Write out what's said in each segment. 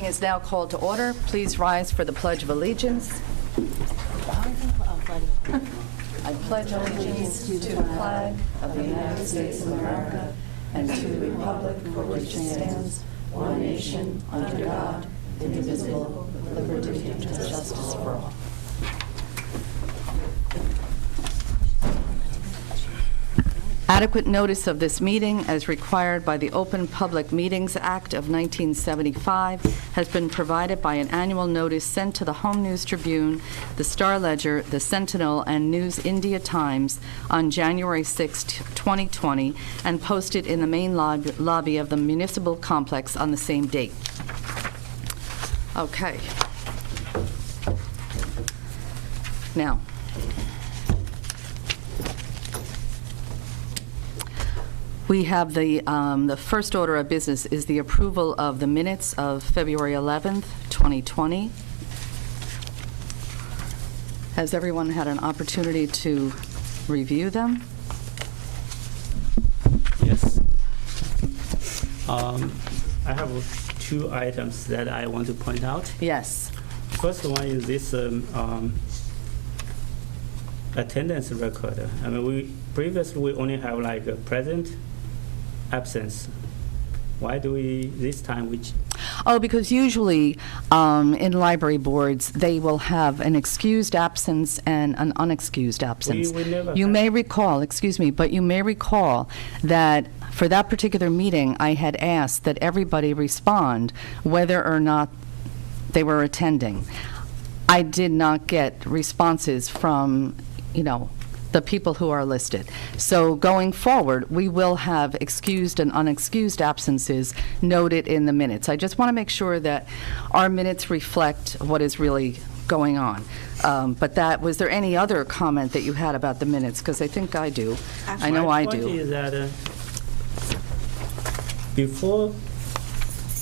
meeting is now called to order. Please rise for the Pledge of Allegiance. I pledge allegiance to the flag of the United States of America and to the republic for which it stands, one nation, under God, indivisible, with liberty and justice for all. Adequate notice of this meeting, as required by the Open Public Meetings Act of 1975, has been provided by an annual notice sent to the Home News Tribune, the Star-Ledger, the Sentinel, and News India Times on January 6, 2020, and posted in the main lobby of the municipal complex on the same date. Okay. Now, we have the first order of business is the approval of the minutes of February 11th, 2020. Has everyone had an opportunity to review them? Yes. I have two items that I want to point out. Yes. First one is this attendance record. I mean, previously we only have like a present, absence. Why do we this time Oh, because usually in library boards they will have an excused absence and an unexcused absence. We never You had. may recall, excuse me, but you may recall that for that particular meeting I had asked that everybody respond whether or not they were attending. I did not get responses from, the people who are listed. So going forward, we will have excused and unexcused absences noted in the minutes. I just want to make sure that our minutes reflect what is really going on. But was there any other comment that you had about the minutes? Because I think I do. I know I My point do. is that before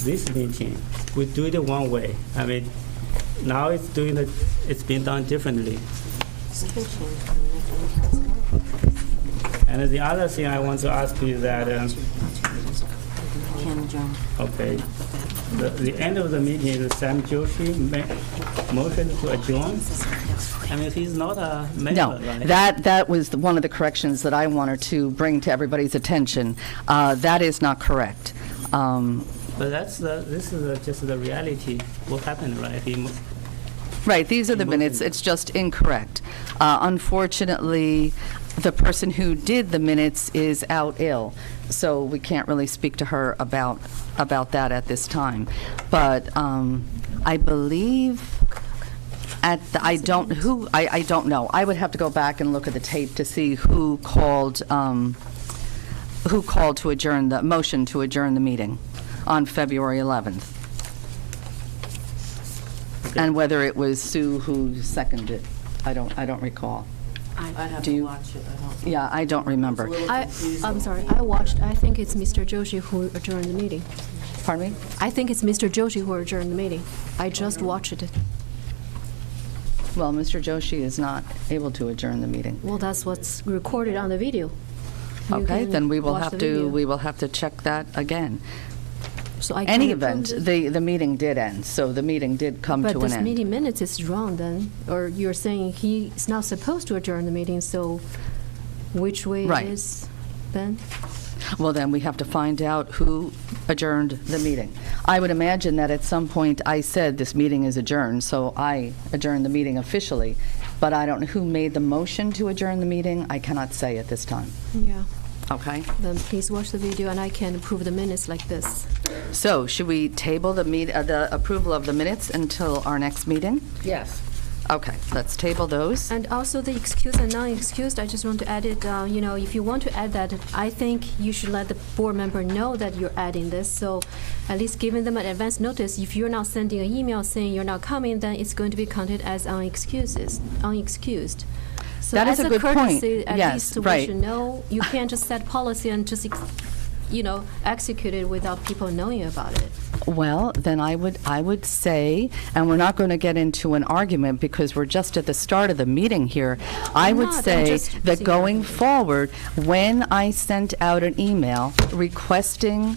this meeting, we do it one way. I mean, now it's being done differently. And the other thing I want to ask you is that, okay, the end of the meeting is Sam Joshi motion to adjourn. I mean, he's not a member, No, right? that was one of the corrections that I wanted to bring to everybody's attention. That is not correct. But this is just the reality. What happened, right? Right, these are the Motion. minutes, it's just incorrect. Unfortunately, the person who did the minutes is out ill, so we can't really speak to her about that at this time. But I believe I don't know. I would have to go back and look at the tape to see who called to adjourn the motion to adjourn the meeting on February 11th. Okay. And whether it was Sue who seconded it, I don't recall. I'd have Do to you- watch it. I don't. Yeah, I don't remember. I'm sorry, I watched, I think it's Mr. Joshi who adjourned the meeting. Pardon me? I think it's Mr. Joshi who adjourned the meeting. I just watched it. Well, Mr. Joshi is not able to adjourn the meeting. Well, that's what's recorded on the video. You Okay, can then we will watch have the to video. check that again. So I Any can approve event, this. the meeting did end, so the meeting did come to But an this end. meeting minutes is wrong then, or you're saying he's not supposed to adjourn the meeting, so which way Right. it is, Ben? Well, then we have to find out who adjourned the meeting. I would imagine that at some point I said this meeting is adjourned, so I adjourned the meeting officially, but I don't know who made the motion to adjourn the meeting. I cannot say at this time. Yeah. Okay? Then please watch the video and I can approve the minutes like this. So, should we table the approval of the minutes until our next meeting? Yes. Okay, let's table those. And also the excused and non-excused, I just want to add it, if you want to add that, I think you should let the board member know that you're adding this, so at least giving them an advance notice. If you're not sending an email saying you're not coming, then it's going to be counted as unexcused. So That is as a good point. courtesy, at Yes, least we right. should know. You can't just set policy and just execute it without people knowing about it. Well, then I would say, and we're not going to get into an argument because we're just at the start of the meeting here. I would not, I'm say just that seeing going argument. forward, when I sent out an email requesting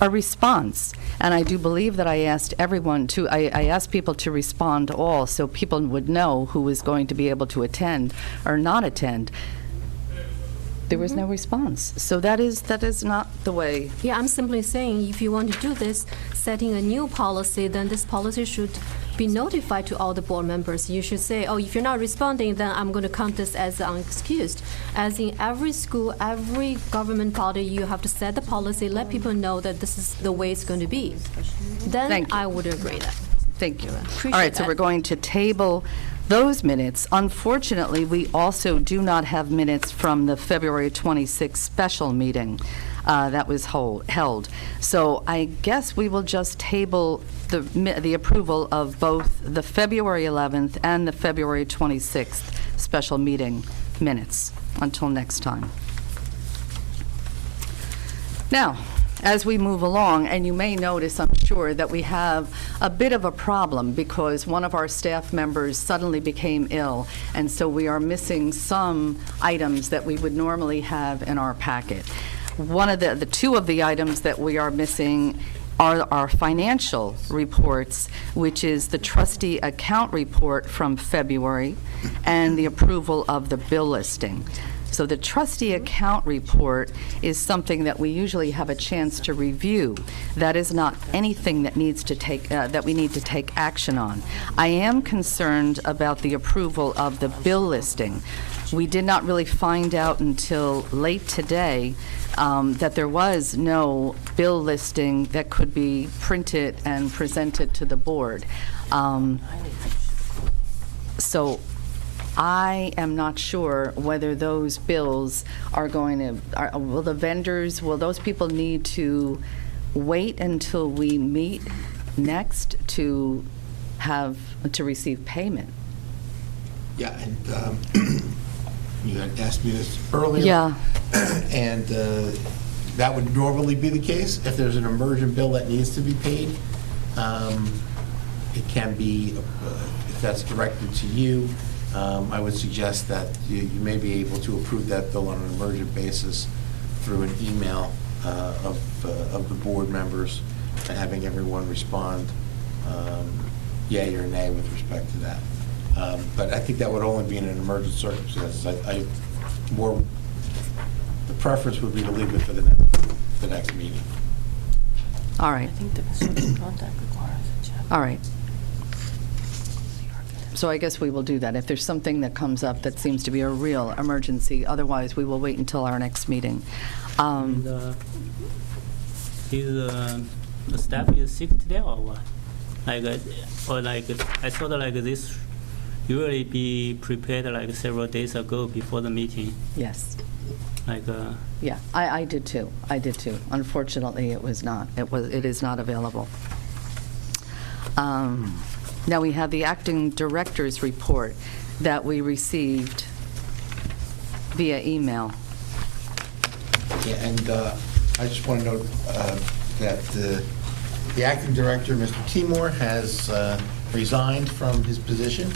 a response. And I do believe that I asked everyone to, I asked people to respond all, so people would know who was going to be able to attend or not attend. There was no response. So that is not the way. Yeah, I'm simply saying, if you want to do this, setting a new policy, then this policy should be notified to all the board members. You should say, oh, if you're not responding, then I'm going to count this as unexcused. As in every school, every government body, you have to set the policy, let people know that this is the way it's going to be. Then Thank you. I would agree that. Thank you. Appreciate All right, so that. we're going to table those minutes. Unfortunately, we also do not have minutes from the February 26th special meeting that was held. So I guess we will just table the approval of both the February 11th and the February 26th special meeting minutes until next time. Now, as we move along, and you may notice, I'm sure, that we have a bit of a problem because one of our staff members suddenly became ill, and so we are missing some items that we would normally have in our packet. One of the two of the items that we are missing are our financial reports, which is the trustee account report from February and the approval of the bill listing. So the trustee account report is something that we usually have a chance to review. That is not anything that needs to take that we need to take action on. I am concerned about the approval of the bill listing. We did not really find out until late today that there was no bill listing that could be printed and presented to the board. So I am not sure whether those bills are going to, will the vendors, will those people need to wait until we meet next to receive payment? Yeah, and you had asked me this earlier. Yeah. And that would normally be the case. If there's an emergent bill that needs to be paid, it can be, if that's directed to you, I would suggest that you may be able to approve that bill on an emergent basis through an email of the board members, and having everyone respond yea or nay with respect to that. But I think that would only be in an emergent circumstances. The preference would be to leave it for the next meeting. All right. I think the social contact requires a check. All right. So I guess we will do that. If there's something that comes up that seems to be a real emergency, otherwise we will wait until our next meeting. And, the staff is sick today or what? I thought like this usually be prepared like several days ago before the meeting. Yes. Yeah, I did too. Unfortunately, it was not. It is not available. Now we have the acting director's report that we received via email. Yeah, and I just want to note that the acting director, Mr. Timor, has resigned from his position.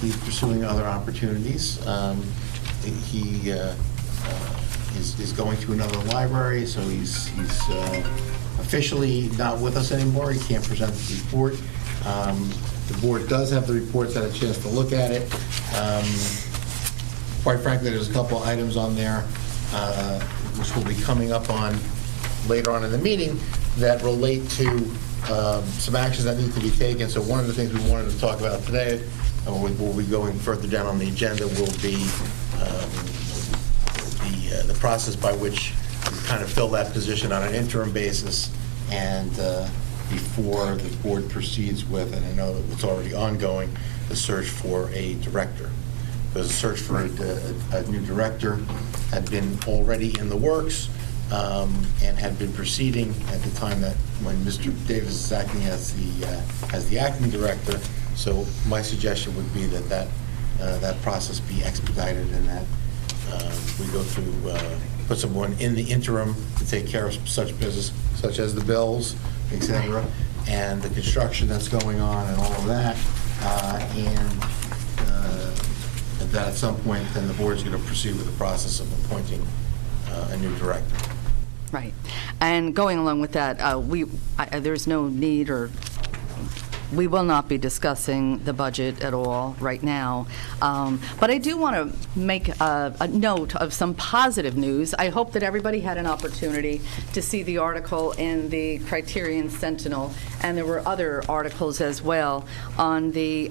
He's pursuing other opportunities. He is going to another library, so he's officially not with us anymore. He can't present the report. The board does have the reports, had a chance to look at it. Quite frankly, there's a couple items on there which will be coming up on later on in the meeting that relate to some actions that need to be taken. So one of the things we wanted to talk about today, we'll be going further down on the agenda, will be the process by which we kind of fill that position on an interim basis, and before the board proceeds with, and I know that it's already ongoing, the search for a director. Because the search for a new director had been already in the works and had been proceeding at the time that when Mr. Davis is acting as the acting director. So my suggestion would be that process be expedited, and that we go through, put someone in the interim to take care of such business, such as the bills, et cetera, and the construction that's going on and all of that, and that at some point then the board's going to proceed with the process of appointing a new director. Right. And going along with that, there's no need, or we will not be discussing the budget at all right now. But I do want to make a note of some positive news. I hope that everybody had an opportunity to see the article in the Criterion Sentinel, and there were other articles as well on the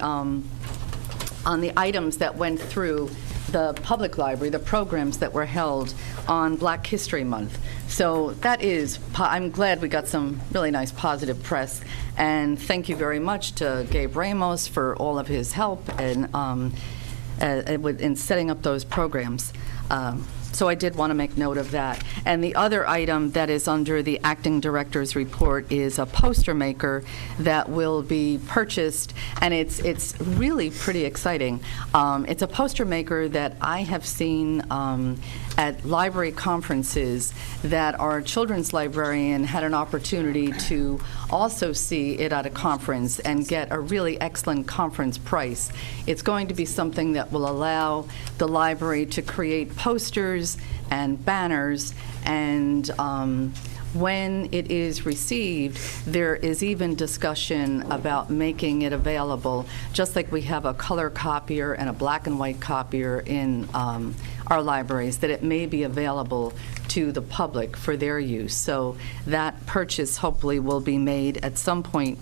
items that went through the public library, the programs that were held on Black History Month. So that is, I'm glad we got some really nice positive press, and thank you very much to Gabe Ramos for all of his help in setting up those programs. So I did want to make note of that. And the other item that is under the acting director's report is a poster maker that will be purchased, and it's really pretty exciting. It's a poster maker that I have seen at library conferences that our children's librarian had an opportunity to also see it at a conference and get a really excellent conference price. It's going to be something that will allow the library to create posters and banners, and when it is received, there is even discussion about making it available, just like we have a color copier and a black and white copier in our libraries, that it may be available to the public for their use. So that purchase hopefully will be made at some point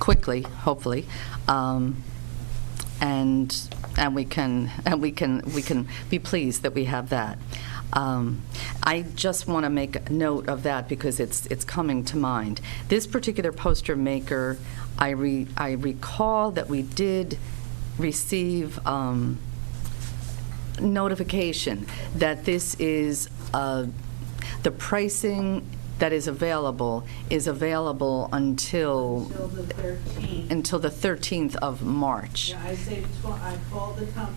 quickly, hopefully. And we can be pleased that we have that. I just want to make a note of that because it's coming to mind. This particular poster maker, I recall that we did receive notification that this is the pricing that is available until the 13th of March. Yeah, I called the company.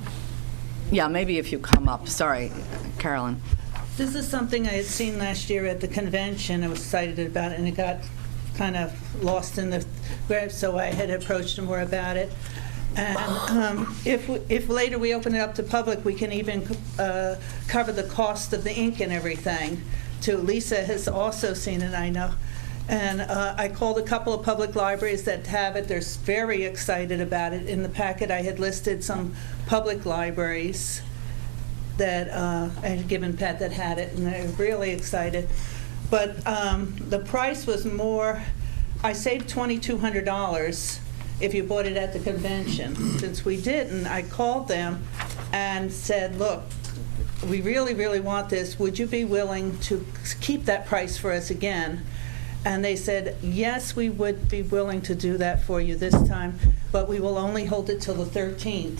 Yeah, maybe if you come up. Sorry, Carolyn. This is something I had seen last year at the convention. I was excited about it, and it got kind of lost in the grab, so I had approached them more about it. And if later we open it up to public, we can even cover the cost of the ink and everything, too. Lisa has also seen it, I know. And I called a couple of public libraries that have it. They're very excited about it. In the packet, I had listed some public libraries that I had given Pat that had it, and they're really excited. But the price was more, I saved $2,200 if you bought it at the convention. Since we didn't, I called them and said, look, we really, really want this. Would you be willing to keep that price for us again? And they said, yes, we would be willing to do that for you this time, but we will only hold it till the 13th.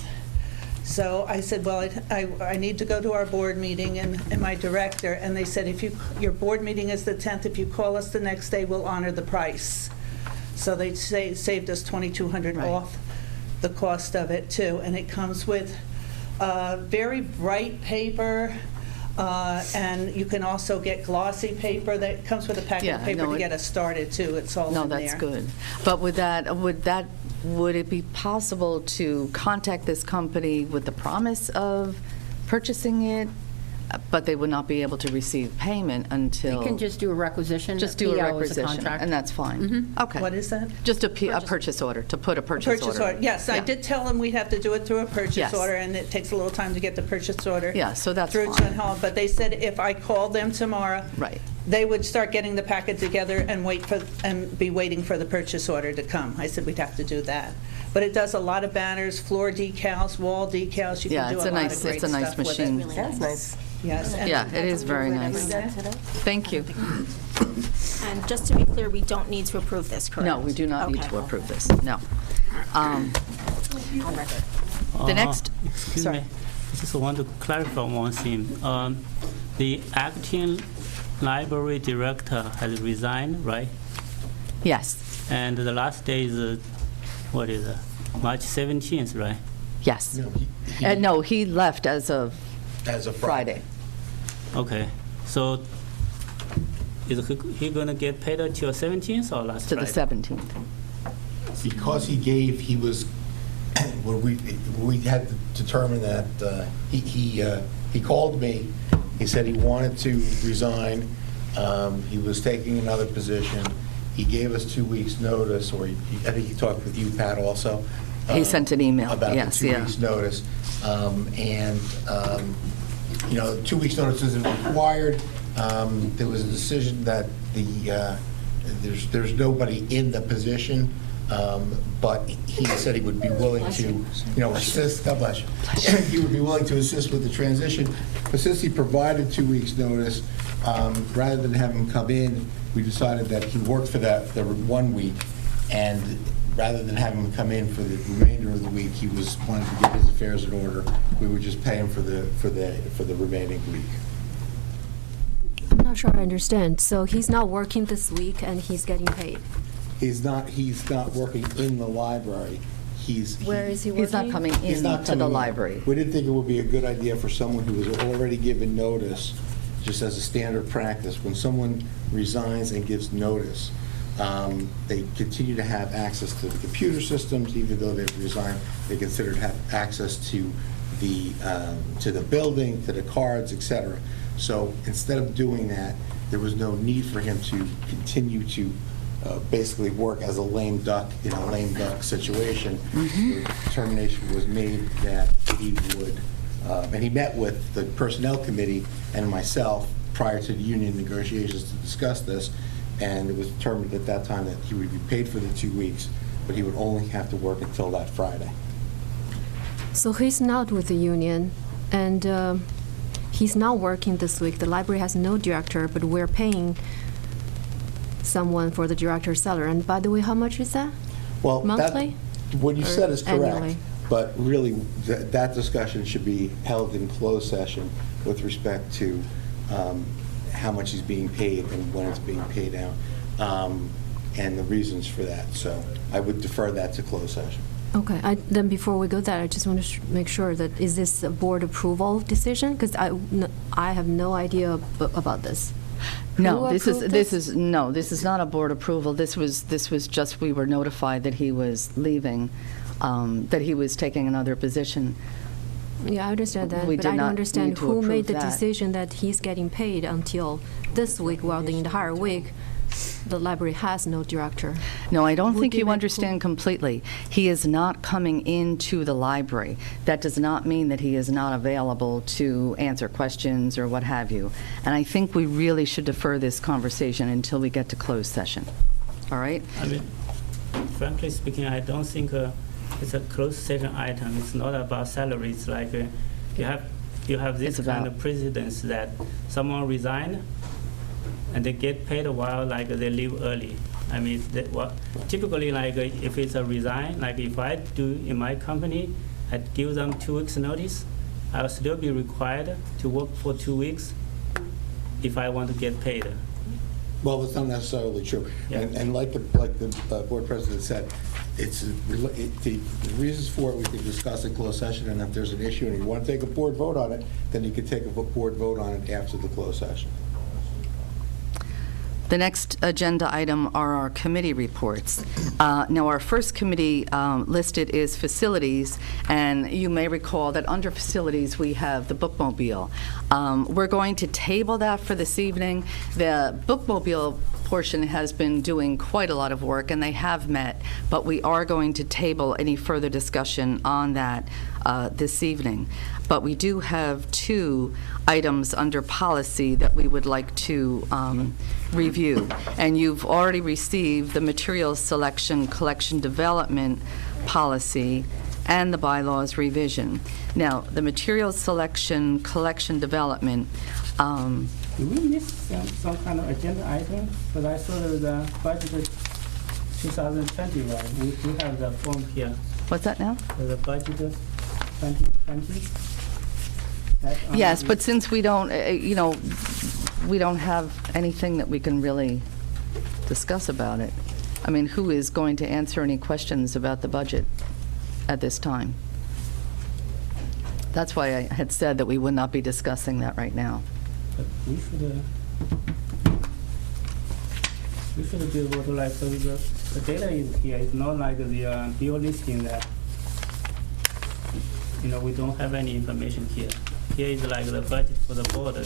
So I said, well, I need to go to our board meeting and my director, and they said, if your board meeting is the 10th, if you call us the next day, we'll honor the price. So they saved us $2,200 Right. off the cost of it, too. And it comes with very bright paper, and you can also get glossy paper that comes with a packet Yeah, of paper no, to get us started, too. It's all No, in there. that's good. But would it be possible to contact this company with the promise of purchasing it, but they would not be able to receive payment until? You can just do a requisition. Just do a PO is requisition, contract. and that's fine. Okay. What is that? Just a purchase order, to put a purchase order. Yes, I Yeah. did tell them we'd have to do it through a purchase Yes. order, and it takes a little time to get the purchase order. Yeah, so that's Through fine. Town Hall, but they said if I called them tomorrow. Right. They would start getting the packet together and be waiting for the purchase order to come. I said we'd have to do that. But it does a lot of banners, floor decals, wall decals. You Yeah, can do it's a a lot nice- of great it's a nice stuff with it. machine. Really That's nice. Yes. and- Yeah, it is very nice. Thank you. And just to be clear, we don't need to approve this, correct? No, we do not need Okay. to approve this, no. On record. The next- Excuse sorry. me. I just want to clarify one thing. The acting library director has resigned, right? Yes, And the last day is, what is it? March 17th, right? yes. No, No, he left as of As of Friday. Okay. So is he going to get paid until 17th or last To the Friday? 17th. Because he was, we had determined that he called me He said he wanted to resign. He was taking another position. He gave us 2 weeks' notice, or I think he talked with you, Pat, also. He sent an email, About yes, the 2 yeah. weeks' notice. You know, 2 weeks' notice isn't required. There was a decision that there's nobody in the position, but he said he would be willing to, you know, assist, God bless you. He would be willing to assist with the transition. But since he provided 2 weeks' notice, rather than have him come in, we decided that he worked for the 1 week, and rather than having him come in for the remainder of the week, he was wanting to get his affairs in order. We would just pay him for the remaining week. I'm not sure I understand. So he's not working this week and he's getting paid? He's not working in the library. Where is he working? He's not coming He's not into coming the in. library. We didn't think it would be a good idea for someone who was already given notice, just as a standard practice. When someone resigns and gives notice, they continue to have access to the computer systems, even though they've resigned. They consider to have access to the building, to the cards, et cetera. So instead of doing that, there was no need for him to continue to basically work as a lame duck in a lame duck situation. The determination was made that he would, and he met with the Personnel Committee and myself prior to the union negotiations to discuss this, and it was determined at that time that he would be paid for the 2 weeks, but he would only have to work until that Friday. So he's not with the union, and he's not working this week. The library has no director, but we're paying someone for the director's salary. And by the way, how much is that? Well, Monthly? What you Or said is correct, annually? but really, that discussion should be held in closed session with respect to how much he's being paid and when it's being paid out, and the reasons for that. So I would defer that to closed session. Okay, then before we go there, I just want to make sure that, is this a board approval decision? Because I have no idea about this. No, Who this is approved this is not a board approval. This was just, we were notified that he was leaving, that he was taking another position. Yeah, I understand that, We but did I don't not understand need to who made approve the that. decision that he's getting paid until this week, while the entire week, the library has no director. No, I don't Would think be you that understand completely. He is not coming into the library. That does not mean that he is not available to answer questions or what have you. And I think we really should defer this conversation until we get to closed session. All right? I mean, frankly speaking, I don't think it's a closed session item. It's not about salary. It's like you have this It's kind about- of precedence that someone resign and they get paid while like they leave early. I mean, typically like if it's a resign, like if I do in my company, I give them 2 weeks notice, I'll still be required to work for 2 weeks if I want to get paid. Well, that's not necessarily true. Yeah. And like the board president said, the reasons for it we could discuss in closed session, and if there's an issue and you want to take a board vote on it, then you could take a board vote on it after the closed session. The next agenda item are our committee reports. Now, our first committee listed is facilities, and you may recall that under facilities, we have the bookmobile. We're going to table that for this evening. The bookmobile portion has been doing quite a lot of work, and they have met, but we are going to table any further discussion on that this evening. But we do have 2 items under policy that we would like to review. And you've already received the materials selection, collection development policy, and the bylaws revision. Now, the materials selection, collection development, Do we miss some kind of agenda item? Because I saw there was a budget 2020, right? We have the form here. what's that now? The budget 2020. Yes, but since we don't, we don't have anything that we can really discuss about it. I mean, who is going to answer any questions about the budget at this time? That's why I had said that we would not be discussing that right now. But we should be able to like, so the data is here. It's not like the bill listing that, we don't have any information here. here is like the budget for the board to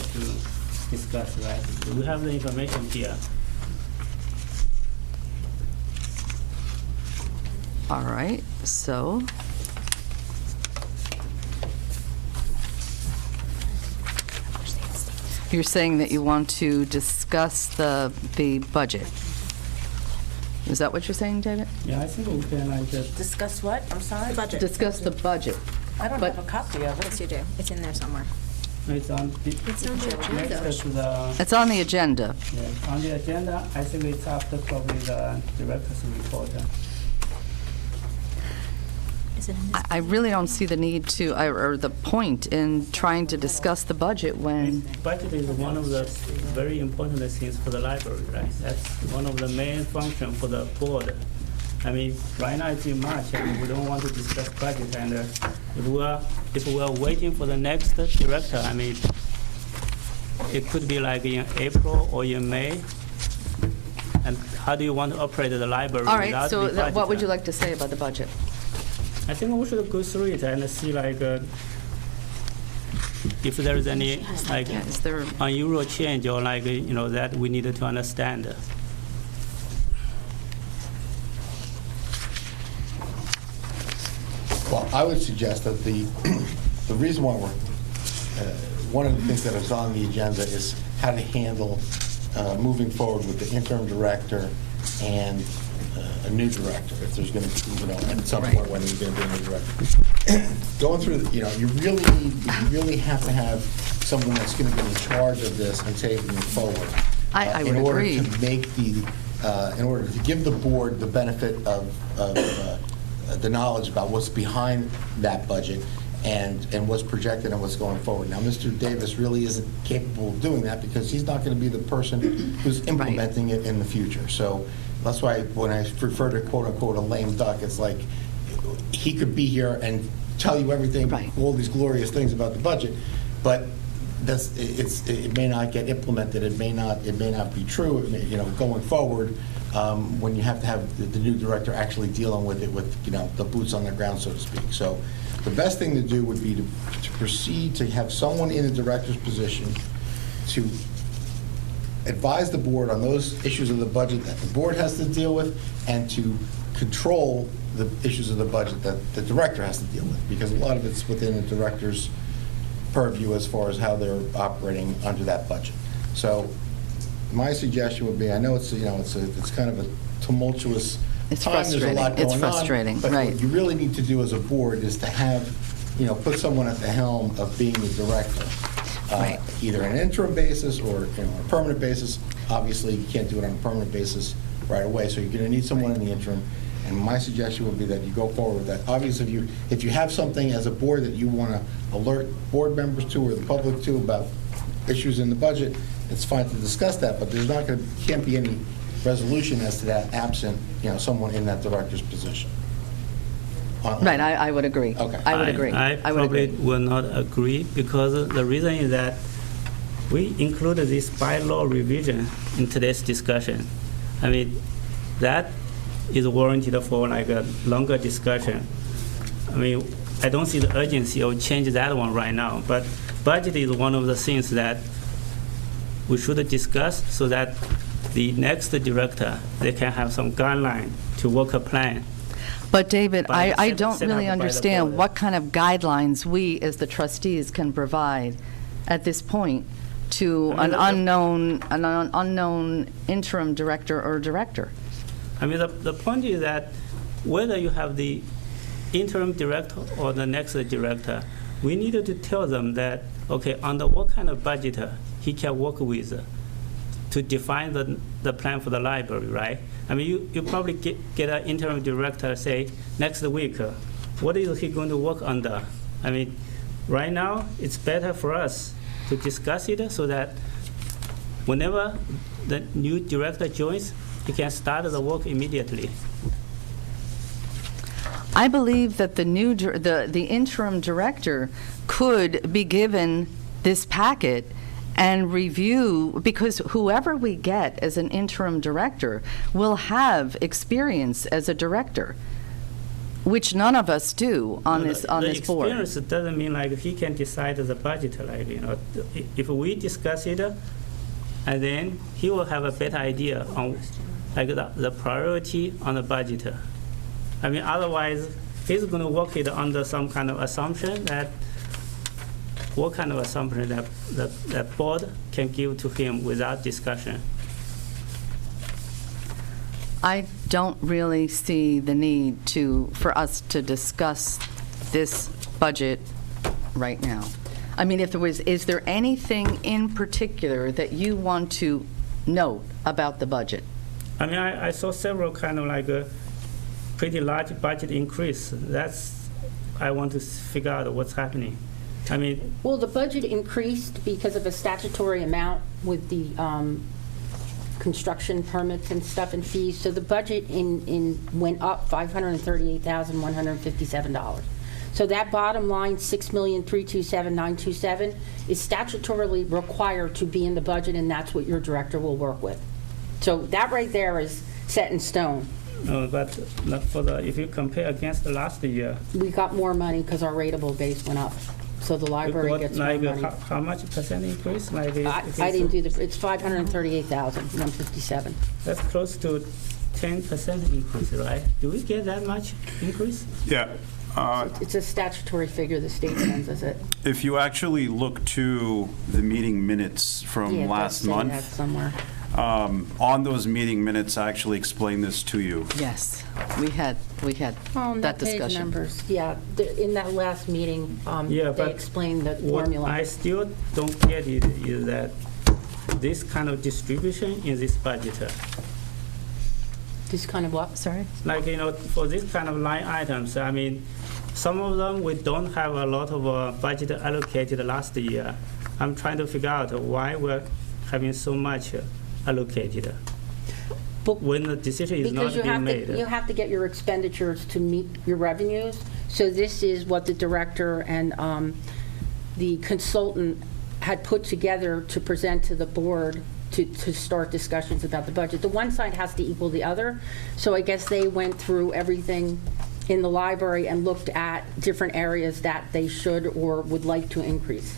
discuss, right? We have the information here. All right, so. You're saying that you want to discuss the budget. Is that what you're saying, David? Yeah, I think we can like just Discuss what? I'm sorry? Budget. Discuss the budget. I don't But- have a copy of Yes, it. you do. It's in there somewhere. it's on the It's on the agenda. next to the It's on the agenda. yeah, on the agenda. I think it's after probably the director's report. Is it in this? I really don't see the need to, or the point in trying to discuss the budget when, Budget is one of the very important things for the library, right? That's one of the main functions for the board. I mean, right now it's in March, and we don't want to discuss budget, and if we are waiting for the next director, I mean, it could be like in April or in May. And how do you want to operate the library all right, without so the budget? what would you like to say about the budget? I think we should go through it and see like if there is any like Yeah, is there, unusual change or like that we needed to understand. Well, I would suggest that the reason why we're, one of the things that is on the agenda is how to handle moving forward with the interim director and a new director, if there's going to, at some point when there's going to be a new director. Going through, you really have to have someone that's going to be in charge of this and taking it forward. I would agree. In order to make in order to give the board the benefit of the knowledge about what's behind that budget and what's projected and what's going forward. Now, Mr. Davis really isn't capable of doing that because he's not going to be the person who's implementing it in the future. So that's why when I refer to quote-unquote a lame duck, it's like he could be here and tell you everything, Right. all these glorious things about the budget, but it may not get implemented. It may not be true. It may, going forward, when you have to have the new director actually dealing with it with the boots on the ground, so to speak. So the best thing to do would be to proceed to have someone in the director's position to advise the board on those issues of the budget that the board has to deal with and to control the issues of the budget that the director has to deal with, because a lot of it's within the director's purview as far as how they're operating under that budget. So my suggestion would be, I know it's kind of a tumultuous It's time, there's a frustrating. lot going It's on, frustrating, but right. what you really need to do as a board is to have, put someone at the helm of being the director. Right. Either on an interim basis or on a permanent basis. Obviously, you can't do it on a permanent basis right away, so you're going to need someone in the interim. And my suggestion would be that you go forward with that. Obviously, if you have something as a board that you want to alert board members to or the public to about issues in the budget, it's fine to discuss that, but there's can't be any resolution as to that absent, someone in that director's position. right, I would agree. Okay. I would agree. I would probably agree. will not agree because the reason is that we included this bylaw revision in today's discussion. I mean, that is warranted for like a longer discussion. I mean, I don't see the urgency of change that one right now, but budget is one of the things that we should discuss so that the next director, they can have some guideline to work a plan. But David, By I set- don't set really up by the understand board. what kind of guidelines we, as the trustees, can provide at this point to I mean, an unknown interim director or director. I mean, the point is that whether you have the interim director or the next director, we needed to tell them that, okay, under what kind of budget he can work with to define the plan for the library, right? I mean, you probably get an interim director, say, next week, what is he going to work under? I mean, right now, it's better for us to discuss it so that whenever the new director joins, he can start the work immediately. I believe that the interim director could be given this packet and review, because whoever we get as an interim director will have experience as a director. which none of us do on this board. The experience doesn't mean like he can decide the budget, like, if we discuss it, and then he will have a better idea on like the priority on the budget. I mean, otherwise, he's going to work it under some kind of assumption that, what kind of assumption that board can give to him without discussion. I don't really see the need for us to discuss this budget right now. I mean, is there anything in particular that you want to note about the budget? I mean, I saw several kind of like a pretty large budget increase. I want to figure out what's happening. I mean, Well, the budget increased because of a statutory amount with the construction permits and stuff and fees. So the budget went up $538,157. So that bottom line, $6,327,927, is statutorily required to be in the budget, and that's what your director will work with. So that right there is set in stone. no, but not for if you compare against the last year, We got more money because our rateable base went up. So the we library got gets more like money. how much percent increase? Like I didn't do it's 538,157. That's close to 10% increase, right? Do we get that much increase? Yeah. It's a statutory figure, the state sends us it. If you actually look to the meeting minutes Yeah, from it does last say that month, somewhere. on those meeting minutes, I actually explained this to you. Yes, we had Oh, that page discussion. numbers. Yeah, in that last meeting, Yeah, they but explained the What formula. I still don't get it is that this kind of distribution in this budget, This kind of what? Sorry? like, for this kind of line items, I mean, some of them we don't have a lot of budget allocated last year. I'm trying to figure out why we're having so much allocated Book- when the decision is not Because you being have made. to, you have to get your expenditures to meet your revenues. So this is what the director and the consultant had put together to present to the board to start discussions about the budget. The one side has to equal the other. So I guess they went through everything in the library and looked at different areas that they should or would like to increase.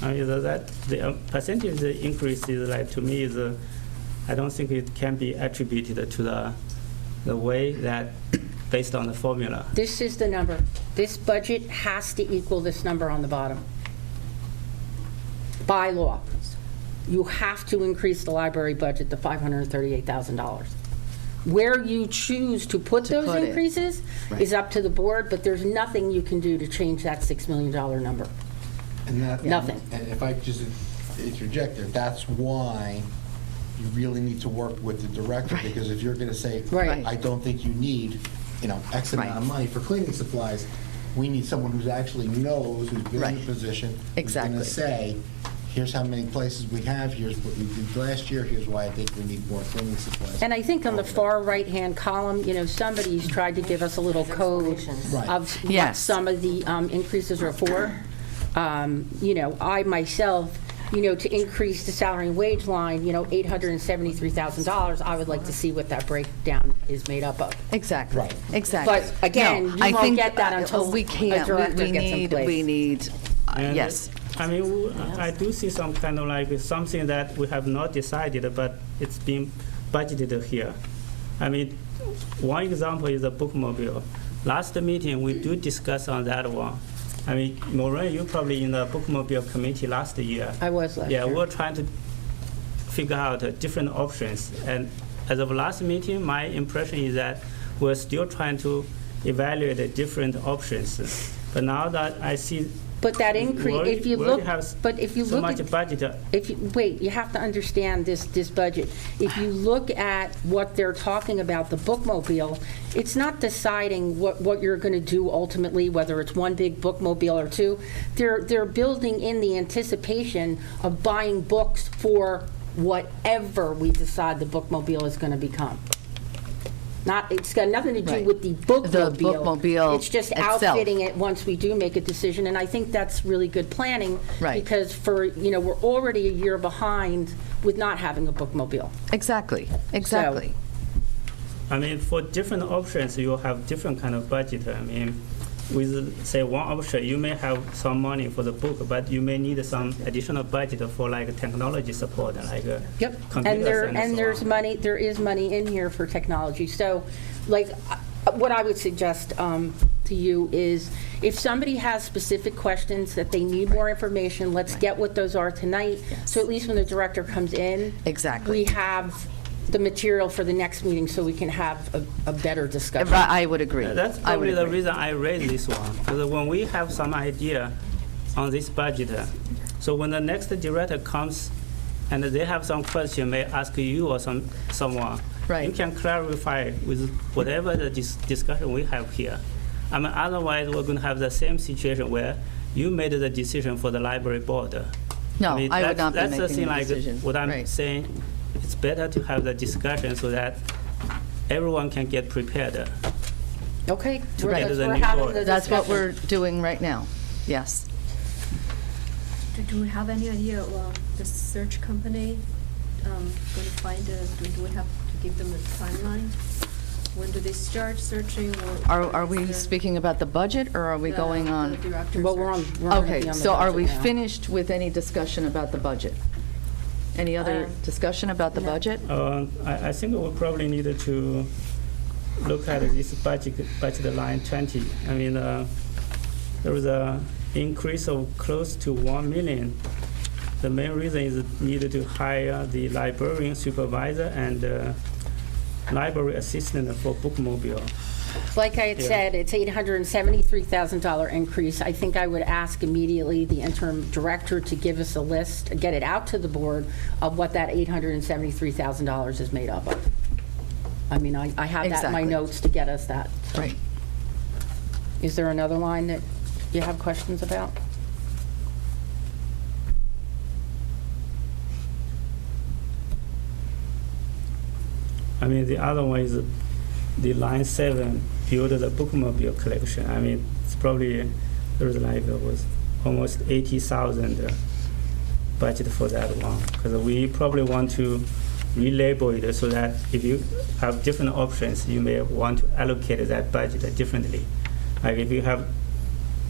That the percentage increase is like, to me, is I don't think it can be attributed to the way that based on the formula. This is the number. This budget has to equal this number on the bottom. By law. You have to increase the library budget to $538,000. Where you choose to put To those put it. increases is up to the board, but there's nothing you can do to change that $6 million number. And that- Nothing. And if I just interject there, that's why you really need to work with the director, because if you're going to say, Right. I don't think you need, X amount of Right. money for cleaning supplies, we need someone who's actually knows, who's been in Right. the position, who's Exactly. going to say, here's how many places we have, here's what we did last year, here's why I think we need more cleaning supplies. And I think on the All of that. far right-hand column, somebody's tried to give us a little code Right. of what Yes. some of the increases are for. I myself, to increase the salary and wage line, $873,000, I would like to see what that breakdown is made up of. Exactly. Right. Exactly. But again, No, you I won't think, get that until we a can't. director We gets in need, place. we need, And, yes. I mean, I do see some kind of like something that we have not decided, but it's been budgeted here. I mean, one example is the bookmobile. Last meeting, we do discuss on that one. I mean, Maureen, you probably in the bookmobile committee last year. I was last Yeah, year. we're trying to figure out different options. And as of last meeting, my impression is that we're still trying to evaluate the different options. But now that I see But that increase, if you look, but if you so look much at, budget, wait, you have to understand this budget. If you look at what they're talking about, the bookmobile, it's not deciding what you're going to do ultimately, whether it's one big bookmobile or two. They're building in the anticipation of buying books for whatever we decide the bookmobile is going to become. It's got nothing to do Right. with the bookmobile. bookmobile It's just itself. outfitting it once we do make a decision, and I think that's really good planning. Right. Because we're already a year behind with not having a bookmobile. Exactly, exactly. I mean, for different options, you have different kind of budget. I mean, with, say, one option, you may have some money for the book, but you may need some additional budget for like technology support, like Yep, computers and so there's on. money, there is money in here for technology. So, like, what I would suggest to you is, if somebody has specific questions that they need more information, let's get what those are tonight. So at least when the director comes in. Exactly. We have the material for the next meeting, so we can have a better discussion. I would agree. That's I would probably the agree. reason I raised this one, because when we have some idea on this budget, so when the next director comes and they have some question, may ask you or someone, Right. you can clarify with whatever the discussion we have here. I mean, otherwise, we're going to have the same situation where you made the decision for the library board. No, mean, I would not be that's the making thing, a like, decision. what I'm Right. saying, it's better to have the discussion so that everyone can get prepared. Okay, To we're get to the we're new having board. the That's what discussion. we're doing right now. Yes. Do we have any idea, the search company going to find do we have to give them a timeline? When do they start searching, or? Are we speaking about the budget, or are we going on? The director Well, we're search? gonna be Okay, on the so are budget we now. finished with any discussion about the budget? Any other discussion about the no. budget? I think we probably needed to look at this budget line 20. I mean, there was a increase of close to 1 million. The main reason is needed to hire the librarian supervisor and library assistant for bookmobile. Like I had Yeah. said, it's $873,000 increase. I think I would ask immediately the interim director to give us a list, get it out to the board of what that $873,000 is made up of. I mean, I have that in my Exactly. notes to get us that. Right. Is there another line that you have questions about? I mean, the other one is the line 7, build the bookmobile collection. I mean, it's probably, there's like, it was almost 80,000 budget for that one. Because we probably want to relabel it so that if you have different options, you may want to allocate that budget differently. Like if you have,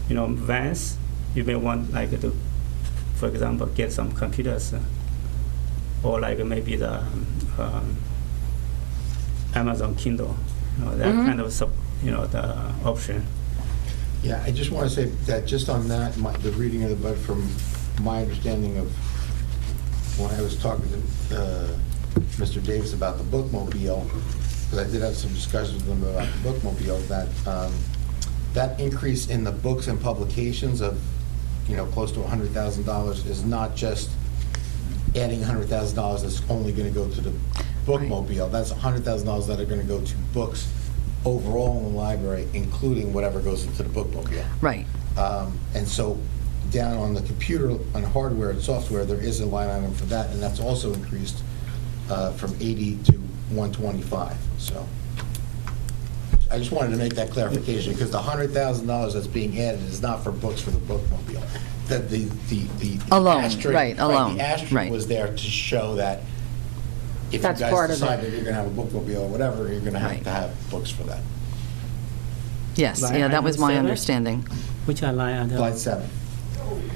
vans, you may want like to, for example, get some computers, or like maybe the Amazon Kindle, that kind of the option. Yeah, I just want to say that just on that, the reading of the budget, from my understanding of when I was talking to Mr. Davis about the bookmobile, because I did have some discussions with him about the bookmobile, that that increase in the books and publications of, close to $100,000 is not just adding $100,000 that's only going to go to the bookmobile. That's $100,000 that are going to go to books overall in the library, including whatever goes into the bookmobile. Right. And so down on the computer, on hardware and software, there is a line item for that, and that's also increased from 80 to 125. So I just wanted to make that clarification, because the $100,000 that's being added is not for books for the bookmobile. The Alone, asterisk- right, alone, The asterisk right. was there to show that if you That's guys part of it. decide that you're going to have a bookmobile or whatever, you're going to have Right. to have books for that. Yes, Line yeah, that was item my 7? understanding. Which are line item? Line 7.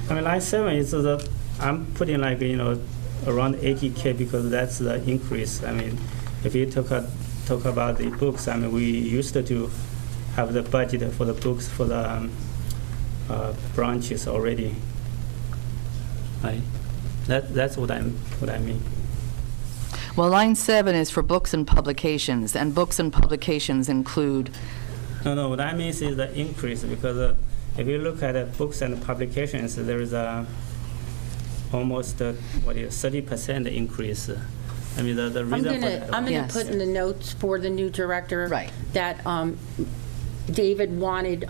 I mean, line 7 is I'm putting like, around 80K because that's the increase. I mean, if you talk about the books, I mean, we used to have the budget for the books for the branches already. Right? That's what I mean. Well, line 7 is for books and publications, and books and publications include, No, what I mean is the increase, because if you look at books and publications, there is almost 30% increase. I mean, the I'm reason for gonna, that. I'm gonna Yes. put in the notes for the new director. Right. That David wanted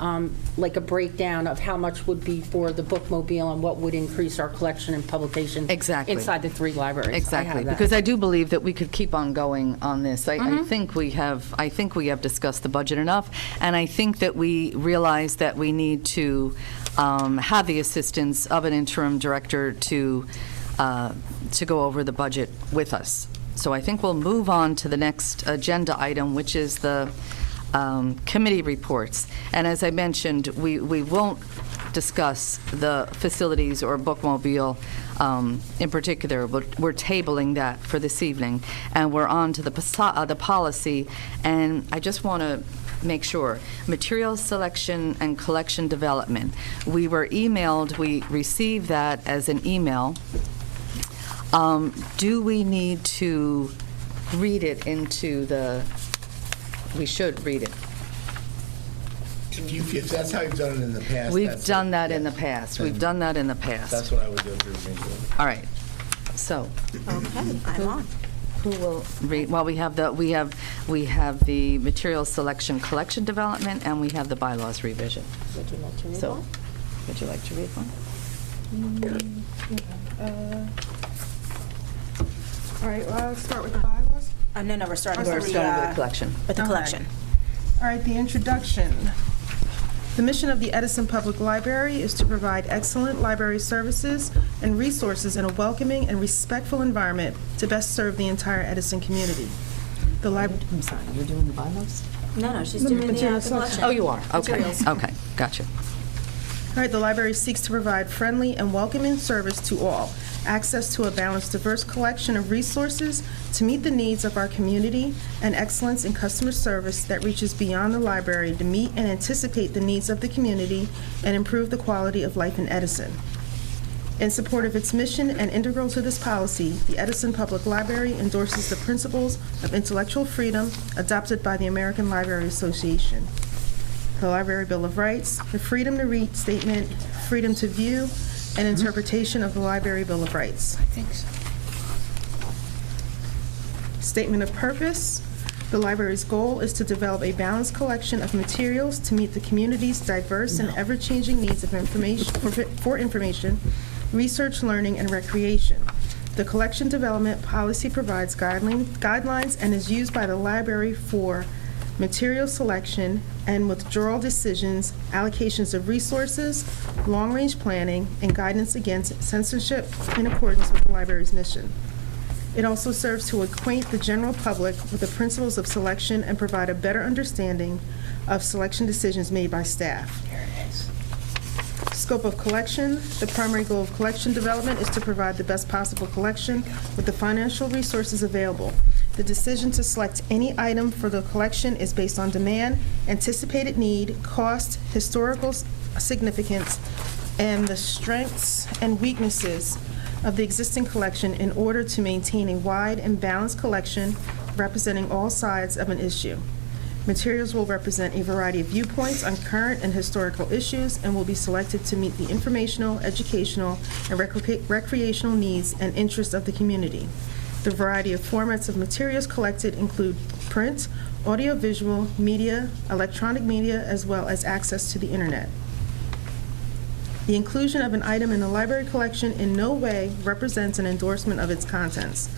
like a breakdown of how much would be for the bookmobile and what would increase our collection and publication. Exactly. Inside the 3 libraries. I exactly, have that. because I do believe that we could keep on going on this. I think we have discussed the budget enough, and I think that we realize that we need to have the assistance of an interim director to go over the budget with us. So I think we'll move on to the next agenda item, which is the committee reports. And as I mentioned, we won't discuss the facilities or bookmobile in particular, but we're tabling that for this evening. And we're on to the policy, and I just want to make sure, material selection and collection development. We were emailed, we received that as an email. Do we need to read it into the, we should read it. If that's how you've done it in the past. We've that's done it. that in the Yes. past. We've done that in the past. That's what I would do if we were going to do it. All right. So, Okay, I'm on. who will read? Well, we have the material selection collection development, and we have the bylaws revision. Would you like to read So, one? would you like to read one? All right, well, let's start with the bylaws. No, we're starting We're with starting with the the collection. collection. All right, the introduction. The mission of the Edison Public Library is to provide excellent library services and resources in a welcoming and respectful environment to best serve the entire Edison community. The library. I'm sorry, you're doing the bylaws? No, she's The doing the material collection. Oh, you are? Okay, Materials. okay, gotcha. All right, the library seeks to provide friendly and welcoming service to all, access to a balanced, diverse collection of resources to meet the needs of our community, and excellence in customer service that reaches beyond the library to meet and anticipate the needs of the community and improve the quality of life in Edison. In support of its mission and integral to this policy, the Edison Public Library endorses the principles of intellectual freedom adopted by the American Library Association. The Library Bill of Rights, the Freedom to Read Statement, freedom to view, and interpretation of the Library Bill of Rights. I think so. Statement of purpose. The library's goal is to develop a balanced collection of materials to meet the community's diverse and ever-changing needs of for information, research, learning, and recreation. The collection development policy provides guidelines and is used by the library for material selection and withdrawal decisions, allocations of resources, long-range planning, and guidance against censorship in accordance with the library's mission. It also serves to acquaint the general public with the principles of selection and provide a better understanding of selection decisions made by staff. Scope of collection. The primary goal of collection development is to provide the best possible collection with the financial resources available. The decision to select any item for the collection is based on demand, anticipated need, cost, historical significance, and the strengths and weaknesses of the existing collection in order to maintain a wide and balanced collection representing all sides of an issue. Materials will represent a variety of viewpoints on current and historical issues and will be selected to meet the informational, educational, and recreational needs and interests of the community. The variety of formats of materials collected include print, audiovisual, media, electronic media, as well as access to the internet. The inclusion of an item in the library collection in no way represents an endorsement of its contents.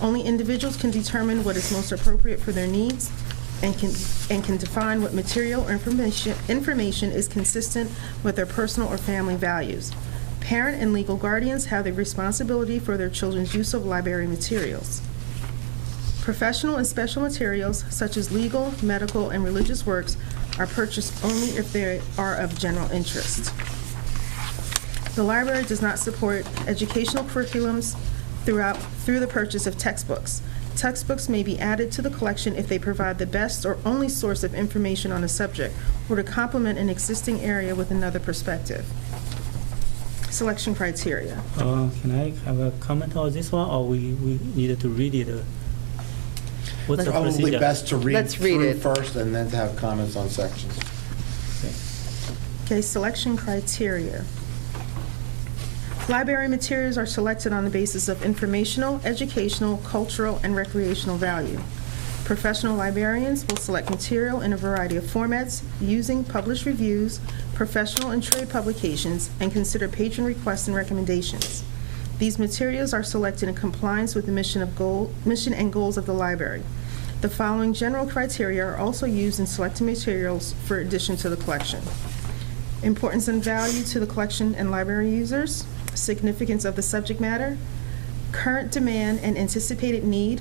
Only individuals can determine what is most appropriate for their needs and can define what material or information is consistent with their personal or family values. Parent and legal guardians have the responsibility for their children's use of library materials. Professional and special materials, such as legal, medical, and religious works, are purchased only if they are of general interest. The library does not support educational curriculums through the purchase of textbooks. Textbooks may be added to the collection if they provide the best or only source of information on a subject or to complement an existing area with another perspective. Selection criteria. Can I have a comment on this one, or we needed to read it? What's the Probably procedure? best to read Let's read through it. first and then to have comments on sections. Okay, selection criteria. Library materials are selected on the basis of informational, educational, cultural, and recreational value. Professional librarians will select material in a variety of formats using published reviews, professional and trade publications, and consider patron requests and recommendations. These materials are selected in compliance with the mission and goals of the library. The following general criteria are also used in selecting materials for addition to the collection. Importance and value to the collection and library users, significance of the subject matter, current demand and anticipated need,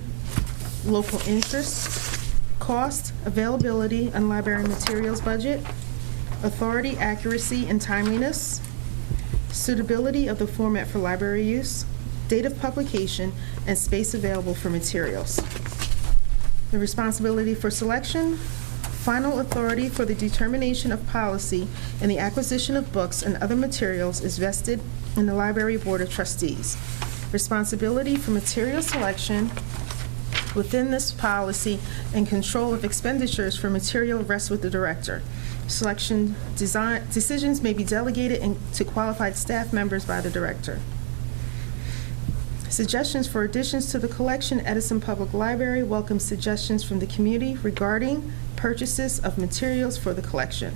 local interest, cost, availability, and library materials budget, authority, accuracy, and timeliness, suitability of the format for library use, date of publication, and space available for materials. The responsibility for selection, final authority for the determination of policy and the acquisition of books and other materials is vested in the Library Board of Trustees. Responsibility for material selection within this policy and control of expenditures for material rests with the director. Selection decisions may be delegated to qualified staff members by the director. Suggestions for additions to the collection. Edison Public Library welcomes suggestions from the community regarding purchases of materials for the collection.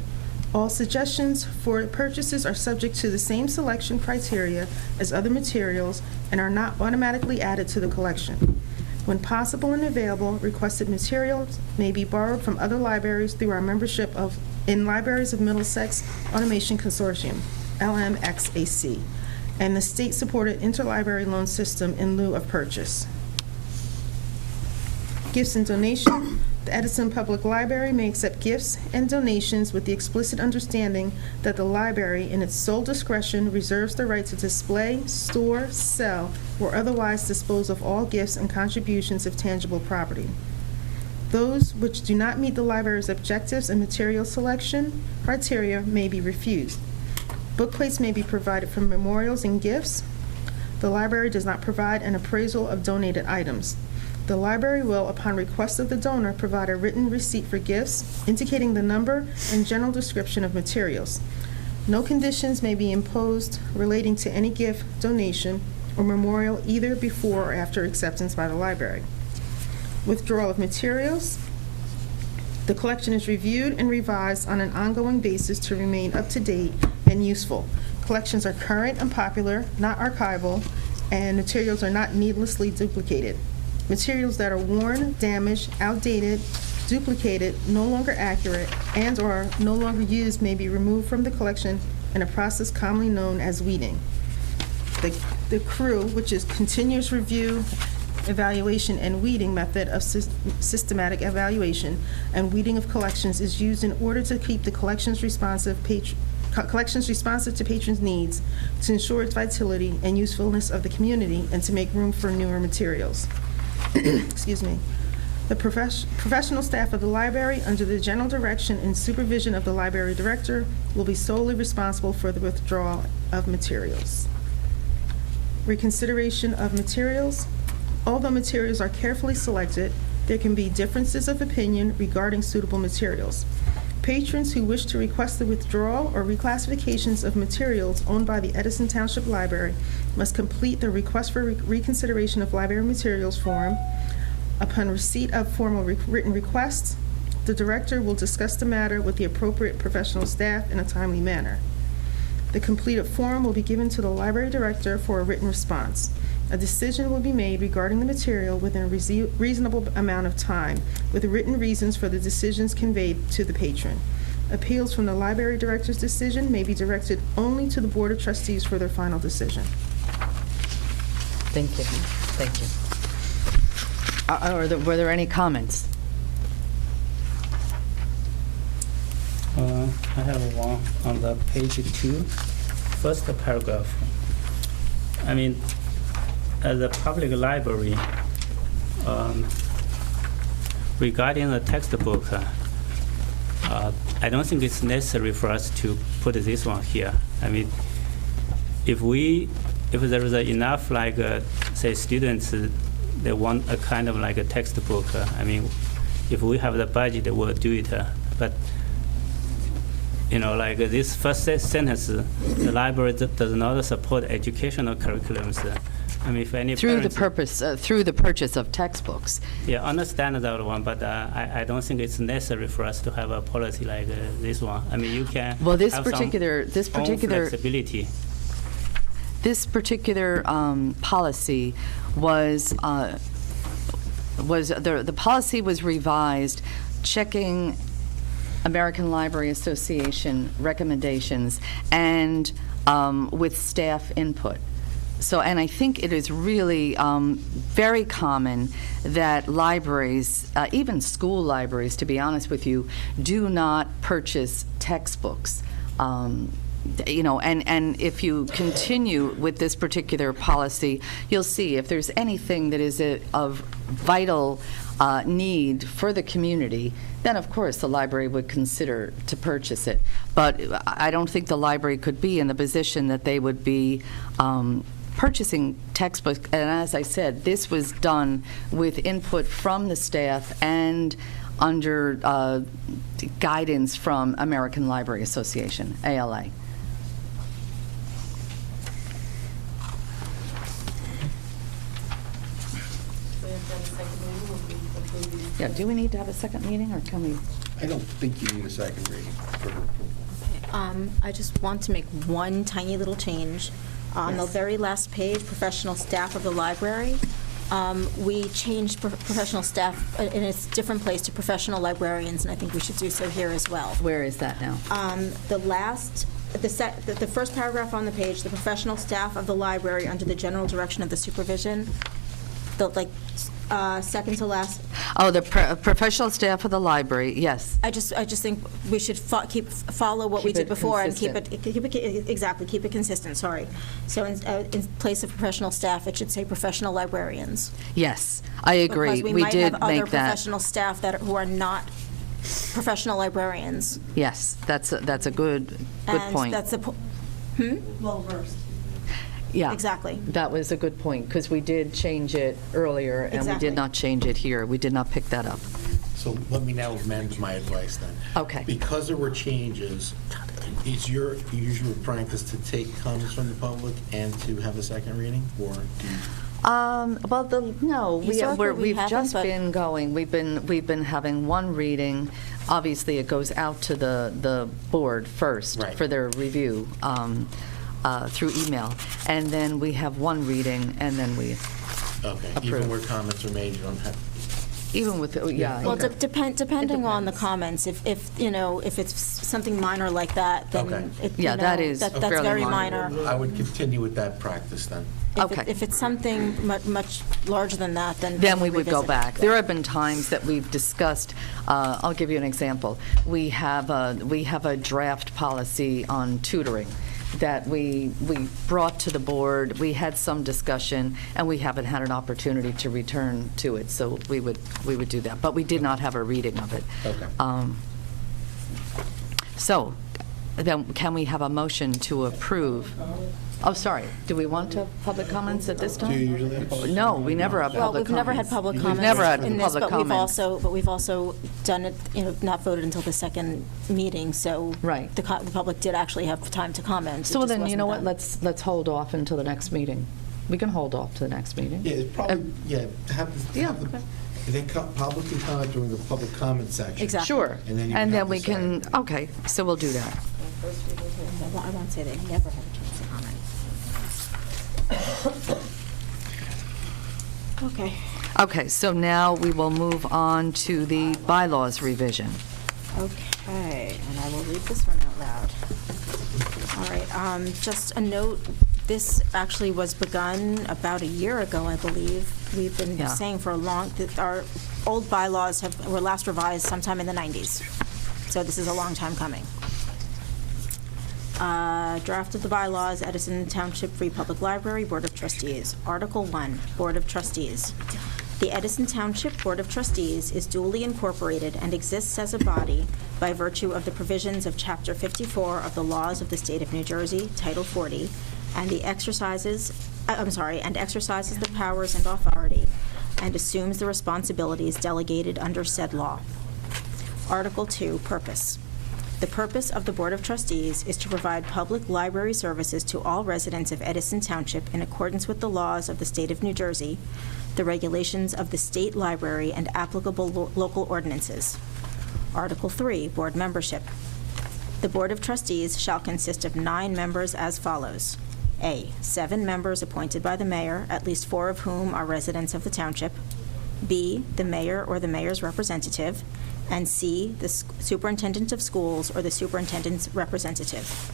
All suggestions for purchases are subject to the same selection criteria as other materials and are not automatically added to the collection. When possible and available, requested materials may be borrowed from other libraries through our membership in Libraries of Middlesex Automation Consortium, LMXAC, and the state-supported interlibrary loan system in lieu of purchase. Gifts and donation. The Edison Public Library may accept gifts and donations with the explicit understanding that the library, in its sole discretion, reserves the right to display, store, sell, or otherwise dispose of all gifts and contributions of tangible property. Those which do not meet the library's objectives and material selection criteria may be refused. Bookplates may be provided for memorials and gifts. The library does not provide an appraisal of donated items. The library will, upon request of the donor, provide a written receipt for gifts indicating the number and general description of materials. No conditions may be imposed relating to any gift, donation, or memorial either before or after acceptance by the library. Withdrawal of materials. The collection is reviewed and revised on an ongoing basis to remain up to date and useful. Collections are current and popular, not archival, and materials are not needlessly duplicated. Materials that are worn, damaged, outdated, duplicated, no longer accurate, and/or no longer used may be removed from the collection in a process commonly known as weeding. The CREW, which is Continuous Review, Evaluation, and Weeding method of systematic evaluation and weeding of collections, is used in order to keep the collections responsive to patrons' needs, to ensure its vitality and usefulness of the community, and to make room for newer materials. Excuse me. The professional staff of the library, under the general direction and supervision of the library director, will be solely responsible for the withdrawal of materials. Reconsideration of materials. Although materials are carefully selected, there can be differences of opinion regarding suitable materials. Patrons who wish to request the withdrawal or reclassifications of materials owned by the Edison Township Library must complete the request for reconsideration of library materials form. Upon receipt of formal written requests, the director will discuss the matter with the appropriate professional staff in a timely manner. The completed form will be given to the library director for a written response. A decision will be made regarding the material within a reasonable amount of time, with written reasons for the decisions conveyed to the patron. Appeals from the library director's decision may be directed only to the Board of Trustees for their final decision. Thank you. Thank you. Were there any comments? I have one on the page 2, first paragraph. I mean, as a public library, regarding the textbook, I don't think it's necessary for us to put this one here. I mean, if there is enough, like, say, students, they want a kind of like a textbook, I mean, if we have the budget, we'll do it. But, you know, like this first sentence, the library does not support educational curriculums. I mean, if any Through the parents- through the purchase of textbooks. Yeah, understand that one, but I don't think it's necessary for us to have a policy like this one. I mean, you can Well, this have particular own flexibility. This particular policy was the policy was revised, checking American Library Association recommendations and with staff input. So, and I think it is really very common that libraries, even school libraries, to be honest with you, do not purchase textbooks. You know, and if you continue with this particular policy, you'll see if there's anything that is of vital need for the community, then of course the library would consider to purchase it. But I don't think the library could be in the position that they would be purchasing textbooks. And as I said, this was done with input from the staff and under guidance from American Library Association, ALA. Yeah, do we need to have a second meeting, or can we? I don't think you need a second reading for her approval. I just want to make one tiny little change. On the Yes. very last page, professional staff of the library, we changed professional staff in a different place to professional librarians, and I think we should do so here as well. Where is that now? The first paragraph on the page, the professional staff of the library under the general direction of the supervision, second to last. Oh, the professional staff of the library, yes. I just think we should follow what we Keep did it before and consistent. keep it consistent, sorry. So in place of professional staff, it should say professional librarians. Yes, I agree. Because we We might did have other make that. professional staff who are not professional librarians. Yes, that's a good point. And that's the, Well-versed. Yeah. Exactly. That was a good point, because we did change it earlier, and we Exactly. did not change it here. We did not pick that up. So let me now amend my advice then. Okay. Because there were changes, is your usual practice to take comments from the public and to have a second reading, or do you? Well, no, Historically, we we've haven't, just but- been going. We've been having one reading. Obviously, it goes out to the board first Right. for their review through email, and then we have one reading, and then we, Okay, Approve. even where comments are made, you don't have, even with, yeah. Well, okay. depending on the comments, if it's something minor like that, Okay. then, Yeah, that is that's fairly very minor. minor. I would continue with that practice then. Okay. If it's something much larger than that, then. Then we would go revisit it. back. There have been times that we've discussed, I'll give you an example. We have a draft policy on tutoring that we brought to the board. We had some discussion, and we haven't had an opportunity to return to it, so we would do that. But we did not have a reading of it. Okay. So, then can we have a motion to approve? Oh, sorry, do we want to have public comments at this time? Do you usually have public No, we never have Well, public we've never had comments. public We've comments. never had in this, public but comments. we've also done it, not voted until the second meeting, so. Right. The public did actually have time to comment. It So just then, you wasn't know what, done. let's hold off until the next meeting. We can hold off to the next meeting. Yeah, it's probably, yeah, have Yeah, the, okay. then public can comment during the public comment section. Exactly. Sure, And then you and can then have we the can, second. okay, so we'll do that. I won't say they never had a chance to comment. Okay. Okay, so now we will move on to the bylaws revision. Okay, and I will read this one out loud. All right, just a note, this actually was begun about a year ago, I believe. We've been Yeah. saying for a long, that our old bylaws were last revised sometime in the 90s. So this is a long time coming. Draft of the bylaws, Edison Township Free Public Library Board of Trustees. Article 1, Board of Trustees. The Edison Township Board of Trustees is duly incorporated and exists as a body by virtue of the provisions of Chapter 54 of the laws of the State of New Jersey, Title 40, and exercises the powers and authority, and assumes the responsibilities delegated under said law. Article 2, Purpose. The purpose of the Board of Trustees is to provide public library services to all residents of Edison Township in accordance with the laws of the State of New Jersey, the regulations of the state library, and applicable local ordinances. Article 3, Board Membership. The Board of Trustees shall consist of 9 members as follows. A, 7 members appointed by the mayor, at least 4 of whom are residents of the township. B, the mayor or the mayor's representative. And C, the superintendent of schools or the superintendent's representative.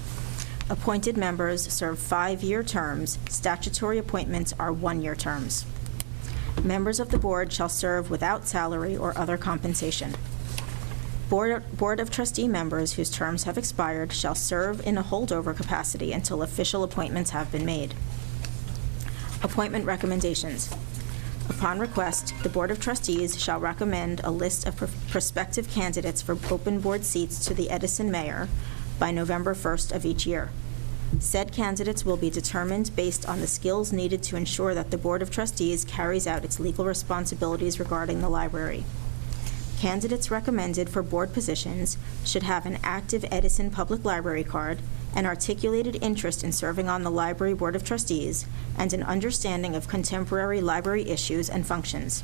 Appointed members serve 5-year terms. Statutory appointments are 1-year terms. Members of the board shall serve without salary or other compensation. Board of Trustee members whose terms have expired shall serve in a holdover capacity until official appointments have been made. Appointment recommendations. Upon request, the Board of Trustees shall recommend a list of prospective candidates for open board seats to the Edison mayor by November 1st of each year. Said candidates will be determined based on the skills needed to ensure that the Board of Trustees carries out its legal responsibilities regarding the library. Candidates recommended for board positions should have an active Edison Public Library card, an articulated interest in serving on the Library Board of Trustees, and an understanding of contemporary library issues and functions.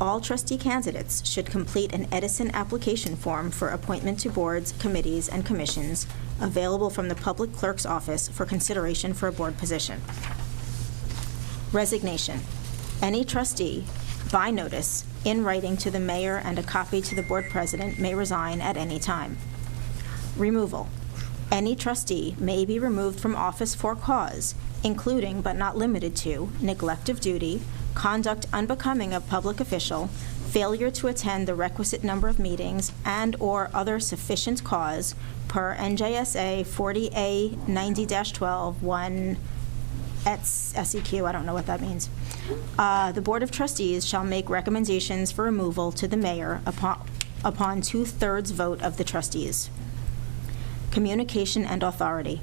All trustee candidates should complete an Edison application form for appointment to boards, committees, and commissions available from the Public Clerk's Office for consideration for a board position. Resignation. Any trustee, by notice, in writing to the mayor and a copy to the board president, may resign at any time. Removal. Any trustee may be removed from office for cause, including but not limited to neglect of duty, conduct unbecoming a public official, failure to attend the requisite number of meetings, and/or other sufficient cause per NJSA 40A 90-12 1 SEQ, I don't know what that means. The Board of Trustees shall make recommendations for removal to the mayor upon 2/3 vote of the trustees. Communication and authority.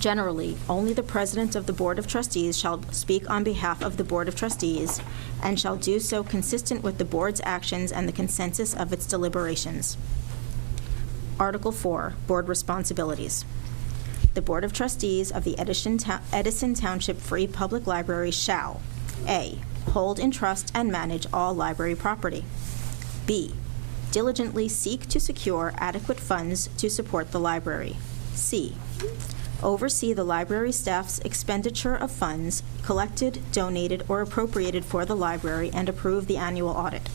Generally, only the President of the Board of Trustees shall speak on behalf of the Board of Trustees and shall do so consistent with the Board's actions and the consensus of its deliberations. Article 4, Board Responsibilities. The Board of Trustees of the Edison Township Free Public Library shall: A, hold in trust and manage all library property. B, diligently seek to secure adequate funds to support the library. C, oversee the library staff's expenditure of funds collected, donated, or appropriated for the library and approve the annual audit.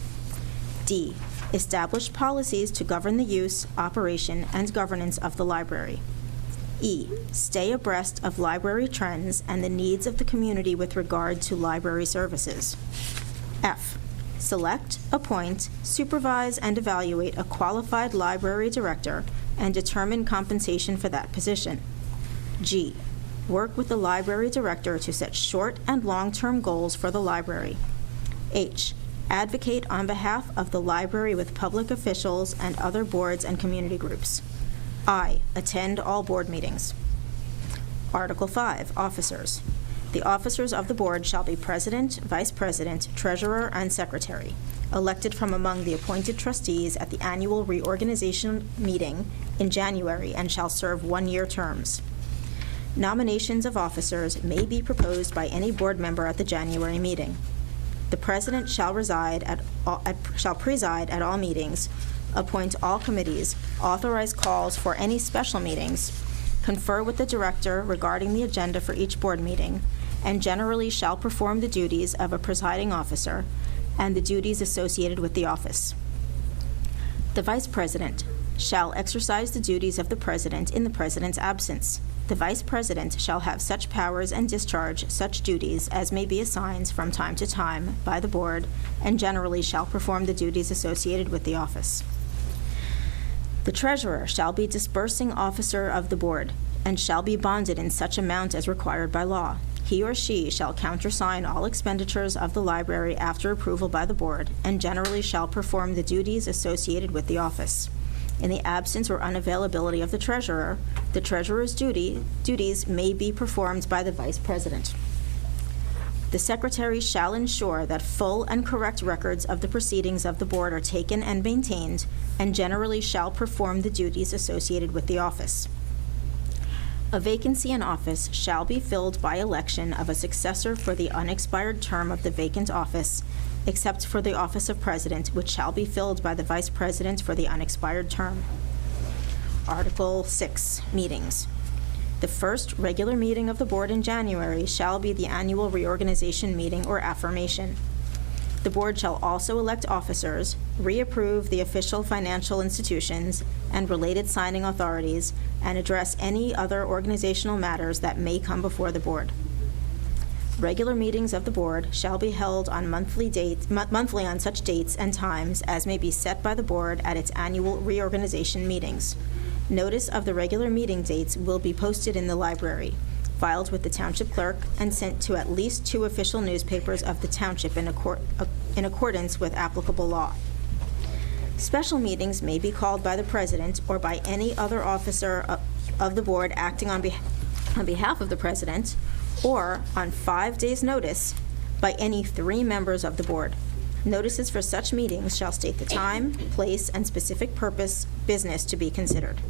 D, establish policies to govern the use, operation, and governance of the library. E, stay abreast of library trends and the needs of the community with regard to library services. F, select, appoint, supervise, and evaluate a qualified library director and determine compensation for that position. G, work with the library director to set short and long-term goals for the library. H, advocate on behalf of the library with public officials and other boards and community groups. I, attend all board meetings. Article 5, Officers. The officers of the board shall be president, vice president, treasurer, and secretary, elected from among the appointed trustees at the annual reorganization meeting in January and shall serve 1-year terms. Nominations of officers may be proposed by any board member at the January meeting. The president shall preside at all meetings, appoint all committees, authorize calls for any special meetings, confer with the director regarding the agenda for each board meeting, and generally shall perform the duties of a presiding officer and the duties associated with the office. The vice president shall exercise the duties of the president in the president's absence. The vice president shall have such powers and discharge such duties as may be assigned from time to time by the board, and generally shall perform the duties associated with the office. The treasurer shall be disbursing officer of the board, and shall be bonded in such amount as required by law. He or she shall countersign all expenditures of the library after approval by the board, and generally shall perform the duties associated with the office. In the absence or unavailability of the treasurer's duties may be performed by the vice president. The secretary shall ensure that full and correct records of the proceedings of the board are taken and maintained, and generally shall perform the duties associated with the office. A vacancy in office shall be filled by election of a successor for the unexpired term of the vacant office, except for the office of president, which shall be filled by the vice president for the unexpired term. Article 6, Meetings. The first regular meeting of the board in January shall be the annual reorganization meeting or affirmation. The board shall also elect officers, reapprove the official financial institutions and related signing authorities, and address any other organizational matters that may come before the board. Regular meetings of the board shall be held on monthly on such dates and times as may be set by the board at its annual reorganization meetings. Notice of the regular meeting dates will be posted in the library, filed with the township clerk, and sent to at least 2 official newspapers of the township in accordance with applicable law. Special meetings may be called by the president or by any other officer of the board acting on behalf of the president, or on 5 days' notice by any 3 members of the board. Notices for such meetings shall state the time, place, and specific business to be considered.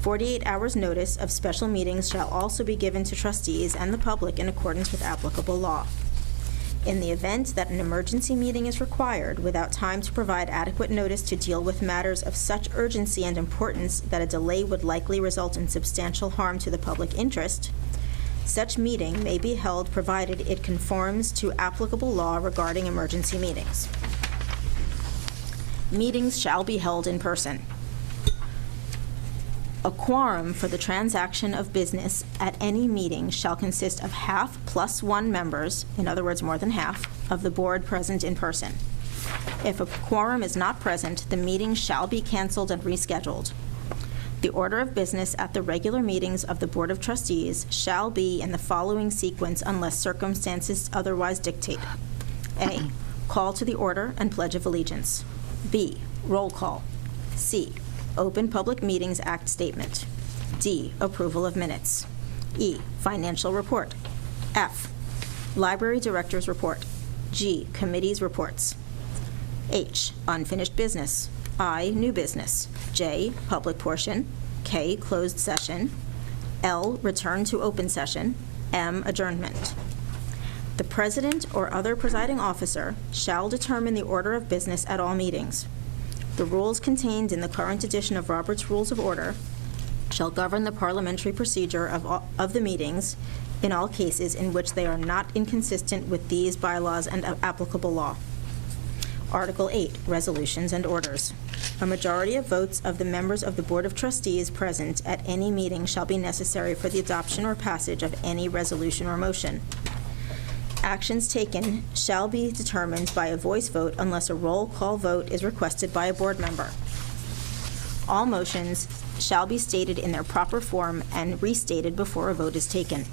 48 hours' notice of special meetings shall also be given to trustees and the public in accordance with applicable law. In the event that an emergency meeting is required without time to provide adequate notice to deal with matters of such urgency and importance that a delay would likely result in substantial harm to the public interest, such meeting may be held provided it conforms to applicable law regarding emergency meetings. Meetings shall be held in person. A quorum for the transaction of business at any meeting shall consist of half plus 1 members, in other words, more than half, of the board present in person. If a quorum is not present, the meeting shall be canceled and rescheduled. The order of business at the regular meetings of the Board of Trustees shall be in the following sequence unless circumstances otherwise dictate. A, call to the order and pledge of allegiance. B, roll call. C, Open Public Meetings Act statement. D, approval of minutes. E, financial report. F, library director's report. G, committees reports. H, unfinished business. I, new business. J, public portion. K, closed session. L, return to open session. M, adjournment. The president or other presiding officer shall determine the order of business at all meetings. The rules contained in the current edition of Robert's Rules of Order shall govern the parliamentary procedure of the meetings in all cases in which they are not inconsistent with these bylaws and applicable law. Article 8, Resolutions and Orders. A majority of votes of the members of the Board of Trustees present at any meeting shall be necessary for the adoption or passage of any resolution or motion. Actions taken shall be determined by a voice vote unless a roll call vote is requested by a board member. All motions shall be stated in their proper form and restated before a vote is taken.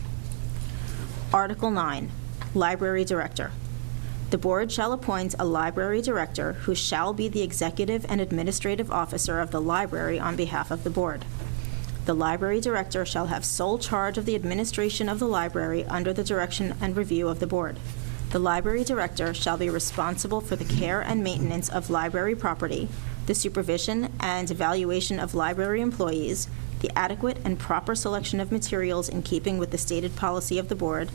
Article 9, Library Director. The board shall appoint a library director who shall be the executive and administrative officer of the library on behalf of the board. The library director shall have sole charge of the administration of the library under the direction and review of the board. The library director shall be responsible for the care and maintenance of library property, the supervision and evaluation of library employees, the adequate and proper selection of materials in keeping with the stated policy of the board,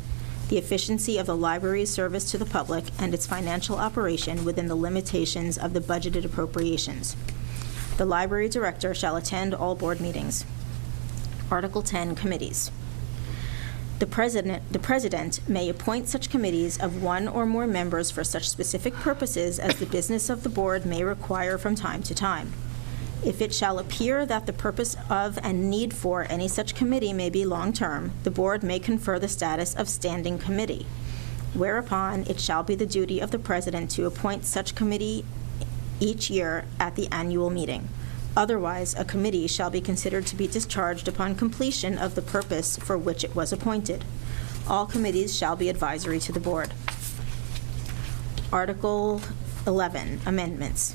the efficiency of the library's service to the public, and its financial operation within the limitations of the budgeted appropriations. The library director shall attend all board meetings. Article 10, Committees. The president may appoint such committees of 1 or more members for such specific purposes as the business of the board may require from time to time. If it shall appear that the purpose of and need for any such committee may be long-term, the board may confer the status of standing committee, whereupon it shall be the duty of the president to appoint such committee each year at the annual meeting. Otherwise, a committee shall be considered to be discharged upon completion of the purpose for which it was appointed. All committees shall be advisory to the board. Article 11, Amendments.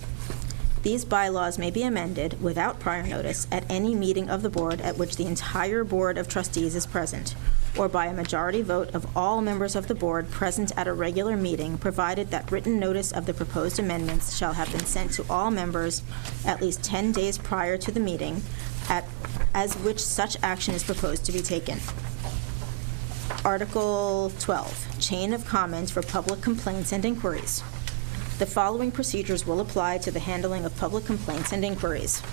These bylaws may be amended without prior notice at any meeting of the board at which the entire Board of Trustees is present, or by a majority vote of all members of the board present at a regular meeting, provided that written notice of the proposed amendments shall have been sent to all members at least 10 days prior to the meeting as which such action is proposed to be taken. Article 12, Chain of Comment for Public Complaints and Inquiries. The following procedures will apply to the handling of public complaints and inquiries.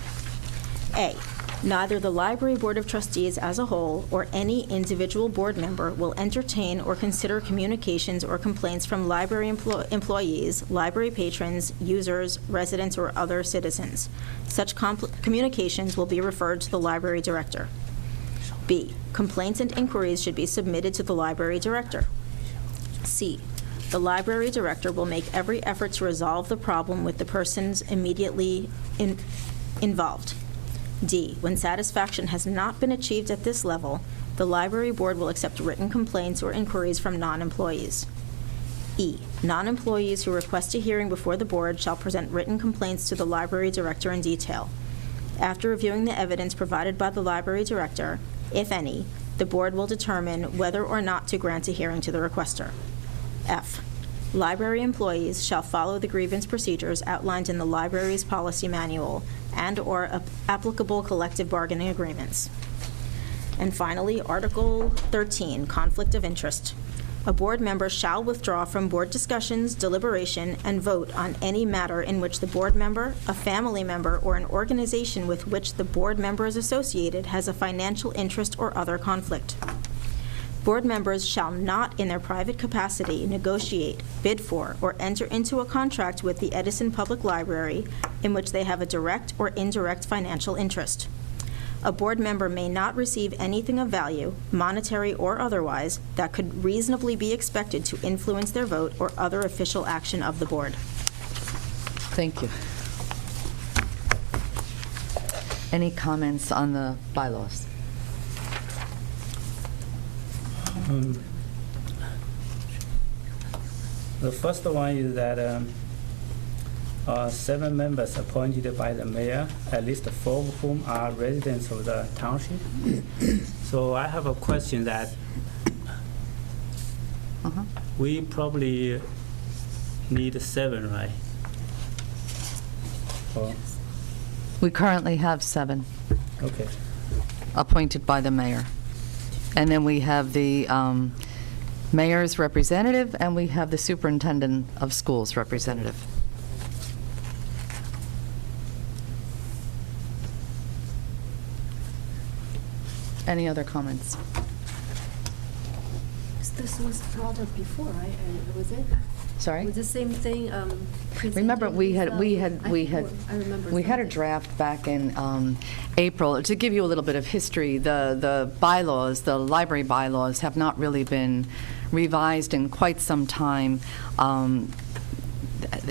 A, neither the Library Board of Trustees as a whole or any individual board member will entertain or consider communications or complaints from library employees, library patrons, users, residents, or other citizens. Such communications will be referred to the library director. B, complaints and inquiries should be submitted to the library director. C, the library director will make every effort to resolve the problem with the persons immediately involved. D, when satisfaction has not been achieved at this level, the library board will accept written complaints or inquiries from non-employees. E, non-employees who request a hearing before the board shall present written complaints to the library director in detail. After reviewing the evidence provided by the library director, if any, the board will determine whether or not to grant a hearing to the requester. F, library employees shall follow the grievance procedures outlined in the library's policy manual and/or applicable collective bargaining agreements. And finally, Article 13, Conflict of Interest. A board member shall withdraw from board discussions, deliberation, and vote on any matter in which the board member, a family member, or an organization with which the board member is associated has a financial interest or other conflict. Board members shall not, in their private capacity, negotiate, bid for, or enter into a contract with the Edison Public Library in which they have a direct or indirect financial interest. A board member may not receive anything of value, monetary or otherwise, that could reasonably be expected to influence their vote or other official action of the board. Thank you. Any comments on the bylaws? The first one is that 7 members appointed by the mayor, at least 4 of whom are residents of the township. So I have a question that we probably need 7, right? Or, We currently have 7 okay. appointed by the mayor. And then we have the mayor's representative, and we have the superintendent of schools representative. Any other comments? This was brought up before, right? Was it? Sorry? Was the same thing presented? Remember, we had a draft. draft back in April. To give you a little bit of history, the bylaws, the library bylaws, have not really been revised in quite some time.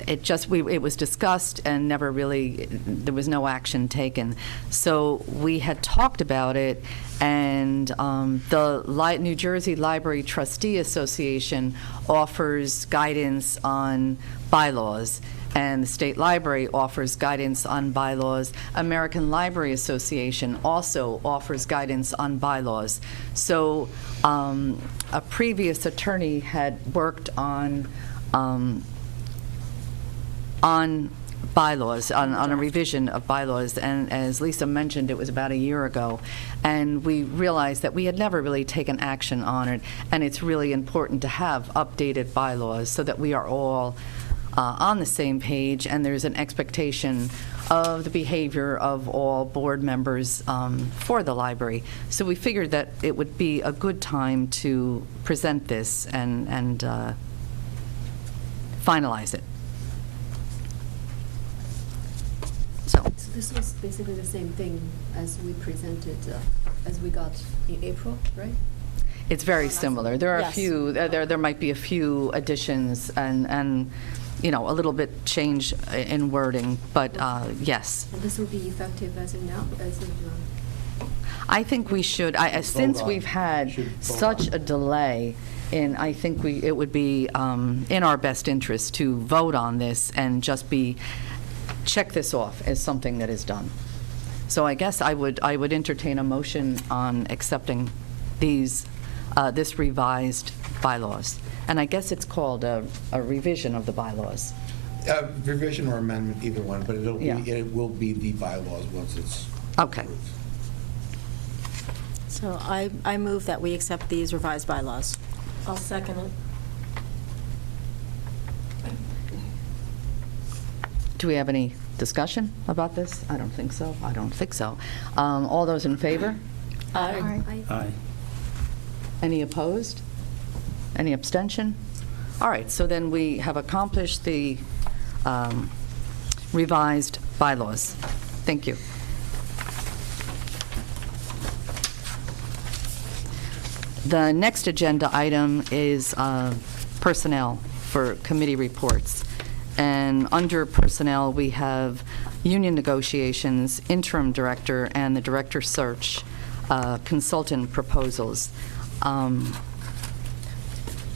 It was discussed and never really, there was no action taken. So we had talked about it, and the New Jersey Library Trustee Association offers guidance on bylaws, and the State Library offers guidance on bylaws. American Library Association also offers guidance on bylaws. So a previous attorney had worked on bylaws, on a revision of bylaws, and as Lisa mentioned, it was about a year ago, and we realized that we had never really taken action on it, and it's really important to have updated bylaws so that we are all on the same page, and there's an expectation of the behavior of all board members for the library. So we figured that it would be a good time to present this and finalize it. So this was basically the same thing as we presented, as we got in April, right? it's very similar. There are a Yes. few, there might be a few additions and, you know, a little bit change in wording, but yes. And this will be effective as of now, as of I think we should, since we've had such a delay, and I think it would be in our best interest to vote on this and just check this off as something that is done. So I guess I would entertain a motion on accepting this revised bylaws. And I guess it's called a revision of the bylaws. Revision or amendment, either one, but Yeah. it will be the bylaws once it's Okay. approved. So I move that we accept these revised bylaws. I'll second it. Do we have any Discussion about this? I don't think so. I don't think so. All those in favor? Aye. Aye. Any opposed? Any abstention? All right, so then we have accomplished the revised bylaws. Thank you. The next agenda item is personnel for committee reports. And under personnel, we have union negotiations, interim director, and the director search consultant proposals.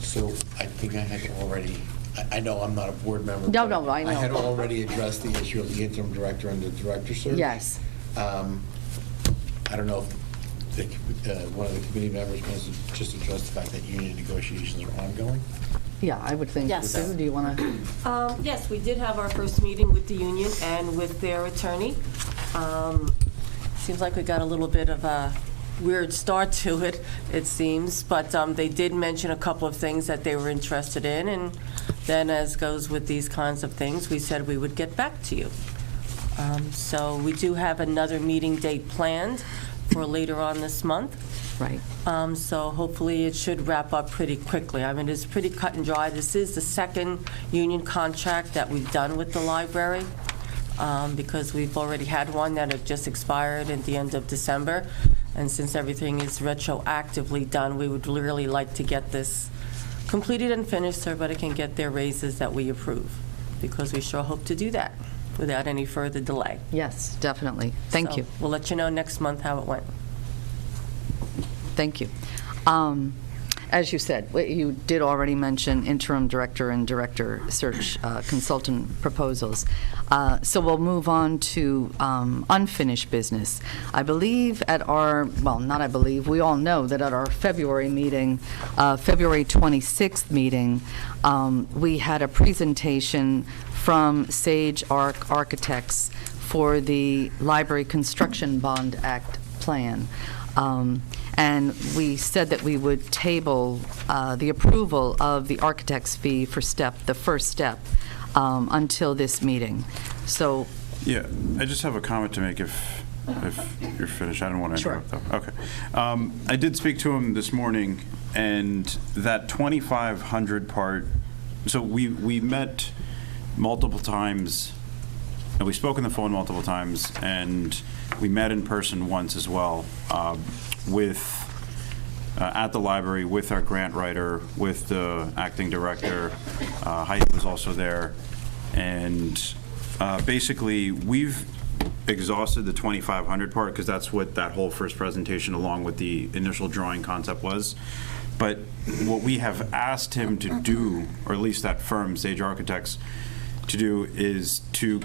So I think I had already, I know I'm not a board member. No, but no, I know. I had already addressed the issue of the interim director and the director search. Yes. I don't know if one of the committee members wants to just address the fact that union negotiations are ongoing. Yeah, I would think. Yes. So. Do you want to? Yes, we did have our first meeting with the union and with their attorney. Seems like we got a little bit of a weird start to it, it seems, but they did mention a couple of things that they were interested in, and then, as goes with these kinds of things, we said we would get back to you. So we do have another meeting date planned for later on this month. Right. So hopefully it should wrap up pretty quickly. I mean, it's pretty cut and dry. This is the second union contract that we've done with the library, because we've already had one that had just expired at the end of December. And since everything is retroactively done, we would really like to get this completed and finished so everybody can get their raises that we approve, because we sure hope to do that without any further delay. Yes, definitely. Thank So you. We'll let you know next month how it went. Thank you. As you said, you did already mention interim director and director search consultant proposals. So we'll move on to unfinished business. I believe at our, well, not I believe, we all know that at our February meeting, February 26th meeting, we had a presentation from Sage Architects for the Library Construction Bond Act plan. And we said that we would table the approval of the architect's fee for the first step, until this meeting. So, Yeah, I just have a comment to make if you're finished. I don't want to Sure. interrupt, though. Okay. I did speak to him this morning, and that 2,500 part, so we met multiple times, and we spoke on the phone multiple times, and we met in person once as well, at the library with our grant writer, with the acting director. Heidi was also there. And basically, we've exhausted the 2,500 part, because that's what that whole first presentation along with the initial drawing concept was. But what we have asked him to do, or at least that firm, Sage Architects, to do, is to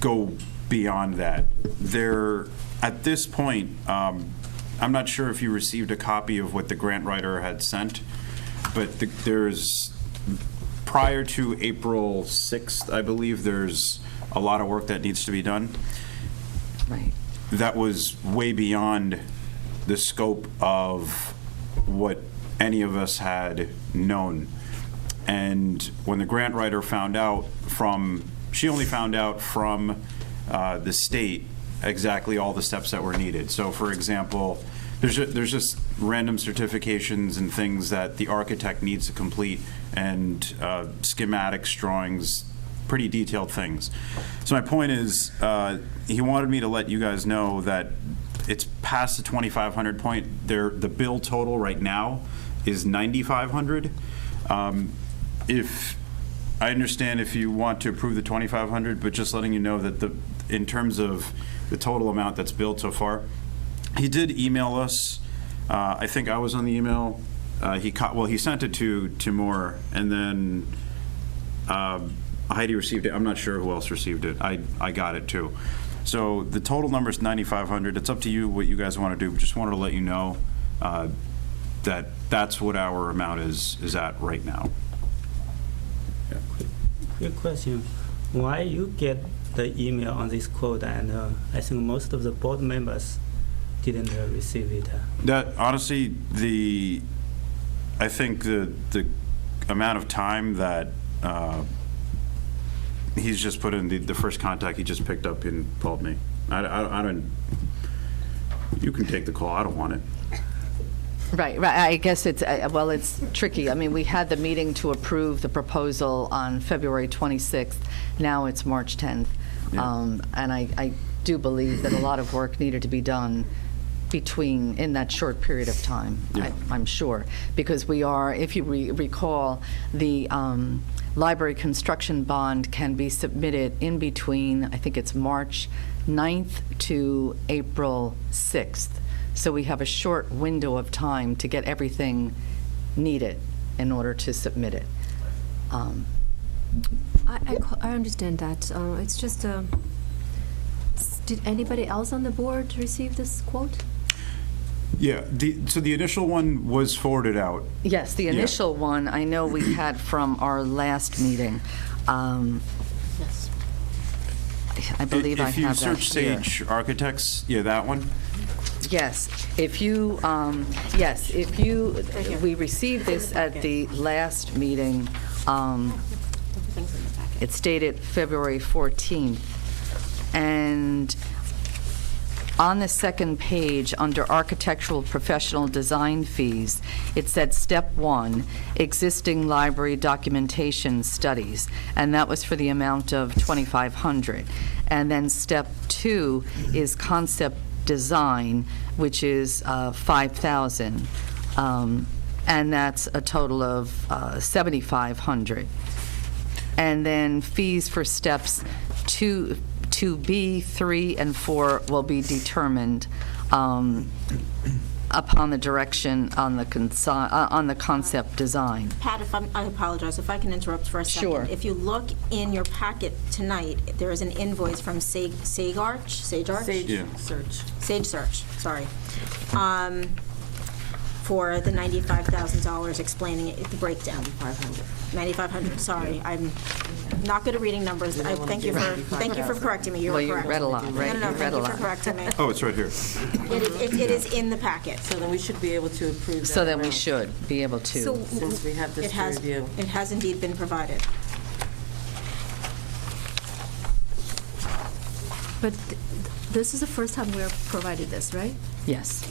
go beyond that. At this point, I'm not sure if you received a copy of what the grant writer had sent, but there's, prior to April 6th, I believe, there's a lot of work that needs to be done. right. That was way beyond the scope of what any of us had known. And when the grant writer found out she only found out from the state exactly all the steps that were needed. So, for example, there's just random certifications and things that the architect needs to complete, and schematics, drawings, pretty detailed things. So my point is, he wanted me to let you guys know that it's past the 2,500 point. The bill total right now is 9,500. If I understand if you want to approve the 2,500, but just letting you know that in terms of the total amount that's billed so far, he did email us. I think I was on the email. He sent it to Moore, and then Heidi received it. I'm not sure who else received it. I got it too. So the total number is 9,500. It's up to you what you guys want to do. Just wanted to let you know that that's what our amount is at right now. Yeah. Quick question. Why you get the email on this quote, and I think most of the board members didn't receive it? That honestly, I think the amount of time that he's just put in the first contact, he just picked up and called me. I don't, you can take the call, I don't want it. Right. I guess it's, well, it's tricky. I mean, we had the meeting to approve the proposal on February 26th. Now it's March 10th. Yeah. And I do believe that a lot of work needed to be done in that short period of time, Yeah. I'm sure. Because we are, if you recall, the library construction bond can be submitted in between, I think it's March 9th to April 6th. So we have a short window of time to get everything needed in order to submit it. I understand that. It's just, did anybody else on the board receive this quote? Yeah, so the initial one was forwarded out. Yes, the Yeah. initial one, I know we had from our last meeting. Yes. I believe I have that here. If you search Sage Architects, yeah, that one. Yes, if you, we received this at the last meeting. Everything's in the packet. It's dated February 14th. And on the second page, under architectural professional design fees, it said step 1, existing library documentation studies, and that was for the amount of $2,500. And then step 2 is concept design, which is $5,000, and that's a total of $7,500. And then fees for steps 2B, 3, and 4 will be determined upon the direction on the concept design. Pat, I apologize, if I can interrupt for a second. Sure. If you look in your packet tonight, there is an invoice from Sage Search, Yeah. sorry, for the $95,000 explaining it, the breakdown. $9,500, sorry. I'm not good at reading numbers. Thank you for correcting me. You were Well, you correct. read a lot, right? No, You read thank a you for lot. correcting me. Oh, it's right here. It is in the packet. So then we should be able to approve that. So then we amount, should be able to. So Since we have this It to has, review. it has indeed been provided. But this is the first time we're provided this, right? Yes.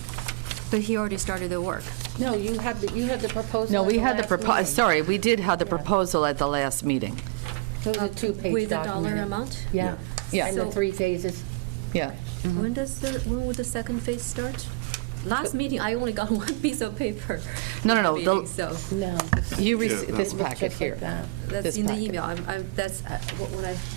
But he already started the work. No, you had the proposal. No, at we the had the last proposal, meeting. sorry, we did have the proposal at the last meeting. It was a two-page With the document. dollar amount? Yeah. Yeah. And the So- 3 phases. Yeah. When would the second phase start? Last meeting, I only got one piece of paper. No, no, no, Meeting, the- So No. You Yeah, received this Looks packet just here. like that. that's This in the packet. email. That's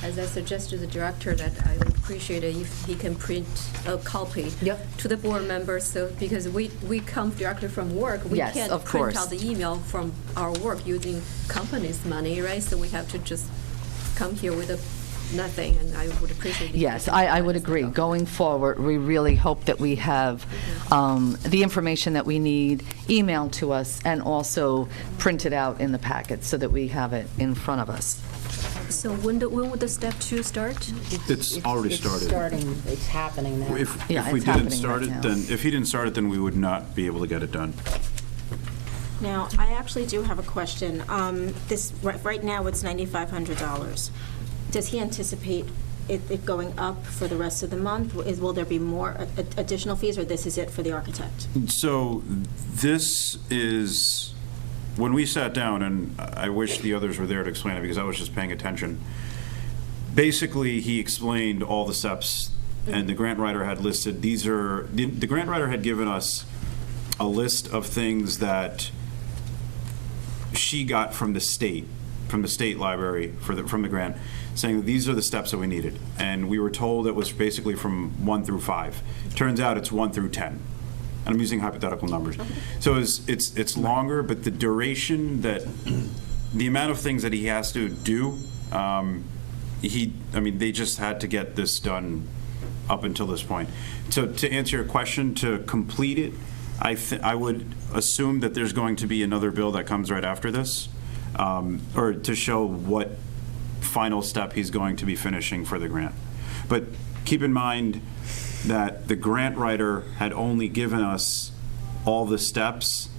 as I suggested to the director that I would appreciate it if he can print a copy Yep. to the board members. So because we come directly from work, we Yes, can't of print course. out the email from our work using company's money, right? So we have to just come here with nothing, and I would appreciate it. if Yes, you can I would provide us the agree. copy. Going forward, we really hope that we have the information that we need emailed to us and also printed out in the packet so that we have it in front of us. So when would the step 2 start? It's already It's started. starting, it's happening now. If Yeah, we it's didn't happening start right it, now. then, if he didn't start it, then we would not be able to get it done. Now, I actually do have a question. Right now, it's $9,500. Does he anticipate it going up for the rest of the month? Will there be more additional fees, or this is it for the architect? So this is, when we sat down, and I wish the others were there to explain it because I was just paying attention. Basically, he explained all the steps, and the grant writer had listed, the grant writer had given us a list of things that she got from the state library from the grant, saying that these are the steps that we needed. And we were told it was basically from 1 through 5. Turns out it's 1 through 10. And I'm using hypothetical numbers. So it's longer, but the duration the amount of things that he has to do, they just had to get this done up until this point. So to answer your question, to complete it, I would assume that there's going to be another bill that comes right after this, or to show what final step he's going to be finishing for the grant. But keep in mind that the grant writer had only given us all the steps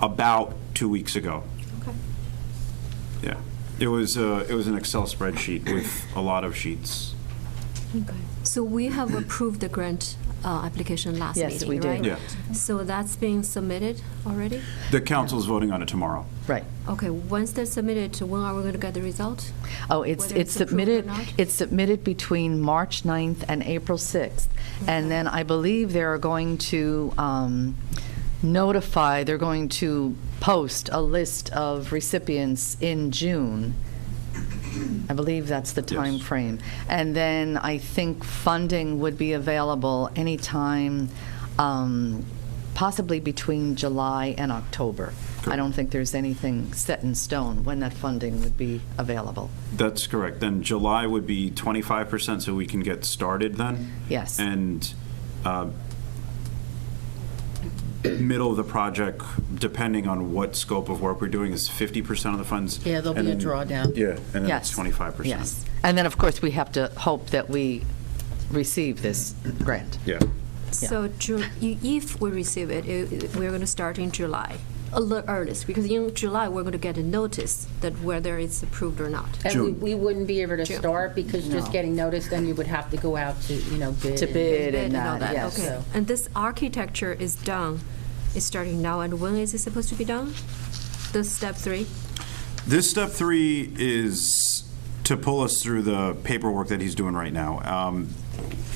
about 2 weeks ago. Okay. Yeah. It was an Excel spreadsheet with a lot of sheets. Okay. So we have approved the grant application last meeting, right? Yes, we did. Yeah. So that's being submitted already? The council's voting on it tomorrow. Right. Okay, once they're submitted, when are we going to get the result? Oh, it's Whether it's approved or submitted, not? it's submitted between March 9th and April 6th. And then I believe they're going to they're going to post a list of recipients in June. I believe that's the Yes. time frame. And then I think funding would be available anytime, possibly between July and October. I don't think there's anything set in stone when that funding would be available. That's correct. Then July would be 25%, so we can get started then. Yes. And middle of the project, depending on what scope of work we're doing, is 50% of the funds. Yeah, there'll and be a then- drawdown. Yeah, and then Yes. it's 25%. Yes. And then, of course, we have to hope that we receive this grant. Yeah. So if we receive it, we're going to start in July, a little earliest, because in July, we're going to get a notice that whether it's approved or not. And June. we wouldn't be able to June. start, because just No. getting noticed, then you would have to go out to, bid. To bid Bid and all that, yes. Okay. And this architecture is done, it's starting now, and when is it supposed to be done? The step 3? This step 3 is to pull us through the paperwork that he's doing right now.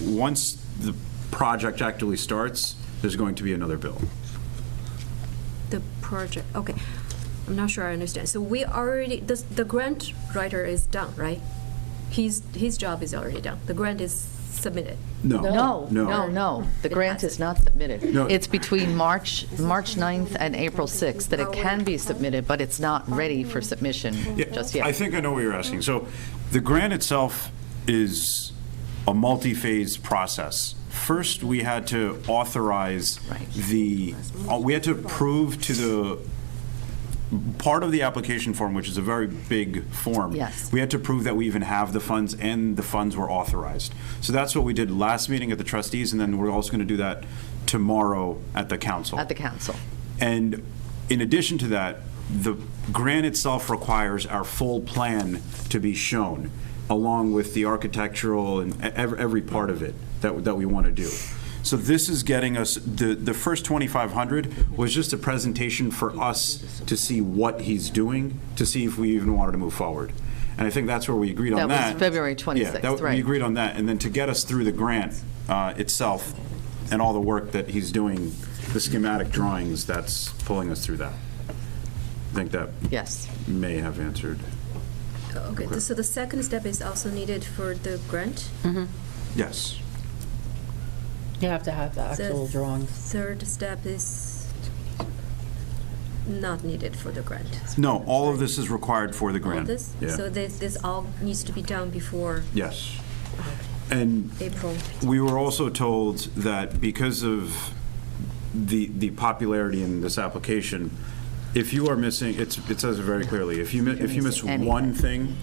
Once the project actually starts, there's going to be another bill. The project, okay. I'm not sure I understand. So we already, the grant writer is done, right? His job is already done. The grant is submitted. No. No. The It grant has is not submitted. No. It's between March 9th and April 6th that it can be submitted, but it's not ready for submission just yet. I think I know what you're asking. So the grant itself is a multi-phase process. First, we had to authorize we had to prove to the part of the application form, which is a very big form. Yes. We had to prove that we even have the funds and the funds were authorized. So that's what we did last meeting at the trustees, and then we're also going to do that tomorrow at the council. At the council. And in addition to that, the grant itself requires our full plan to be shown, along with the architectural and every part of it that we want to do. So this is getting us, the first 2,500 was just a presentation for us to see what he's doing, to see if we even wanted to move forward. And I think that's where we agreed on that. That was February 26th, Yeah, right. we agreed on that. And then to get us through the grant itself and all the work that he's doing, the schematic drawings, that's pulling us through that. I think that Yes. may have answered. Okay, so the second step is also needed for the grant? Yes. You have to have the actual The drawings. third step is not needed for the grant. No, all of this is required for the All grant. this? Yeah. So this all needs to be done before Yes. And April? we were also told that because of the popularity in this application, if you are missing, it says it very clearly, if you miss one thing,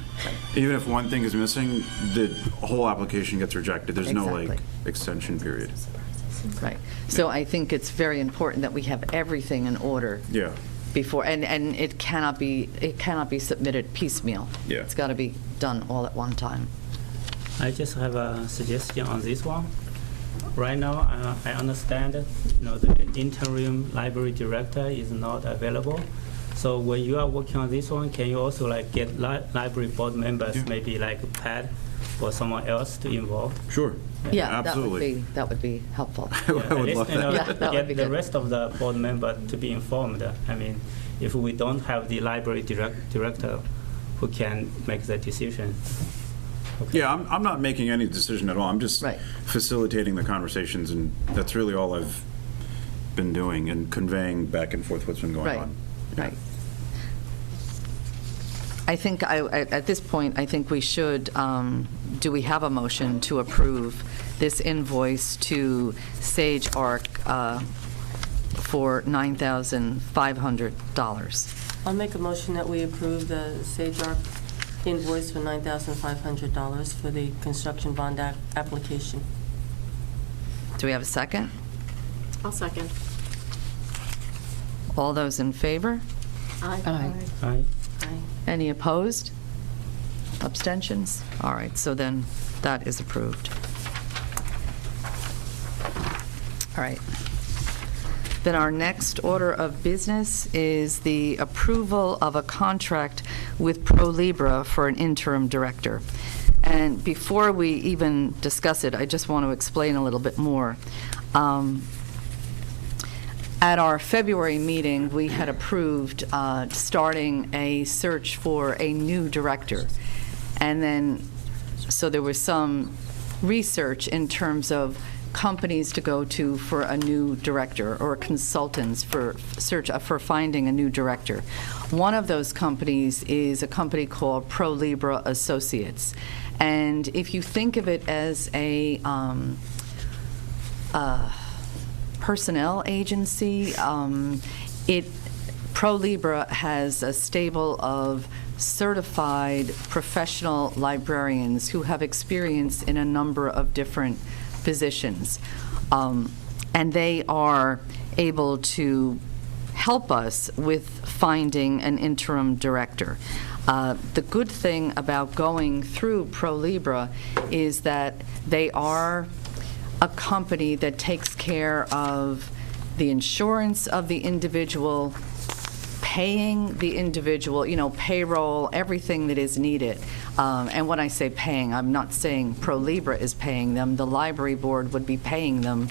even if one thing is missing, the whole application gets rejected. There's no like Exactly. extension period. Right. So I think it's very important that we have everything in order Yeah. before, and it cannot be submitted piecemeal. Yeah. It's got to be done all at one time. I just have a suggestion on this one. Right now, I understand, the interim library director is not available. So when you are working on this one, can you also get library board members, Yeah. maybe like Pat or someone else to involve? Sure. Yeah, Absolutely. that would be helpful. I would love that. Yeah, that would Get be the good. rest of the board members to be informed. I mean, if we don't have the library director who can make the decision. Okay. Yeah, I'm not making any decision at all. I'm just Right. facilitating the conversations, and that's really all I've been doing and conveying back and forth what's been going Right, on. right. I think, at this point, I think we should, do we have a motion to approve this invoice to Sage Arc for $9,500? I'll make a motion that we approve the Sage Arc invoice for $9,500 for the construction bond application. Do we have a second? I'll second. All those in favor? Aye. Aye. Aye. Any opposed? Abstentions? All right, so then that is approved. All right. Then our next order of business is the approval of a contract with Pro Libra for an interim director. And before we even discuss it, I just want to explain a little bit more. At our February meeting, we had approved starting a search for a new director. And then, so there was some research in terms of companies to go to for a new director, or consultants for finding a new director. One of those companies is a company called Pro Libra Associates. And if you think of it as a personnel agency, Pro Libra has a stable of certified professional librarians who have experience in a number of different positions. And they are able to help us with finding an interim director. The good thing about going through Pro Libra is that they are a company that takes care of the insurance of the individual, paying the individual, payroll, everything that is needed. And when I say paying, I'm not saying Pro Libra is paying them. The library board would be paying them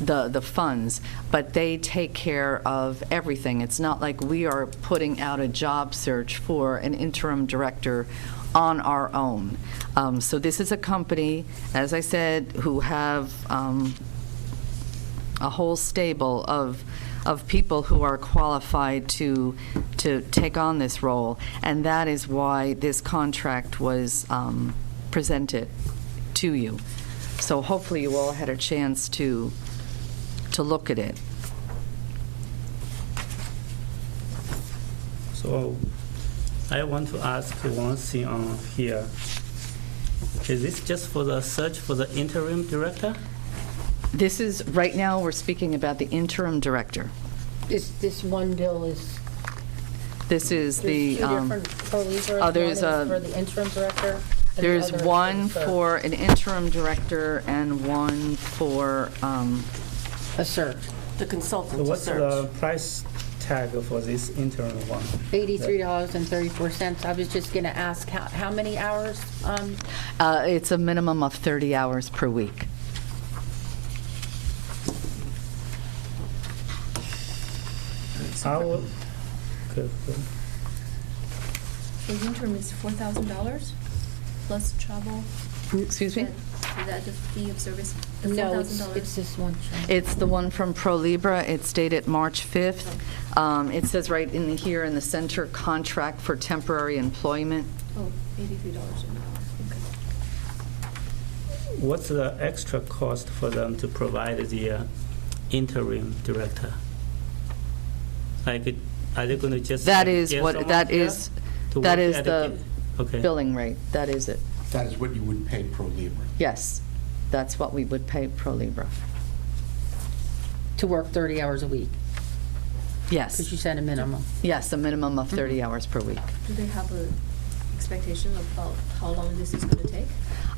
the funds, but they take care of everything. It's not like we are putting out a job search for an interim director on our own. So this is a company, as I said, who have a whole stable of people who are qualified to take on this role, and that is why this contract was presented to you. So hopefully you all had a chance to look at it. So I want to ask one thing on here. Is this just for the search for the interim director? This is, right now, we're speaking about the interim director. This one bill is, This is the, there's two different Pro Libras. there's One a- is for the interim director. and the there's other is one search. for an interim director and one for, A search, The So consultant to what's the search. price tag for this interim one? $83.34. I was just going to ask, how many hours? it's a minimum of 30 hours per week. How, okay, The interim is $4,000 plus travel. Excuse me? Is that the fee of service? The No, $4,000? it's this one. It's the one from Pro Libra. It's dated March 5th. It says right in here in the center, contract for temporary employment. Oh, $83 an hour. Okay. what's the extra cost for them to provide the interim director? Like, are they going to just? That is get what, someone that here is, to that work is at the Okay. billing rate. That is it. That is what you would pay Pro Libra. Yes, that's what we would pay Pro Libra. To work 30 hours a week, Yes, because you said a minimum. yes, a minimum of 30 hours per week. Do they have a expectation about how long this is going to take?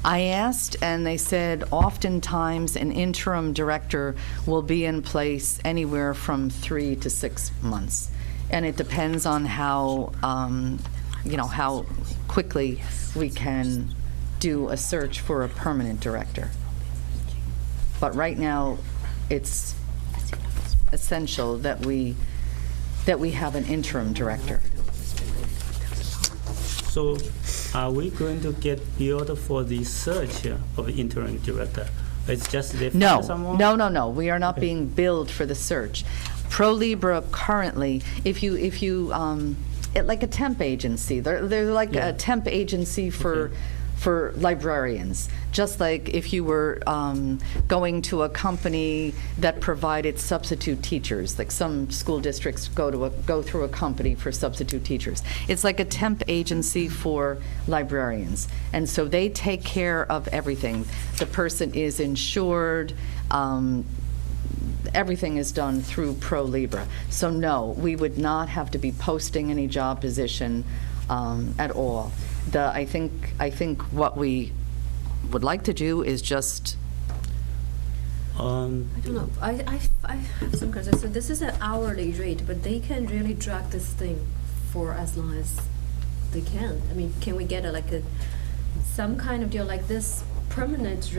I asked, and they said oftentimes an interim director will be in place anywhere from 3 to 6 months. And it depends on how, how quickly we can do a search for a permanent director. But right now, it's essential that we have an interim director. So are we going to get billed for the search of interim director? It's just they No, find someone? no, we are not Okay. being billed for the search. Pro Libra currently, if you, like a temp agency, they're like Yeah. a temp agency Okay. for librarians. Just like if you were going to a company that provided substitute teachers, like some school districts go through a company for substitute teachers. It's like a temp agency for librarians. And so they take care of everything. The person is insured, everything is done through Pro Libra. So no, we would not have to be posting any job position at all. I think what we would like to do is just, I don't know, I have some concerns. So this is an hourly rate, but they can really drag this thing for as long as they can. I mean, can we get some kind of deal like this permanent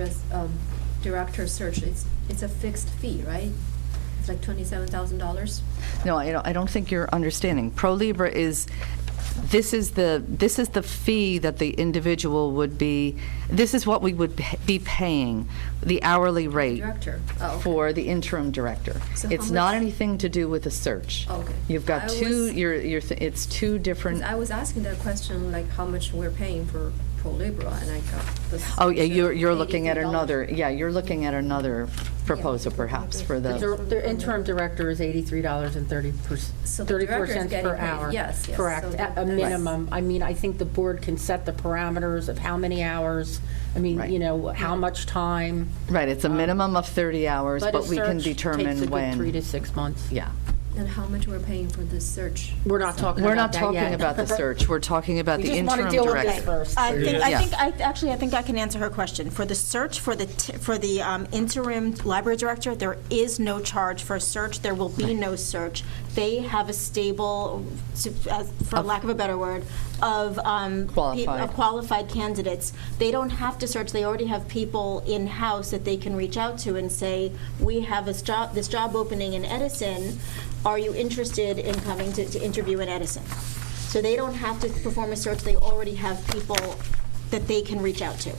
director search? It's a fixed fee, right? It's like $27,000. no, I don't think you're understanding. Pro Libre is, this is the fee that the individual would be, this is what we would be paying, the hourly rate Director. Oh, okay. for the interim director. So how It's not much- anything to do with the search. Oh, okay. You've got I two, was- it's two different. I was asking that question, like how much we're paying for Pro Libre, and I got this. Oh, yeah, you're $83. looking at another, you're looking at another proposal perhaps for The interim director is $83.34 So the director is cents getting per paid, hour. yes, yes. Correct, So at a that's- minimum. I mean, I think the board can set the parameters of how many hours, I mean, Right. you know, how much time. Right, it's a minimum of 30 hours, a but we can search determine takes a good when. 3 to 6 months. Yeah. And how much we're paying for this search? We're not talking We're about not that talking yet. about the search, we're talking about We the just want to interim deal with this director. first. I Yeah. think I can answer her question. For the search, for the interim library director, there is no charge for a search. There will be no search. They have a stable, for lack of a better word, of Qualified. of qualified candidates. They don't have to search. They already have people in-house that they can reach out to and say, we have this job opening in Edison. Are you interested in coming to interview in Edison? So they don't have to perform a search. They already have people that they can reach out to.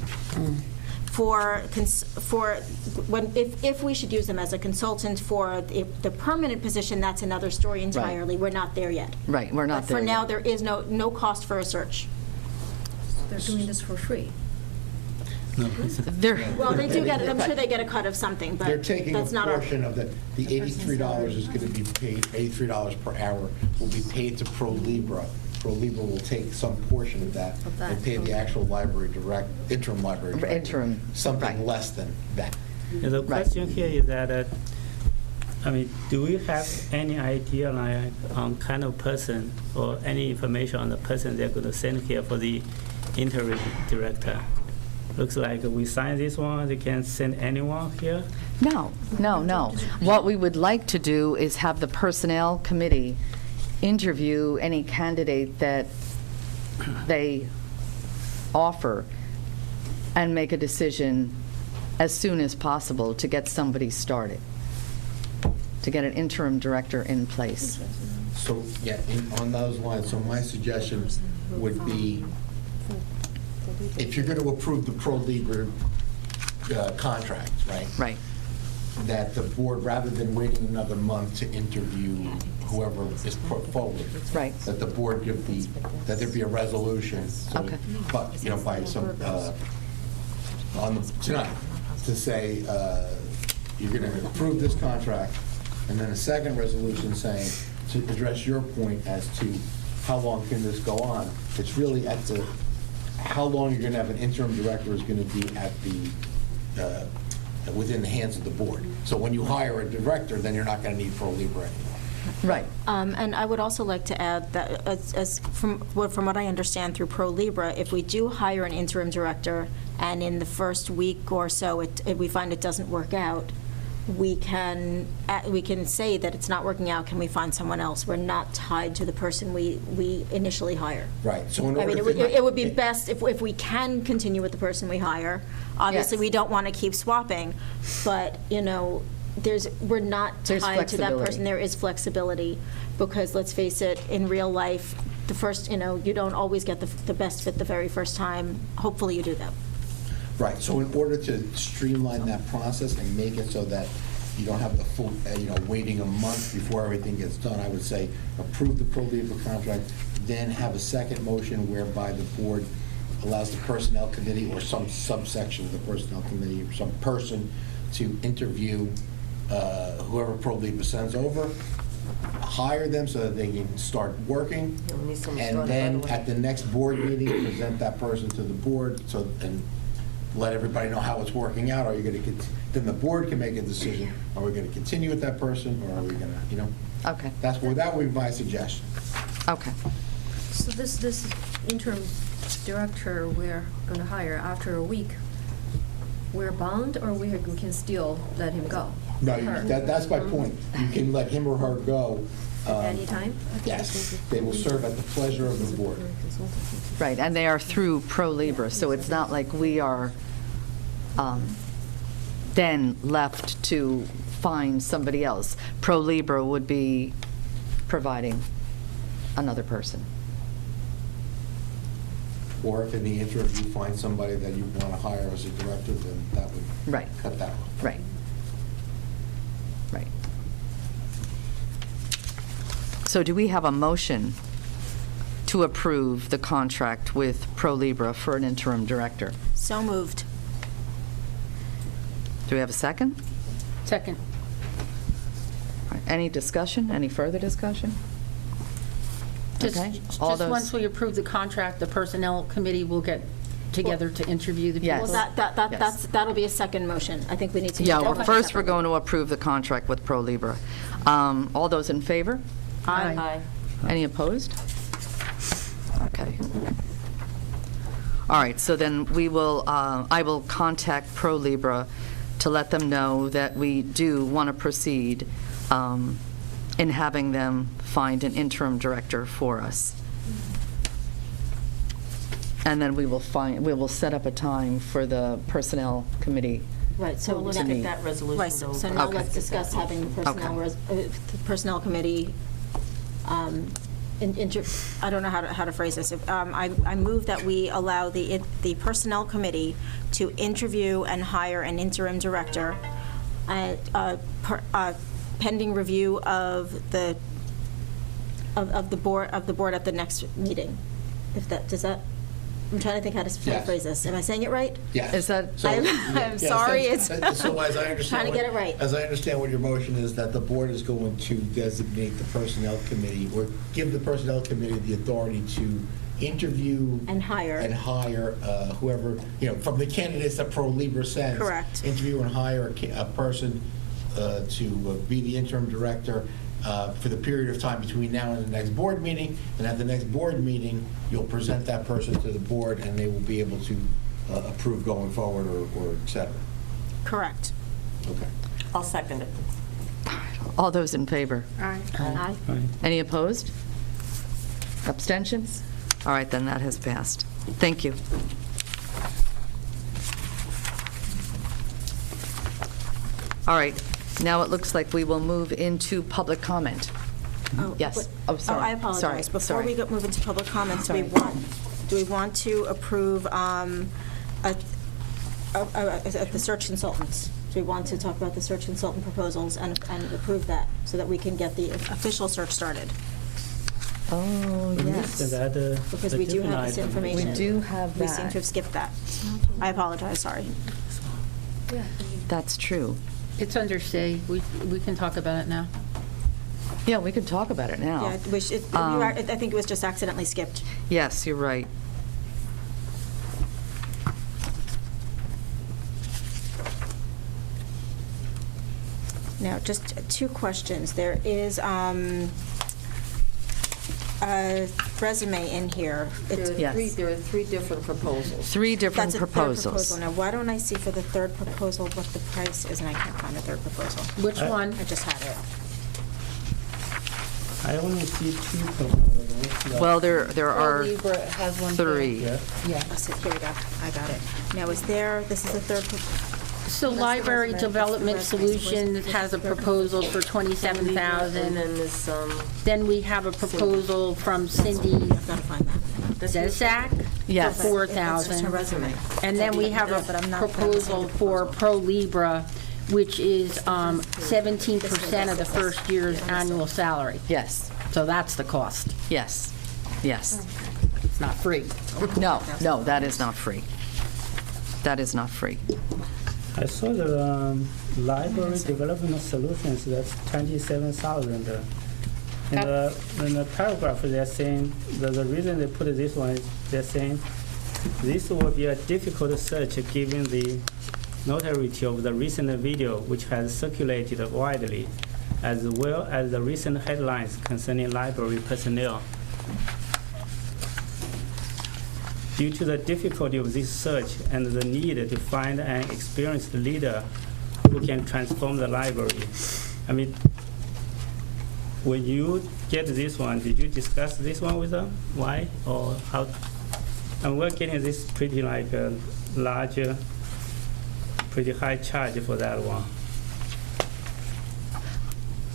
If we should use them as a consultant for the permanent position, that's another story entirely. We're not there yet. Right, we're not But there for now, yet. there is no cost for a search. They're doing this for free. They're- Well, they do get, I'm sure they get a cut of something, but They're taking a that's not our. portion of the $83 is going to be paid, $83 per hour will be paid to Pro Libre. Pro Libre will take some portion of that Of that, and pay the okay. actual interim library director. Interim, Something right. less than that. And the Right. question here is that, I mean, do we have any idea like on kind of person or any information on the person they're going to send here for the interim director? Looks like we sign this one, they can send anyone here? No. What we would like to do is have the Personnel Committee interview any candidate that they offer and make a decision as soon as possible to get somebody started, to get an interim director in place. So, yeah, on those lines, so my suggestion would be, if you're going to approve the Pro Libre contract, right? Right. That the board, rather than waiting another month to interview whoever is put forward. Right. That the board that there be a resolution. so- Okay. But, by some, tonight, to say, you're going to approve this contract, and then a second resolution saying, to address your point as to how long can this go on, it's really how long you're going to have an interim director is going to be at within the hands of the board. So when you hire a director, then you're not going to need Pro Libre anymore. Right. And I would also like to add that, from what I understand through Pro Libre, if we do hire an interim director, and in the first week or so, if we find it doesn't work out, we can say that it's not working out, can we find someone else? We're not tied to the person we initially hire. Right, so in I order mean, to... it would be best if we can continue with the person we hire. Obviously, Yes. we don't want to keep swapping, but, we're not There's tied to that flexibility. person. There is flexibility, because let's face it, in real life, the first, you don't always get the best fit the very first time. Hopefully you do that. Right, so in order to streamline that process and make it so that you don't have the full, waiting a month before everything gets done, I would say approve the Pro Libre contract, then have a second motion whereby the board allows the Personnel Committee or some subsection of the Personnel Committee or some person to interview whoever Pro Libre sends over, hire them so that they can start working, Yeah, we need someone and started then right away. at the next board meeting, present that person to the board, and let everybody know how it's working out. Are you going to, then the board can make a decision, are we going to continue with that person, or are we going to, Okay. that would be my suggestion. Okay. So this interim director we're going to hire after a week, we're bound, or we can still let him go? No, Her. that's my point. You can let him or her go. Any time? Yes, they will serve at the pleasure of the board. Right, and they are through Pro Libra, so it's not like we are then left to find somebody else. Pro Libra would be providing another person. Or if in the interim you find somebody that you want to hire as a director, then that would Right. cut that off. Right. Right. So do we have a motion to approve the contract with Pro Libra for an interim director? So moved. Do we have a second? Second. All right, any discussion, any further discussion? Okay, all Just those- once we approve the contract, the Personnel Committee will get together to interview the people. Yes. Well, Yes. that'll be a second motion. I think we need to. Yeah, do well, that first we're separately. going to approve the contract with Pro Libra. All those in favor? Aye. Any opposed? Okay. All right, so then we will, I will contact Pro Libra to let them know that we do want to proceed in having them find an interim director for us. And then we will set up a time for the Personnel Committee. Right, so Let's to now- me. get that resolution. Right, so over. now Okay. let's discuss having the Personnel Committee, I don't know how to phrase this. I move that we allow the Personnel Committee to interview and hire an interim director pending review of the board at the next meeting. I'm trying to think how to Yes. phrase this. Am I saying it right? Yes. Is that- So- I'm yes, sorry, that's- So as I understand. Trying to get it right. As I understand what your motion is, that the board is going to designate the Personnel Committee, or give the Personnel Committee the authority to interview. And hire. Whoever, from the candidates that Pro Libra sends. Correct. Interview and hire a person to be the interim director for the period of time between now and the next board meeting. And at the next board meeting, you'll present that person to the board, and they will be able to approve going forward, or et cetera. Correct. Okay. I'll second it. All those in favor? Aye. Any opposed? Abstentions? All right, then that has passed. Thank you. All right, now it looks like we will move into public comment. Yes. Oh, sorry. I apologize. Sorry, Before sorry. we move into public comments, do Sorry. we want to approve the search consultants? Do we want to talk about the search consultant proposals and approve that, so that we can get the official search started? Oh, yes. Because we do have this information. We do have We seem that. to have skipped that. I apologize, sorry. That's true. It's under C. We can talk about it now. Yeah, we could talk about it now. Yeah, I think it was just accidentally skipped. Yes, you're right. Now, just two questions. There is a resume in here. Yes. There are three different proposals. Three different That's a third proposals. proposal. Now, why don't I see for the third proposal what the price is, and I can't find the third proposal. Which one? I just had it. I only see two proposals. Well, there are Libra has one. three. Yeah. Yeah. Oh, so here we go. I got it. Now, this is the third, So That's the Library resume. Development That's the resume. Solutions has a proposal for And $27,000. then this, Then we have a proposal from Cindy I've got to find that. Zesak Yes. for That's just her $4,000. resume. And then we have But I'm a not- proposal for Pro Libra, which is 17% of the first year's annual salary. Yes, So that's the cost. yes, yes. It's not free. No, that is not free. That is not free. I saw the library development solutions, that's 27,000. In the paragraph, they're saying, the reason they put this one is they're saying this will be a difficult search given the notoriety of the recent video which has circulated widely, as well as the recent headlines concerning library personnel. due to the difficulty of this search and the need to find an experienced leader who can transform the library. I mean, when you get this one, did you discuss this one with them? Why or how? And we're getting this pretty like a larger, pretty high charge for that one.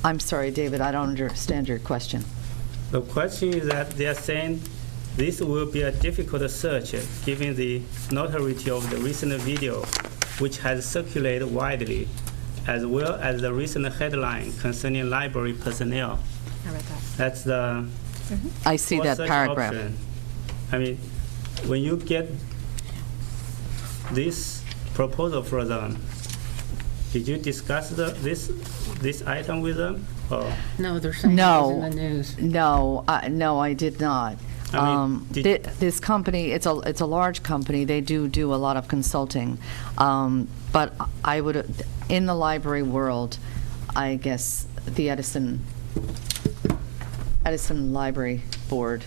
I'm sorry, David, I don't understand your question. The question is that they are saying this will be a difficult search given the notoriety of the recent video, which has circulated widely, as well as the recent headline concerning library personnel. I read that. That's the I see that search paragraph. option. I mean, when you get this proposal for them, did you discuss this item with them? Or No, they're saying it was in the news. No, I did not. I mean, This company, it's a large company, they do a lot of consulting. But I would, in the library world, I guess the Edison Library Board.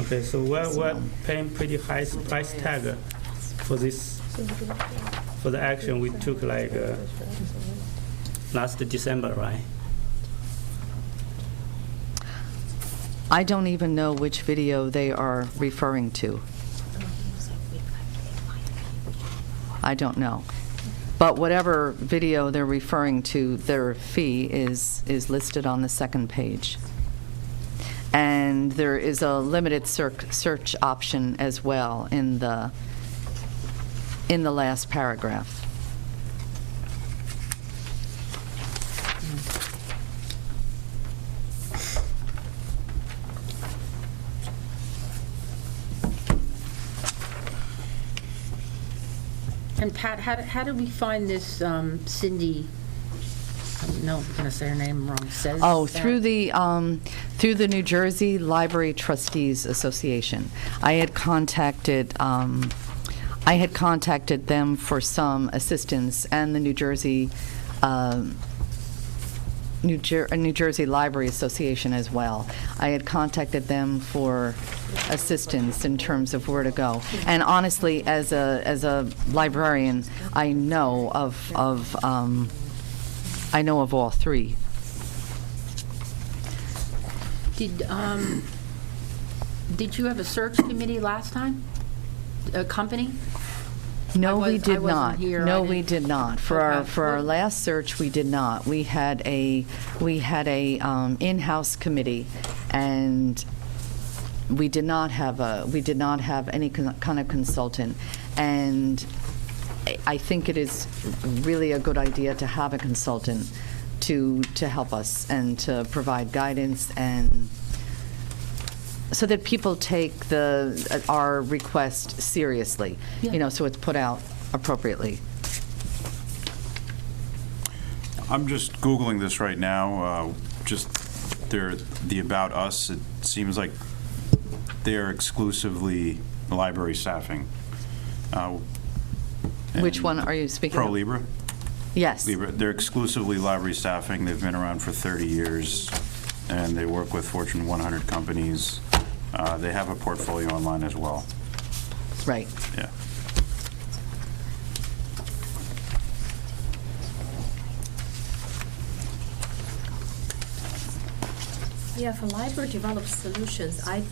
okay, so we're paying pretty high price tag for this, for the action we took like last December, right? I don't even know which video they are referring to. I don't know. But whatever video they're referring to, their fee is listed on the second page. And there is a limited search option as well in the last paragraph. And Pat, how did we find this Cindy, no, I'm going to say her name wrong, says Oh, that? through the New Jersey Library Trustees Association. I had contacted them for some assistance, and the New Jersey Library Association as well. I had contacted them for assistance in terms of where to go. And honestly, as a librarian, I know of all three. Did you have a search committee last time? A company? No, I we wasn't did not. here. No, I we didn't- did not. For Okay. our Well- last search, we did not. We had a in-house committee, and we did not have any kind of consultant. And I think it is really a good idea to have a consultant to help us and to provide guidance, and so that people take our request seriously, Yeah. so it's put out appropriately. I'm just Googling this right now, the About Us, it seems like they're exclusively library staffing. Which and one are you speaking Pro of? Libra? Yes. Libra, they're exclusively library staffing. They've been around for 30 years, and they work with Fortune 100 companies. They have a portfolio online as well. Right. Yeah. Yeah, for library developed solutions, I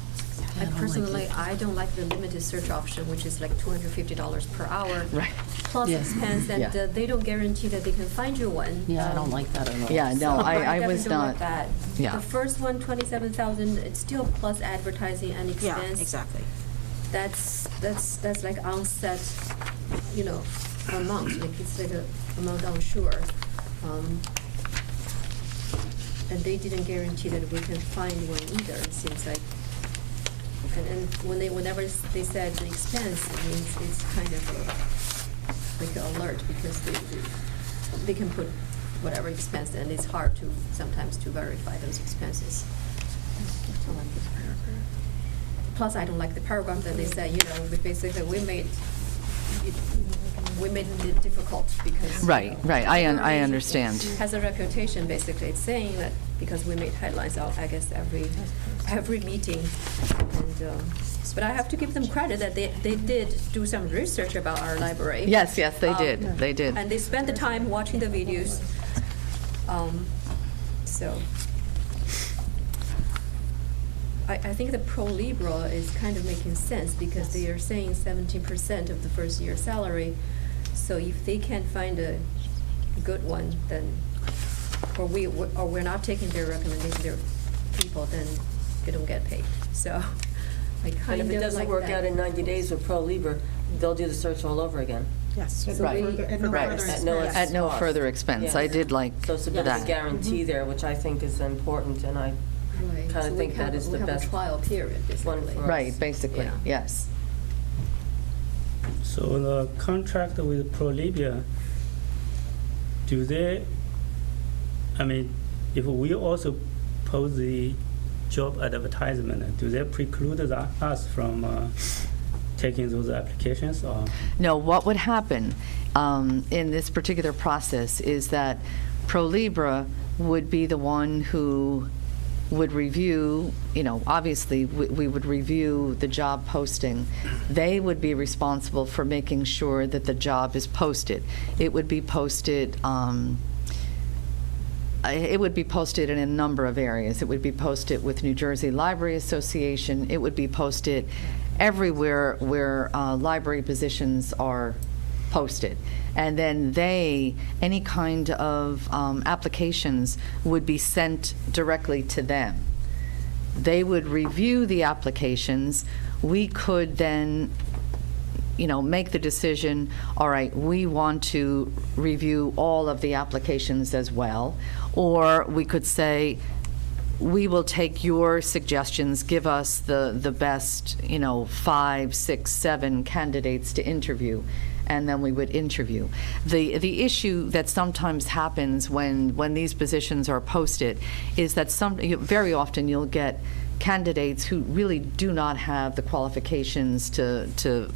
personally, I don't like the limited search option, which is like $250 per hour. Right. Plus Yeah. expense, and Yeah. They don't guarantee that they can find you one. Yeah, I don't like that at all. Yeah, no, So I was definitely don't like not. that. Yeah. The first one, 27,000, it's still plus advertising and Yeah, expense. exactly. That's like unset, amount, like it's like a amount unsure. And they didn't guarantee that we can find one either, it seems like. And whenever they said the expense, it means it's kind of like an alert, because they can put whatever expense, and it's hard sometimes to verify those expenses. Plus, I don't like the paragraph that they said, basically, we made it difficult because. Right, right. I understand. Has a reputation, basically. It's saying that because we made headlines, I guess, every meeting. And But I have to give them credit that they did do some research about our library. Yes, yes, they did, they did. And they spent the time watching the videos. So I think the Pro Libra is kind of making sense because they are saying 17% of the first year salary. So if they can't find a good one, then, or we're not taking their recommendation, their people, then they don't get paid. So I And kind if of it doesn't like work that. out in 90 days with Pro Libra, they'll do the search all over again. Yes. Right. At no Right. further At no expense. At no cost. further expense. Yeah. I did like So it's a bit of a that. guarantee there, which I think is important, and I Right. kinda So we think that have- is the We have best a trial period, one basically. for us. Right, basically, Yeah. yes. So the contract with ProLibya, do they, I mean, if we also post the job advertisement, do they preclude us from taking those applications, or? No, what would happen in this particular process is that Pro Libra would be the one who would review, obviously, we would review the job posting. They would be responsible for making sure that the job is posted. It would be posted, in a number of areas. It would be posted with New Jersey Library Association. It would be posted everywhere where library positions are posted. And then any kind of applications would be sent directly to them. They would review the applications. We could then, make the decision, all right, we want to review all of the applications as well. Or we could say, we will take your suggestions, give us the best, 5, 6, 7 candidates to interview, and then we would interview. The issue that sometimes happens when these positions are posted is that very often you'll get candidates who really do not have the qualifications to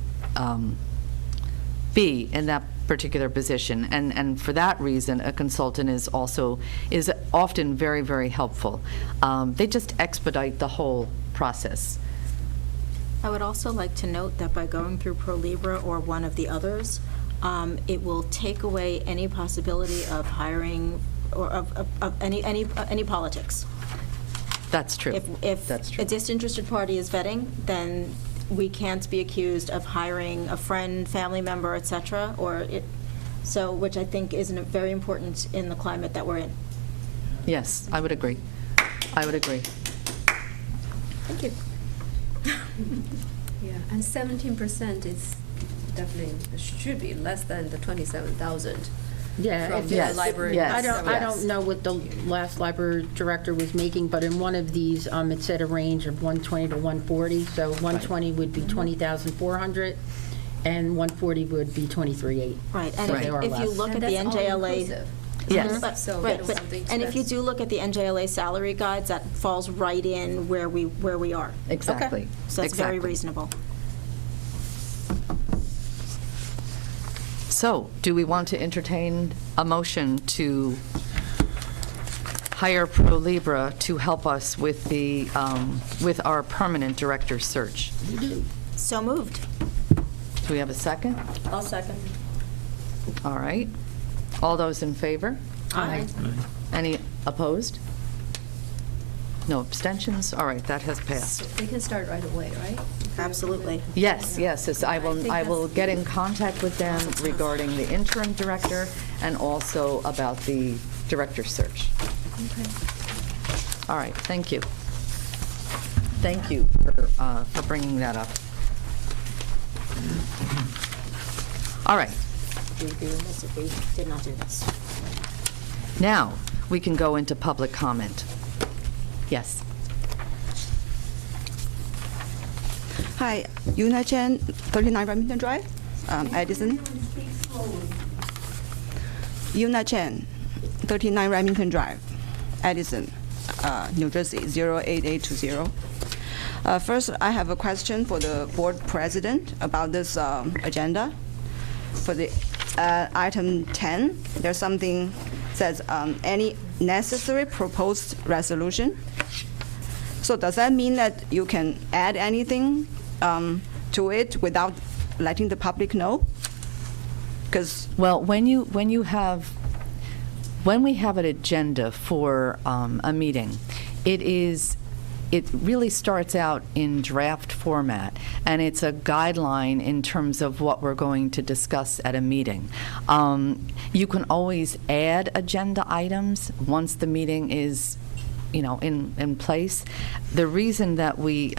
be in that particular position, and for that reason, a consultant is often very, very helpful. They just expedite the whole process. I would also like to note that by going through Pro Libra or one of the others, it will take away any possibility of hiring or of any politics. That's true. If That's true. a disinterested party is vetting, then we can't be accused of hiring a friend, family member, et cetera, which I think is very important in the climate that we're in. Yes, I would agree. I would agree. Thank you. Yeah, and 17% is definitely, should be less than the 27,000. Yeah, From if the Yes, library. yes. I don't know what the last library director was making, but in one of these, it said a range of 120 to 140. So 120 would be 20,400, and 140 would be 23,800. Right, and Right. They are if you less. look at And the that's all NJLA. inclusive. Yes. But- So right, that's but- something and if you do expensive. look at the NJLA salary guides, that falls right in where we are. Exactly. Okay. So that's very Exactly. reasonable. So, do we want to entertain a motion to hire Pro Libra to help us with with our permanent director search? So moved. Do we have a second? I'll second. All right. All those in favor? Aye. Any opposed? No abstentions? All right, that has passed. So they can start right away, right? Absolutely. Yes, I think will that's- get in contact with them regarding the interim director and also about the director search. Okay. All right, thank you. Thank you for bringing that up. All right, We'd be remiss if we did not do this. now we can go into public comment. Yes. Hi, Yuna Chen, 39 Remington Drive, Edison. Yuna Chen, 39 Remington Drive, Edison, New Jersey, 08820. First, I have a question for the board president about this agenda. For the item 10, there's something says any necessary proposed resolution. So does that mean that you can add anything to it without letting the public know? Because Well, when we have an agenda for a meeting, it really starts out in draft format, and it's a guideline in terms of what we're going to discuss at a meeting. You can always add agenda items once the meeting is, in place. The reason that we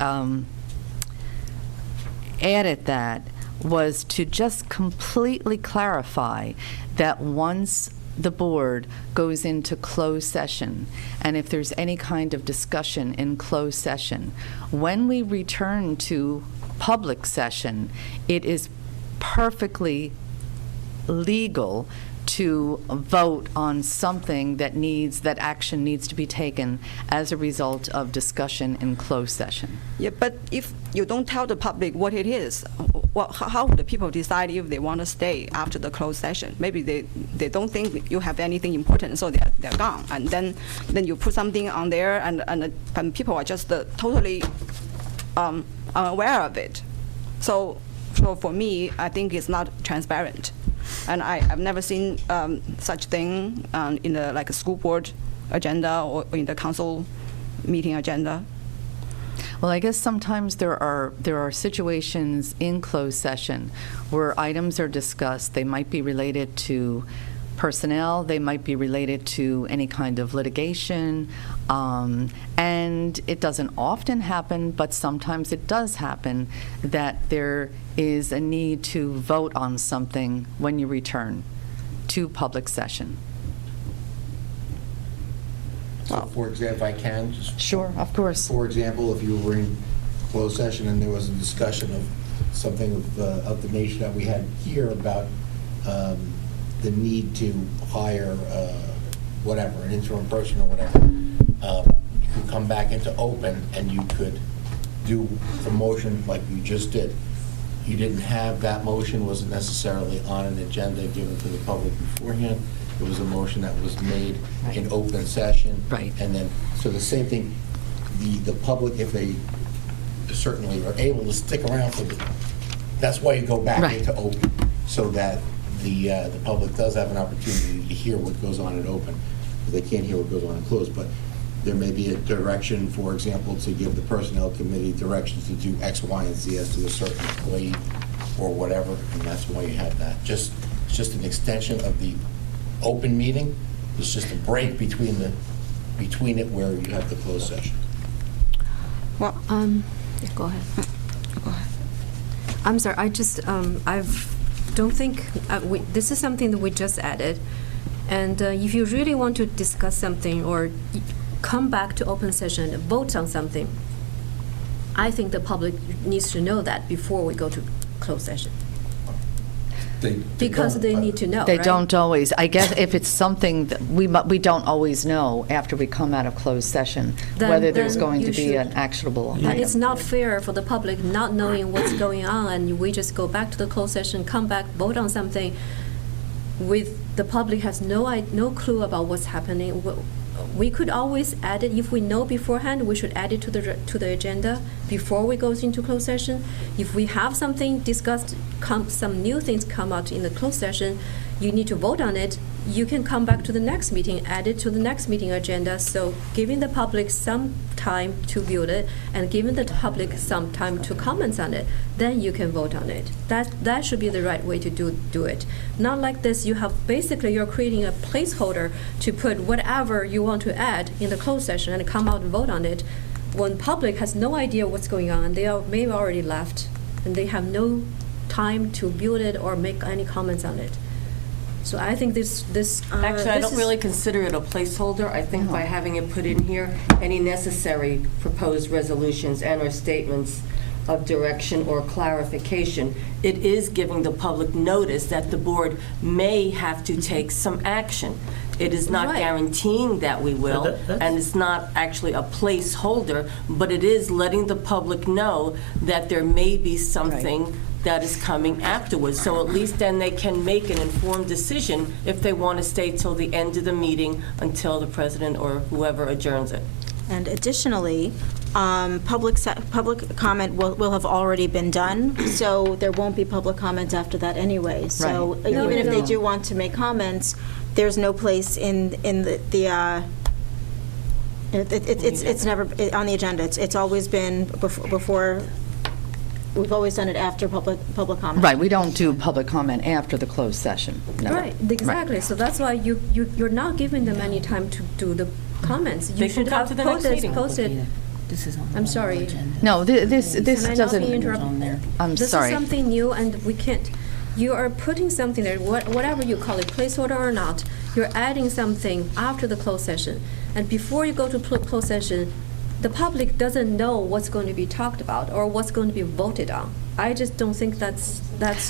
added that was to just completely clarify that once the board goes into closed session, and if there's any kind of discussion in closed session, when we return to public session, it is perfectly legal to vote on something that action needs to be taken as a result of discussion in closed session. yeah, but if you don't tell the public what it is, how would the people decide if they want to stay after the closed session? Maybe they don't think you have anything important, so they're gone. And then you put something on there, and people are just totally unaware of it. So for me, I think it's not transparent. And I've never seen such thing in the a school board agenda or in the council meeting agenda. Well, I guess sometimes there are situations in closed session where items are discussed. They might be related to personnel, they might be related to any kind of litigation, and it doesn't often happen, but sometimes it does happen that there is a need to vote on something when you return to public session. So, for example, if I can, just Sure, of course. for example, if you were in closed session and there was a discussion of something of the nature that we had here about the need to hire whatever, an interim person or whatever, you could come back into open and you could do the motion like you just did. You didn't have that motion, wasn't necessarily on an agenda given to the public beforehand. It was a motion that was made in open session. Right. And then, so the same thing, the public, if they certainly are able to stick around for that's why you go back Right. into open, so that the public does have an opportunity to hear what goes on in open. They can't hear what goes on in closed, but there may be a direction, for example, to give the personnel committee directions to do X, Y, and Z as to a certain employee or whatever, and that's why you have that. It's just an extension of the open meeting. It's just a break between it where you have the closed session. Well, Yeah, go ahead. I'm sorry, I just, don't think, this is something that we just added. And if you really want to discuss something or come back to open session and vote on something, I think the public needs to know that before we go to closed session. Because they need to know, They right? don't always. I guess if it's something that we don't always know after we come out of closed session, whether there's going to be an actionable And item. it's not fair for the public not knowing what's going on, and we just go back to the closed session, come back, vote on something, with the public has no clue about what's happening. We could always add it, if we know beforehand, we should add it to the agenda before we go into closed session. If we have something discussed, some new things come out in the closed session, you need to vote on it, you can come back to the next meeting, add it to the next meeting agenda. So giving the public some time to view it and giving the public some time to comment on it, then you can vote on it. That should be the right way to do it. Not like this, you're creating a placeholder to put whatever you want to add in the closed session and come out and vote on it. When public has no idea what's going on, they may have already left, and they have no time to build it or make any comments on it. So I think this Actually, I this don't is- really consider it a placeholder. I think by having it put in here, any necessary proposed resolutions and/or statements of direction or clarification, it is giving the public notice that the board may have to take some action. It is not Right. guaranteeing that we will, that's- and it's not actually a placeholder, but it is letting the public know that there may be something that is coming afterwards. So at least then they can make an informed decision if they want to stay till the end of the meeting until the president or whoever adjourns it. And additionally, public comment will have already been done, so there won't be public comment after that anyway. So Right. even if they No. do want to make comments, there's no place in the it's never on the agenda. It's always been before, we've always done it after public comment. Right, we don't do public comment after the closed session. No. Right, exactly. So that's why you're not giving them any time to do the comments. They You can should come have to the next meeting. posted. I'm sorry. No, this Can I not doesn't. be interrupt- I'm This sorry. is something new, and we can't, you are putting something there, whatever you call it, placeholder or not, you're adding something after the closed session. And before you go to closed session, the public doesn't know what's going to be talked about or what's going to be voted on. I just don't think that's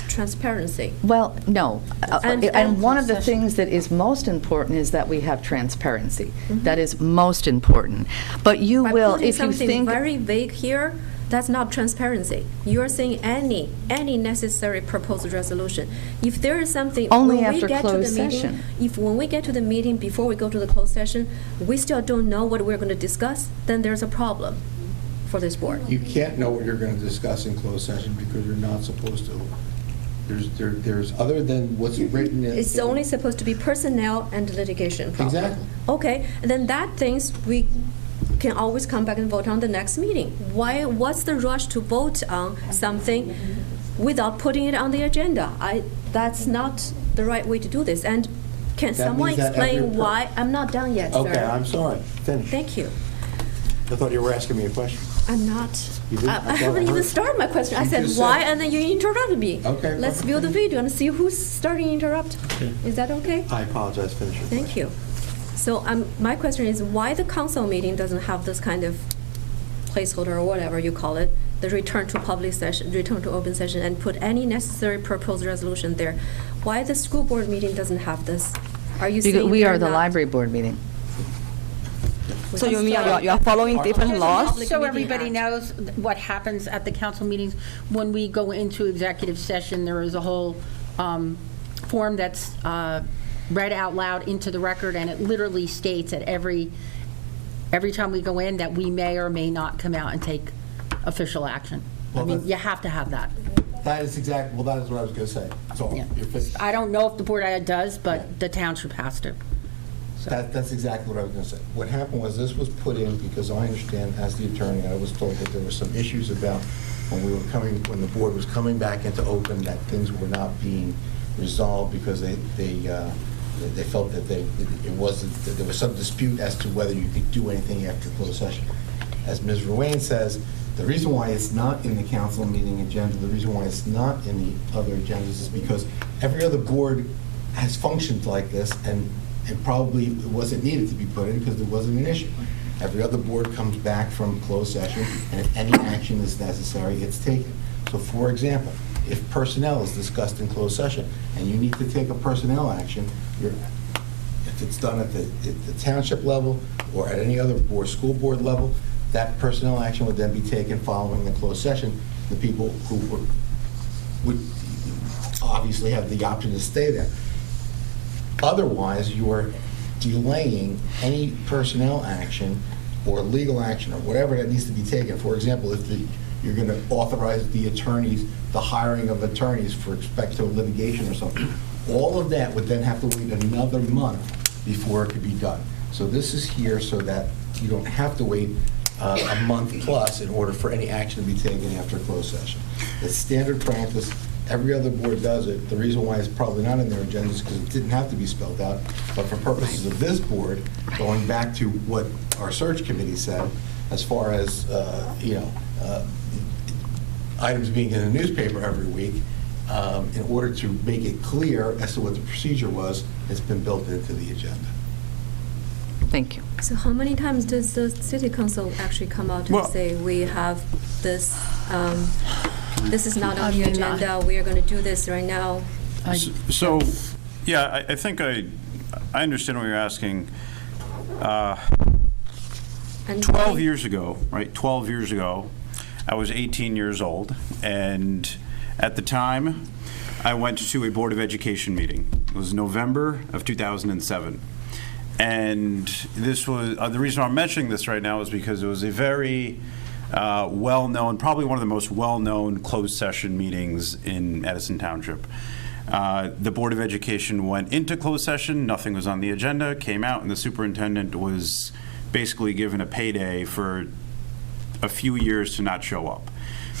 transparency. Well, no. And- And one of the things that is most important is that we have transparency. That is most important. But you By will, putting if you something think. very vague here, that's not transparency. You're saying any necessary proposed resolution. If there is something. Only when we after get to the closed meeting- session. When we get to the meeting, before we go to the closed session, we still don't know what we're going to discuss, then there's a problem for this board. You can't know what you're going to discuss in closed session because you're not supposed to. There's other than what's written in. It's only supposed to be personnel and litigation problem. Exactly. Okay, and then that things we can always come back and vote on the next meeting. What's the rush to vote on something without putting it on the agenda? That's not the right way to do this. And can That someone means that every explain why? I'm not done yet, sir. Okay, I'm sorry. Finish. Thank you. I thought you were asking me a question. I'm not. You did? I I thought I haven't even heard- started my question. I You said just why, said- and then you interrupted me. Okay, Let's perfect. view the video and see who's starting to interrupt. Is that okay? I apologize. Finish your question. Thank you. So my question is why the council meeting doesn't have this kind of placeholder or whatever you call it, the return to public session, return to open session, and put any necessary proposed resolution there. Why the school board meeting doesn't have this? Are you Because saying we they're are the not- library board meeting. So you mean you are following different laws? So everybody knows what happens at the council meetings. When we go into executive session, there is a whole form that's read out loud into the record, and it literally states that every time we go in, that we may or may not come out and take official action. I Well, mean, that's- you have to have that. That is exactly, well, that is what I was going to say. So Yeah. you're fit- I don't know if the board does, but the township has to. That's exactly what I was going to say. What happened was this was put in because I understand, as the attorney, I was told that there were some issues about when the board was coming back into open, that things were not being resolved because they felt that that there was some dispute as to whether you could do anything after closed session. As Ms. Ruane says, the reason why it's not in the council meeting agenda, the reason why it's not in the other agendas is because every other board has functioned like this, and probably it wasn't needed to be put in because there wasn't an issue. Every other board comes back from closed session, and if any action is necessary, it's taken. So for example, if personnel is discussed in closed session, and you need to take a personnel action, if it's done at the township level or at any other board, school board level, that personnel action would then be taken following the closed session. The people who would obviously have the option to stay there. Otherwise, you're delaying any personnel action or legal action or whatever that needs to be taken. For example, if you're going to authorize the hiring of attorneys for respect to litigation or something, all of that would then have to wait another month before it could be done. So this is here so that you don't have to wait a month plus in order for any action to be taken after a closed session. It's standard practice. Every other board does it. The reason why it's probably not in their agenda is because it didn't have to be spelled out. But for purposes of this board, going back to what our search committee said, as far as, items being in the newspaper every week, in order to make it clear as to what the procedure was, it's been built into the agenda. Thank you. So how many times does the city council actually come out and Well- say, we have this, this is not on the agenda, we are going to do this right now? So, yeah, I think I understand what you're asking. And 12 years ago, right, 12 years ago, I was 18 years old, and at the time, I went to a Board of Education meeting. It was November of 2007. And this was, the reason I'm mentioning this right now is because it was a very well-known, probably one of the most well-known closed session meetings in Edison Township. The Board of Education went into closed session, nothing was on the agenda, came out, and the superintendent was basically given a payday for a few years to not show up.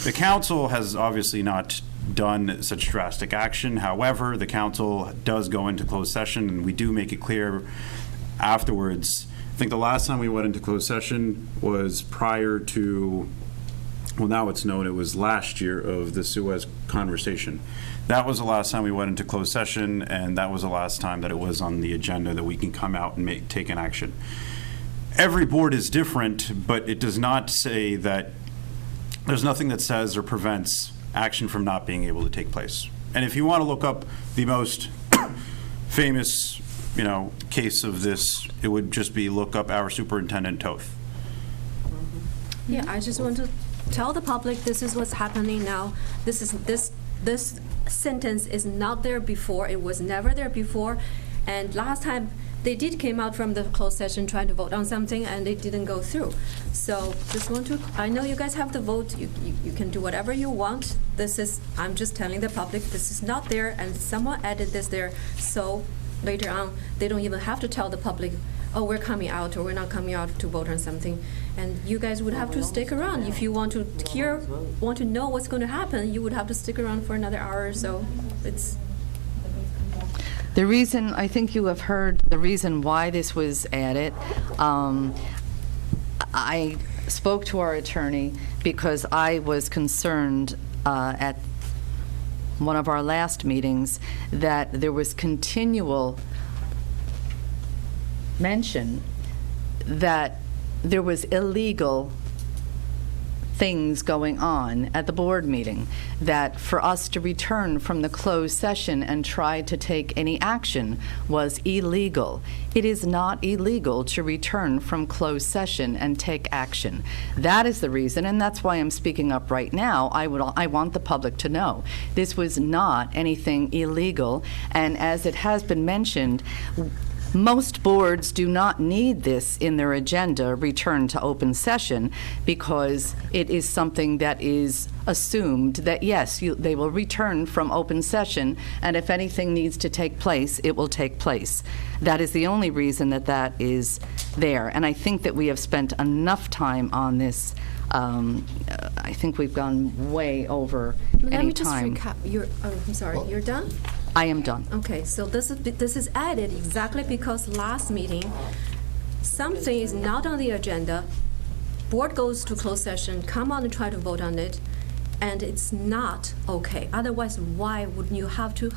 The council has obviously not done such drastic action. However, the council does go into closed session, and we do make it clear afterwards. I think the last time we went into closed session was prior to, well, now it's known, it was last year of the Suez conversation. That was the last time we went into closed session, and that was the last time that it was on the agenda that we can come out and take an action. Every board is different, but it does not say that, there's nothing that says or prevents action from not being able to take place. And if you want to look up the most famous, case of this, it would just be look up our superintendent Toth. Yeah, I just want to tell the public this is what's happening now. This sentence is not there before. It was never there before. And last time they did came out from the closed session trying to vote on something, and it didn't go through. So just want to, I know you guys have the vote. You can do whatever you want. I'm just telling the public this is not there, and someone added this there. So later on, they don't even have to tell the public, oh, we're coming out or we're not coming out to vote on something. And you guys would have to stick around. If you want to want to know what's going to happen, you would have to stick around for another hour or so. It's The reason, I think you have heard the reason why this was added. I spoke to our attorney because I was concerned at one of our last meetings that there was continual mention that there was illegal things going on at the board meeting, that for us to return from the closed session and try to take any action was illegal. It is not illegal to return from closed session and take action. That is the reason, and that's why I'm speaking up right now. I want the public to know this was not anything illegal, and as it has been mentioned, most boards do not need this in their agenda, return to open session, because it is something that is assumed that, yes, they will return from open session, and if anything needs to take place, it will take place. That is the only reason that that is there. And I think that we have spent enough time on this. I think we've gone way over any time. Let me just recap. I'm sorry, you're done? I am done. Okay, so this is added exactly because last meeting, something is not on the agenda, board goes to closed session, come on and try to vote on it, and it's not okay. Otherwise, why would you have to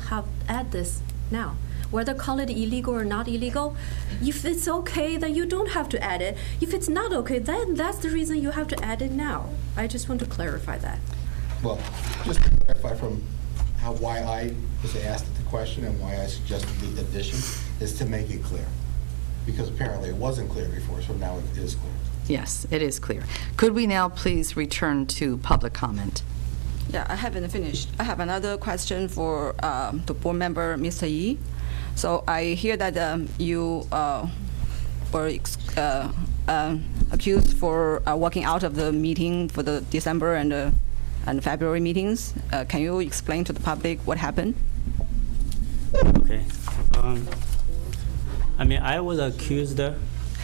add this now? Whether call it illegal or not illegal, if it's okay, then you don't have to add it. If it's not okay, then that's the reason you have to add it now. I just want to clarify that. Well, just to clarify from why I was asked the question and why I suggested the addition is to make it clear. Because apparently it wasn't clear before, so now it is clear. Yes, it is clear. Could we now please return to public comment? Yeah, I haven't finished. I have another question for the board member, Mr. Yi. So I hear that you were accused for walking out of the meeting for the December and February meetings. Can you explain to the public what happened? Okay. I was accused of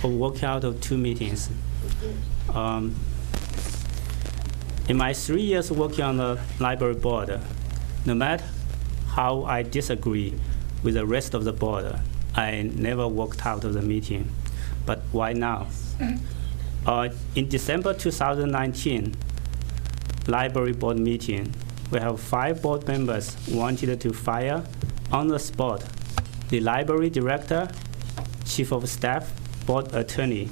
walking out of 2 meetings. In my 3 years working on the library board, no matter how I disagree with the rest of the board, I never walked out of the meeting. But why now? In December 2019, library board meeting, we have 5 board members wanted to fire on the spot the library director, chief of staff, board attorney.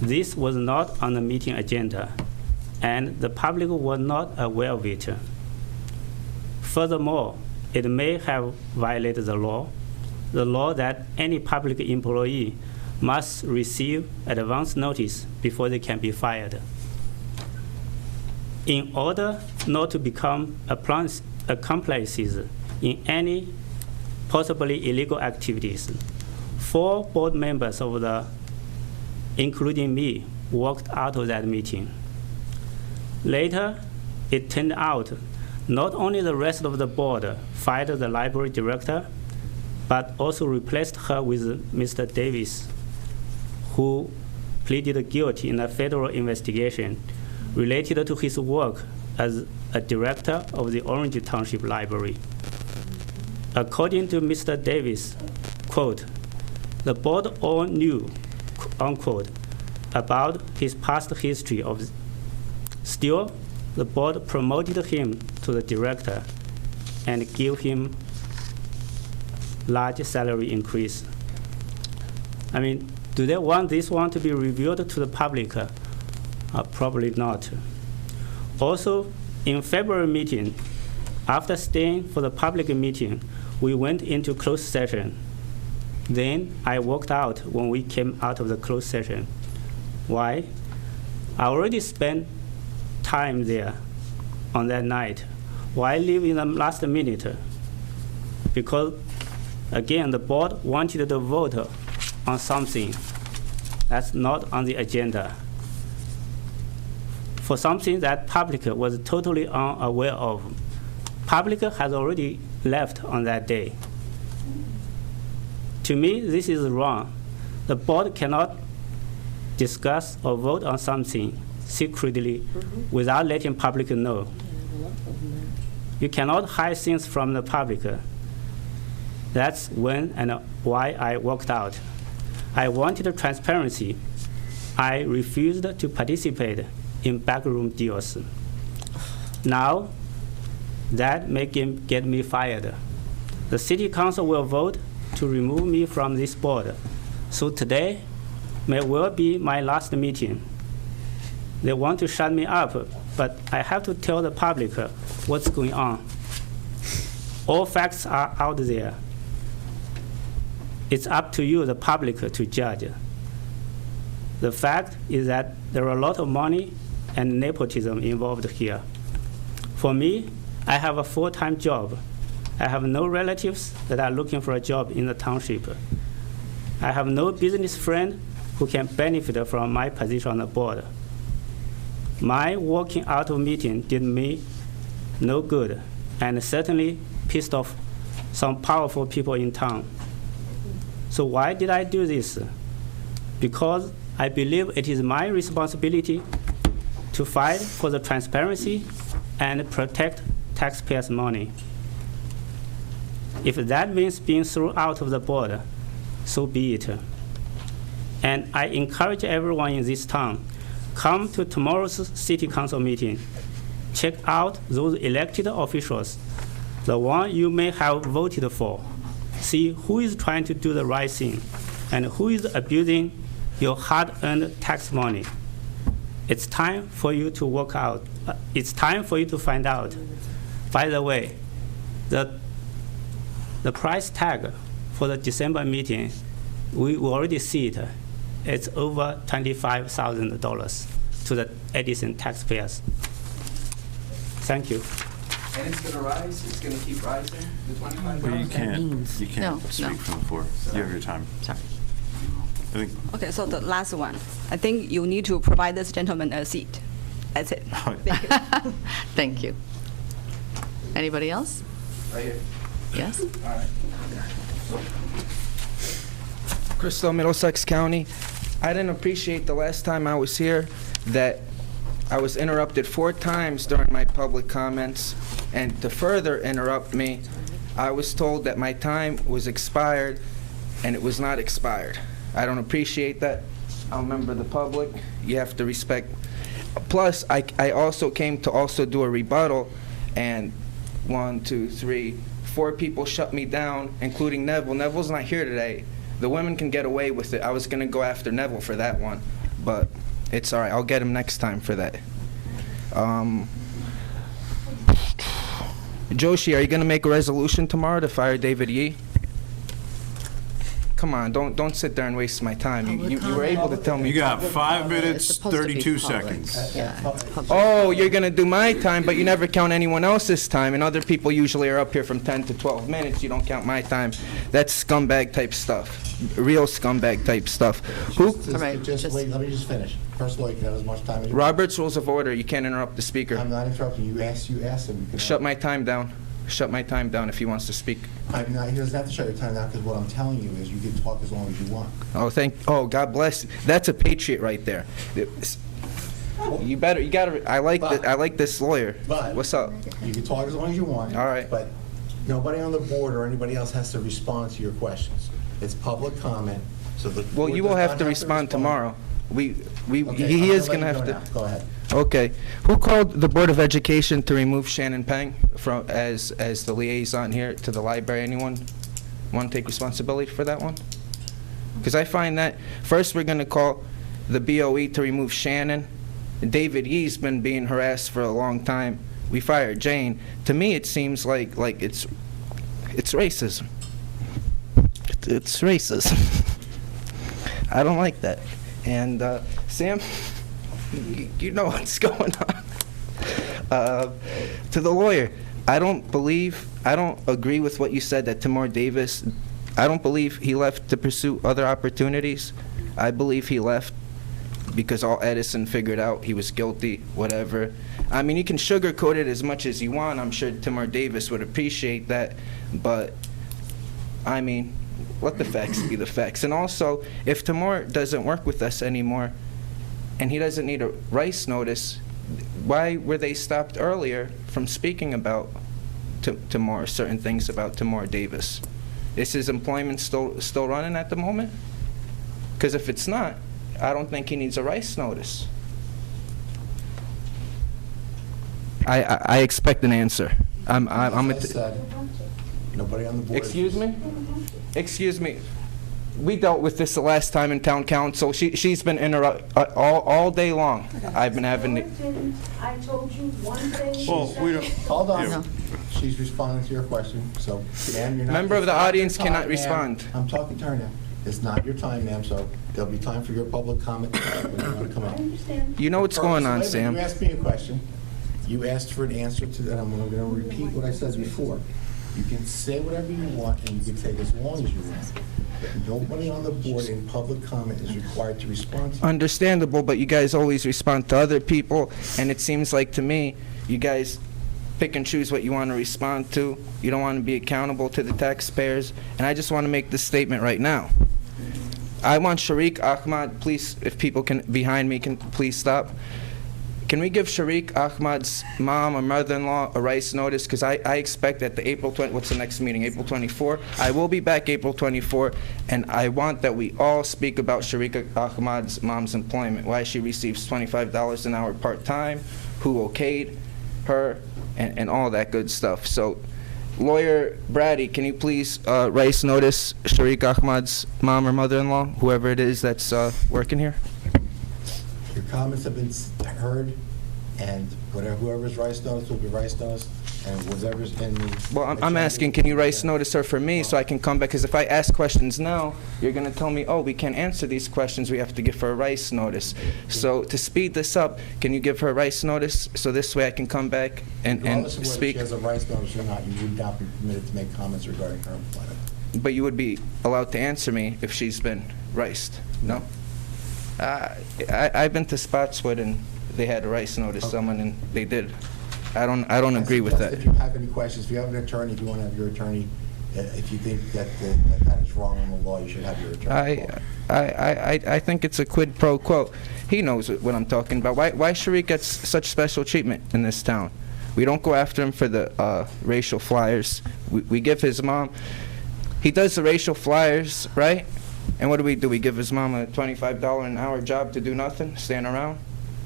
This was not on the meeting agenda, and the public was not aware of it. Furthermore, it may have violated the law that any public employee must receive advance notice before they can be fired. In order not to become accomplices in any possibly illegal activities, 4 board members including me, walked out of that meeting. Later, it turned out not only the rest of the board fired the library director, but also replaced her with Mr. Davis, who pleaded guilty in a federal investigation related to his work as a director of the Orange Township Library. According to Mr. Davis, quote, the board all knew, unquote, about his past history of. Still, the board promoted him to the director and gave him large salary increase. I mean, do they want this one to be revealed to the public? Probably not. Also, in February meeting, after staying for the public meeting, we went into closed session. Then I walked out when we came out of the closed session. Why? I already spent time there on that night. Why leave in the last minute? Because, again, the board wanted to vote on something that's not on the agenda, for something that public was totally unaware of. Public has already left on that day. To me, this is wrong. The board cannot discuss or vote on something secretly without letting public know. You cannot hide things from the public. That's when and why I walked out. I wanted transparency. I refused to participate in backroom deals. Now, that may get me fired. The city council will vote to remove me from this board. So today may well be my last meeting. They want to shut me up, but I have to tell the public what's going on. All facts are out there. It's up to you, the public, to judge. The fact is that there are a lot of money and nepotism involved here. For me, I have a full-time job. I have no relatives that are looking for a job in the township. I have no business friend who can benefit from my position on the board. My walking out of meeting did me no good and certainly pissed off some powerful people in town. So why did I do this? Because I believe it is my responsibility to fight for the transparency and protect taxpayers' money. If that means being thrown out of the board, so be it. And I encourage everyone in this town, come to tomorrow's city council meeting. Check out those elected officials, the one you may have voted for. See who is trying to do the right thing and who is abusing your hard-earned tax money. It's time for you to work out. It's time for you to find out. By the way, the price tag for the December meeting, we already see it. It's over $25,000 to the Edison taxpayers. Thank you. And it's going to rise? It's going to keep rising, the 25? Well, you can't No, speak no. from the floor. You have your time. Sorry. I think, Okay, so the last one. I think you need to provide this gentleman a seat. That's it. Thank you. Thank you. Anybody else? Right here. Yes? All right. Crystal, Middlesex County. I didn't appreciate the last time I was here that I was interrupted 4 times during my public comments, and to further interrupt me, I was told that my time was expired, and it was not expired. I don't appreciate that. I'm a member of the public. You have to respect. Plus, I also came to also do a rebuttal, and 1, 2, 3, 4 people shut me down, including Neville. Neville's not here today. The women can get away with it. I was going to go after Neville for that one, but it's all right. I'll get him next time for that. Joshi, are you going to make a resolution tomorrow to fire David Yee? come on, don't sit there and waste my time. You were able to tell me. You got 5 It's minutes, supposed to be 32 public. seconds. Yeah, it's public. Oh, you're going to do my time, but you never count anyone else's time, and other people usually are up here from 10 to 12 minutes. You don't count my time. That's scumbag type stuff, real scumbag type stuff. Who? All right, Just just- wait, let me just finish. First of all, you can have as much time as you want. Robert's Rules of Order, you can't interrupt the speaker. I'm not interrupting. You asked, and you can. Shut my time down. Shut my time down if he wants to speak. I'm not, he doesn't have to shut your time down, because what I'm telling you is you can talk as long as you want. Oh, God bless. That's a patriot right there. You gotta, I like this lawyer. But- What's up? You can talk as long as you want. All right. But nobody on the board or anybody else has to respond to your questions. It's public comment, so the. Well, board you does will not have to respond tomorrow. Okay, He I'm is gonna gonna let have you to. go now. Go ahead. Okay. Who called the Board of Education to remove Shannon Peng from, as the liaison here to the library? Anyone want to take responsibility for that one? Because I find that, first we're going to call the BOE to remove Shannon. David Yee's been being harassed for a long time. We fired Jane. To me, it seems like it's racism. It's racism. I don't like that. And Sam, you know what's going on. To the lawyer, I don't agree with what you said that Tamar Davis, I don't believe he left to pursue other opportunities. I believe he left because all Edison figured out he was guilty, whatever. I mean, you can sugarcoat it as much as you want. I'm sure Tamar Davis would appreciate that, but I mean, let the facts be the facts. And also, if Tamar doesn't work with us anymore, and he doesn't need a Rice notice, why were they stopped earlier from speaking about Tamar, certain things about Tamar Davis? Is his employment still running at the moment? Because if it's not, I don't think he needs a Rice notice. I expect an answer. As I said, nobody on the board. Excuse me? Excuse me. We dealt with this the last time in town council. She's been all day long. I've been having the. I told you one thing. Well, we don't. Hold on. She's responding to your question, so, ma'am, you're not. Member of the it's not audience your time, cannot ma'am. respond. I'm talking to her now. It's not your time, ma'am, so there'll be time for your public comment when you want to come up. I understand. You know what's going on, Wait a minute, Sam. You asked me a question. You asked for an answer to that. I'm going to repeat what I said before. You can say whatever you want, and you can take as long as you want. But nobody on the board in public comment is required to respond to you. Understandable, but you guys always respond to other people, and it seems like to me, you guys pick and choose what you want to respond to. You don't want to be accountable to the taxpayers, and I just want to make this statement right now. I want Sharik Ahmad, please, if people can, behind me, can please stop. Can we give Sharik Ahmad's mom or mother-in-law a Rice notice? Because I expect that the April 20, what's the next meeting, April 24? I will be back April 24, and I want that we all speak about Sharik Ahmad's mom's employment, why she receives $25 an hour part-time, who okayed her, and all that good stuff. So, Lawyer Brady, can you please Rice notice Sharik Ahmad's mom or mother-in-law, whoever it is that's working here? Your comments have been heard, and whoever's Rice notice will be Rice notice, and whatever's in the. Well, I'm asking, can you Rice notice her for me so I can come back? Because if I ask questions now, you're going to tell me, oh, we can't answer these questions, we have to give her a Rice notice. So to speed this up, can you give her a Rice notice so this way I can come back and Regardless of whether speak? she has a Rice notice or not, you would not be permitted to make comments regarding her employment. But you would be allowed to answer me if she's been Riced, no? I've been to Spotswood and they had a Rice notice someone and they did. I don't agree with that. If you have any questions, if you have an attorney, if you want to have your attorney, if you think that that is wrong in the law, you should have your attorney. I think it's a quid pro quo. He knows what I'm talking about. Why Sharik gets such special treatment in this town? We don't go after him for the racial flyers. We give his mom, he does the racial flyers, right? And what do? We give his mom a $25 an hour job to do nothing, stand around?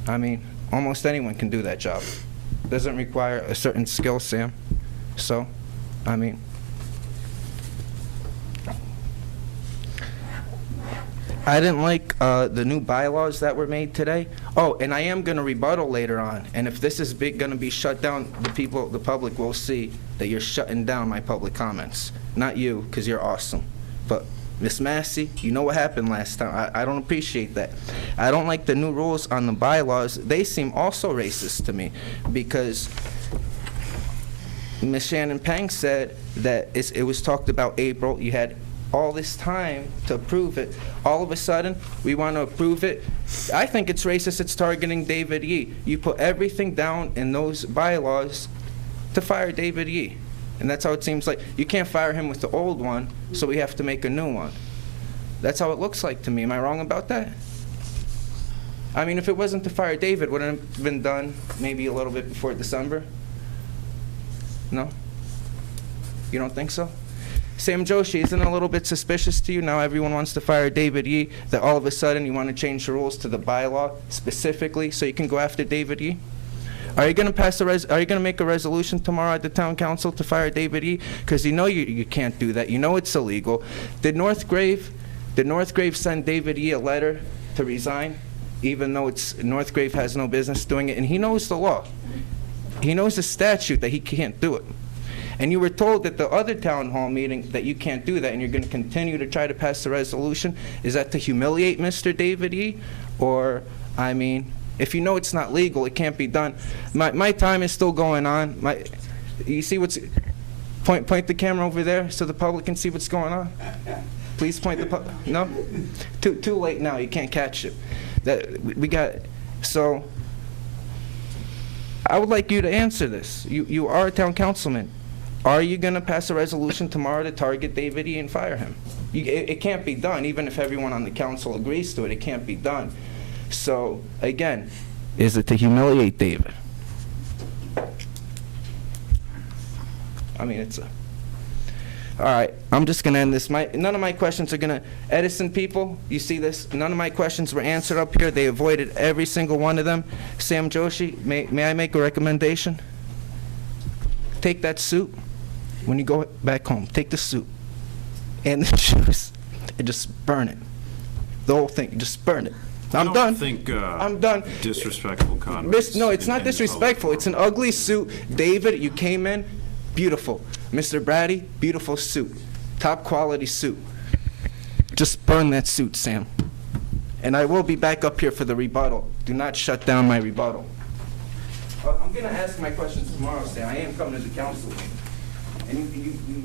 I mean, almost anyone can do that job. Doesn't require a certain skill, Sam. So, I mean, I didn't like the new bylaws that were made today. Oh, and I am going to rebuttal later on. And if this is going to be shut down, the public will see that you're shutting down my public comments. Not you, because you're awesome. But Miss Massey, you know what happened last time. I don't appreciate that. I don't like the new rules on the bylaws. They seem also racist to me because Ms. Shannon Pang said that it was talked about April. You had all this time to approve it. All of a sudden, we want to approve it. I think it's racist. It's targeting David Yee. You put everything down in those bylaws to fire David Yee. And that's how it seems like. You can't fire him with the old one, so we have to make a new one. That's how it looks like to me. Am I wrong about that? I mean, if it wasn't to fire David, would it have been done maybe a little bit before December? No? You don't think so? Sam Joshi, isn't it a little bit suspicious to you now everyone wants to fire David Yee, that all of a sudden you want to change the rules to the bylaw specifically so you can go after David Yee? Are you going to make a resolution tomorrow at the town council to fire David Yee? Because you know you can't do that. You know it's illegal. Did Northgrave send David Yee a letter to resign, even though Northgrave has no business doing it? And he knows the law. He knows the statute that he can't do it. And you were told at the other town hall meeting that you can't do that, and you're going to continue to try to pass the resolution. Is that to humiliate Mr. David Yee? Or, I mean, if you know it's not legal, it can't be done. My time is still going on. You see what's... Point the camera over there so the public can see what's going on. Please point the... No? Too late now. You can't catch it. We got... So, I would like you to answer this. You are a town councilman. Are you going to pass a resolution tomorrow to target David Yee and fire him? It can't be done. Even if everyone on the council agrees to it, it can't be done. So, again, is it to humiliate David? I mean, it's a... All right, I'm just going to end this. None of my questions are going to... Edison people, you see this? None of my questions were answered up here. They avoided every single one of them. Sam Joshi, may I make a recommendation? Take that suit. When you go back home, take the suit and the shoes and just burn it. The whole thing, just burn it. I'm done. I'm done. Disrespectful comments. No, it's not disrespectful. It's an ugly suit. David, you came in, beautiful. Mr. Brady, beautiful suit. Top quality suit. Just burn that suit, Sam. And I will be back up here for the rebuttal. Do not shut down my rebuttal. I'm going to ask my questions tomorrow, Sam. I am coming to the council meeting. And you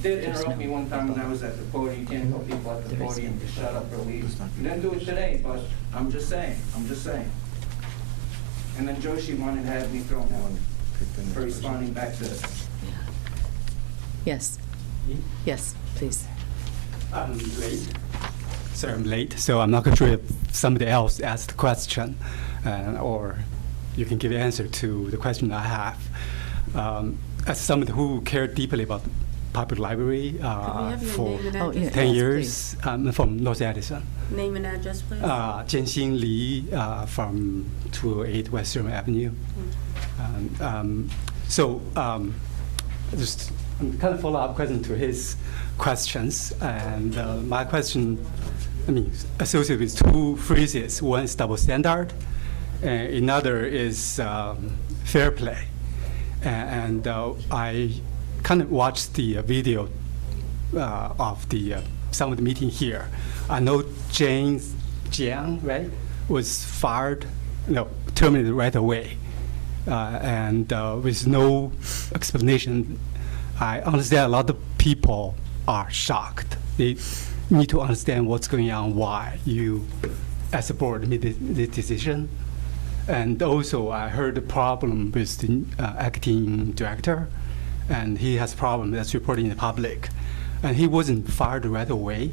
did interrupt me one time when I was at the podium. You can't tell people at the podium to shut up or leave. You didn't do it today, but I'm just saying. And then Joshi wanted to have me thrown out for responding back to this. Yes. Yes, please. I'm late. Sorry, I'm late, so I'm not sure if somebody else asked the question, or you can give an answer to the question I have. As somebody who cared deeply about the public library for 10 years, I'm from North Edison. Name and address, please. Jianxin Li from 208 West Sherman Avenue. Just kind of follow-up question to his questions. And my question, associated with two phrases. One is double standard, and another is fair play. And I kind of watched the video of some of the meeting here. I know James Jiang, right, was terminated right away, and with no explanation. I understand a lot of people are shocked. They need to understand what's going on, why you, as a board, made the decision. And also, I heard the problem with the acting director, and he has a problem that's reporting in the public. And he wasn't fired right away.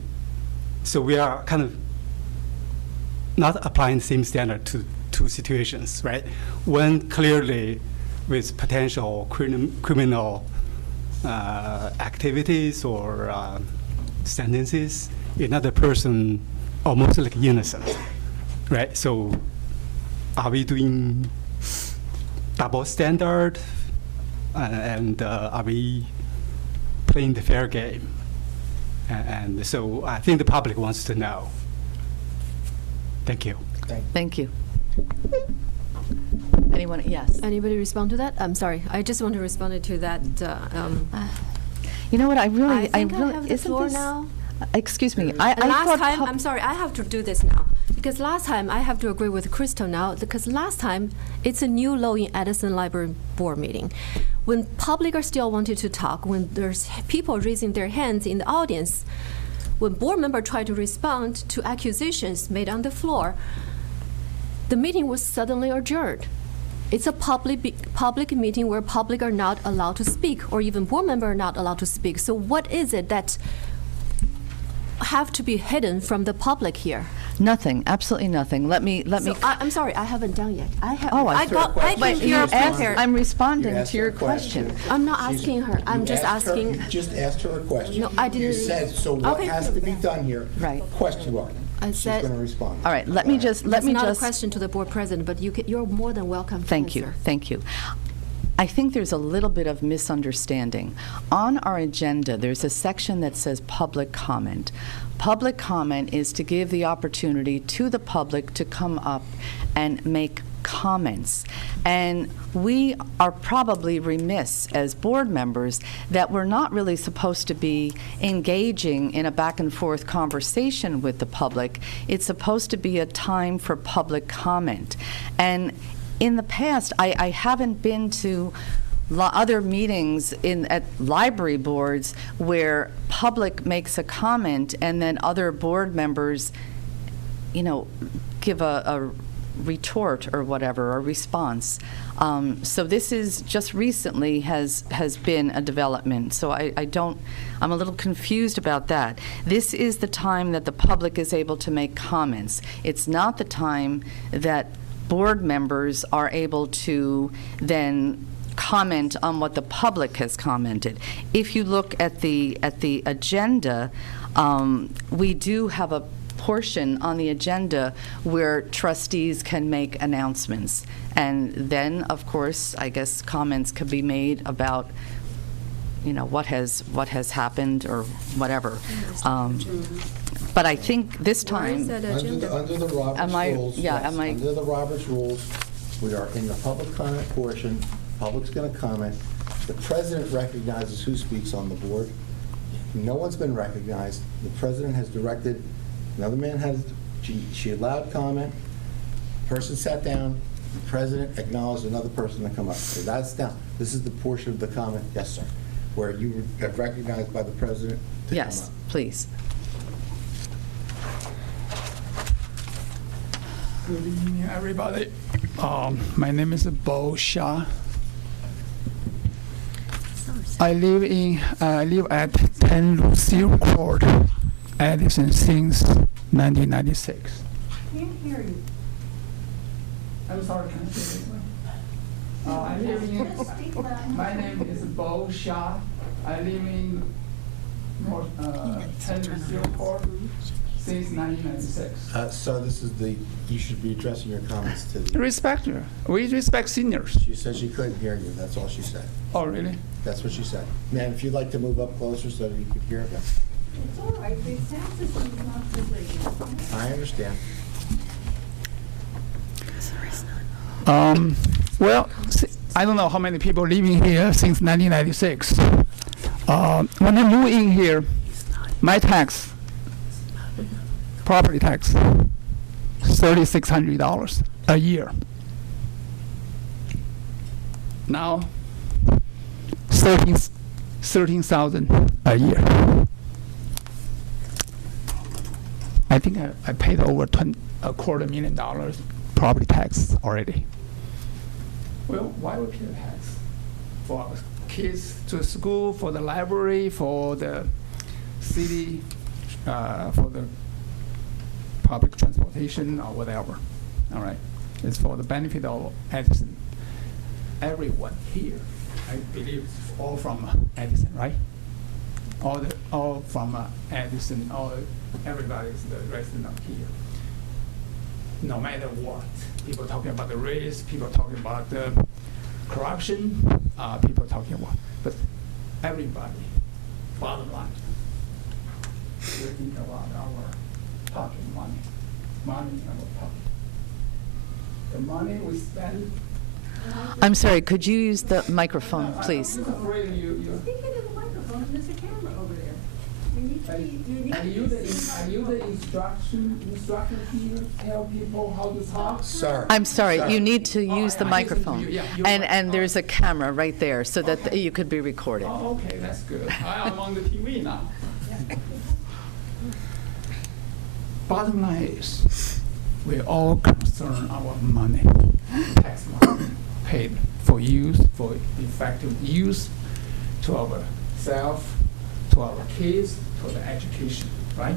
So we are kind of not applying the same standard to two situations, right? One clearly with potential criminal activities or sentences, another person almost like innocent, right? So are we doing double standard, and are we playing the fair game? And so I think the public wants to know. Thank you. Thank you. Anyone? Yes. Anybody respond to that? I'm sorry. I just want to respond to that. You know what? I really think I have the isn't floor this? now. Excuse me, I Last thought time, I'm sorry, I have to do this now. Because last time, I have to agree with Crystal now, because last time, it's a new law in Edison Library Board meeting. When public are still wanted to talk, when there's people raising their hands in the audience, when board member try to respond to accusations made on the floor, the meeting was suddenly adjourned. It's a public meeting where public are not allowed to speak, or even board member are not allowed to speak. So what is it that have to be hidden from the public here? Nothing, absolutely nothing. Let me. I'm sorry, I haven't done yet. I But came you here asked- prepared. I'm You responding asked to your her a question. question. I'm not She's- asking her. I'm you just asked her- asking. You just asked her a question. No, I didn't. You said, so what Okay. has to be done here? Right. Question mark. I She's said- going to respond. All right, let me just. That's not a question to the board president, but you're more than welcome to Thank you, answer. thank you. I think there's a little bit of misunderstanding. On our agenda, there's a section that says public comment. Public comment is to give the opportunity to the public to come up and make comments. And we are probably remiss as board members that we're not really supposed to be engaging in a back and forth conversation with the public. It's supposed to be a time for public comment. And in the past, I haven't been to other meetings at library boards where public makes a comment and then other board members, give a retort or whatever, a response. So this is just recently has been a development. So I'm a little confused about that. This is the time that the public is able to make comments. It's not the time that board members are able to then comment on what the public has commented. If you look at the agenda, we do have a portion on the agenda where trustees can make announcements. And then, of course, I guess comments could be made about what has happened or whatever. But I think this time. Where is that agenda? Under the Roberts Am I- rules. yeah, yes, am I- Under the Roberts rules, we are in the public comment portion. Public's going to comment. The president recognizes who speaks on the board. No one's been recognized. The president has directed, another man she allowed comment. Person sat down. The president acknowledged another person to come up. So that's down. This is the portion of the comment, yes, sir, where you have recognized by the president to come up. Yes, please. Good evening, everybody. My name is Bo Shah. I live at 10 Lucille Court, Edison, since 1996. Can't hear you. I'm sorry, can I say this one? My name is Bo Shah. I live in 10 Lucille Court since 1996. So this is you should be addressing your comments to the. Respect her. We respect seniors. She said she couldn't hear you, that's all she said. Oh, really? That's what she said. Ma'am, if you'd like to move up closer so that you could hear them. It's all right, the sound system's not so great. I understand. Well, I don't know how many people living here since 1996. When I moved in here, my tax, property tax, $3,600 a year. Now, 13,000 a year. I think I paid over $250,000 property tax already. Well, why we pay tax? For kids to school, for the library, for the city, for the public transportation or whatever. All right, it's for the benefit of Edison. Everyone here, I believe, is all from Edison, right? All from Edison. Everybody is the resident of here. No matter what, people talking about the race, people talking about the corruption, people talking about, but everybody, bottom line, we're thinking about our pocket money in our pocket. The money we spend. I'm sorry, could you use the microphone, please? I'm afraid you. Speak into the microphone, there's a camera over there. Are you the instructor here? Tell people how to talk? Sir. I'm sorry, Sir. you need to use the I listen to microphone. you, yeah, you're And, right. and there's a camera right there so that Okay. you could be recorded. Oh, okay, that's good. I'm on the TV now. Bottom line is, we're all concerned our money, tax money, paid for use, for effective use to ourselves, to our kids, to the education, right?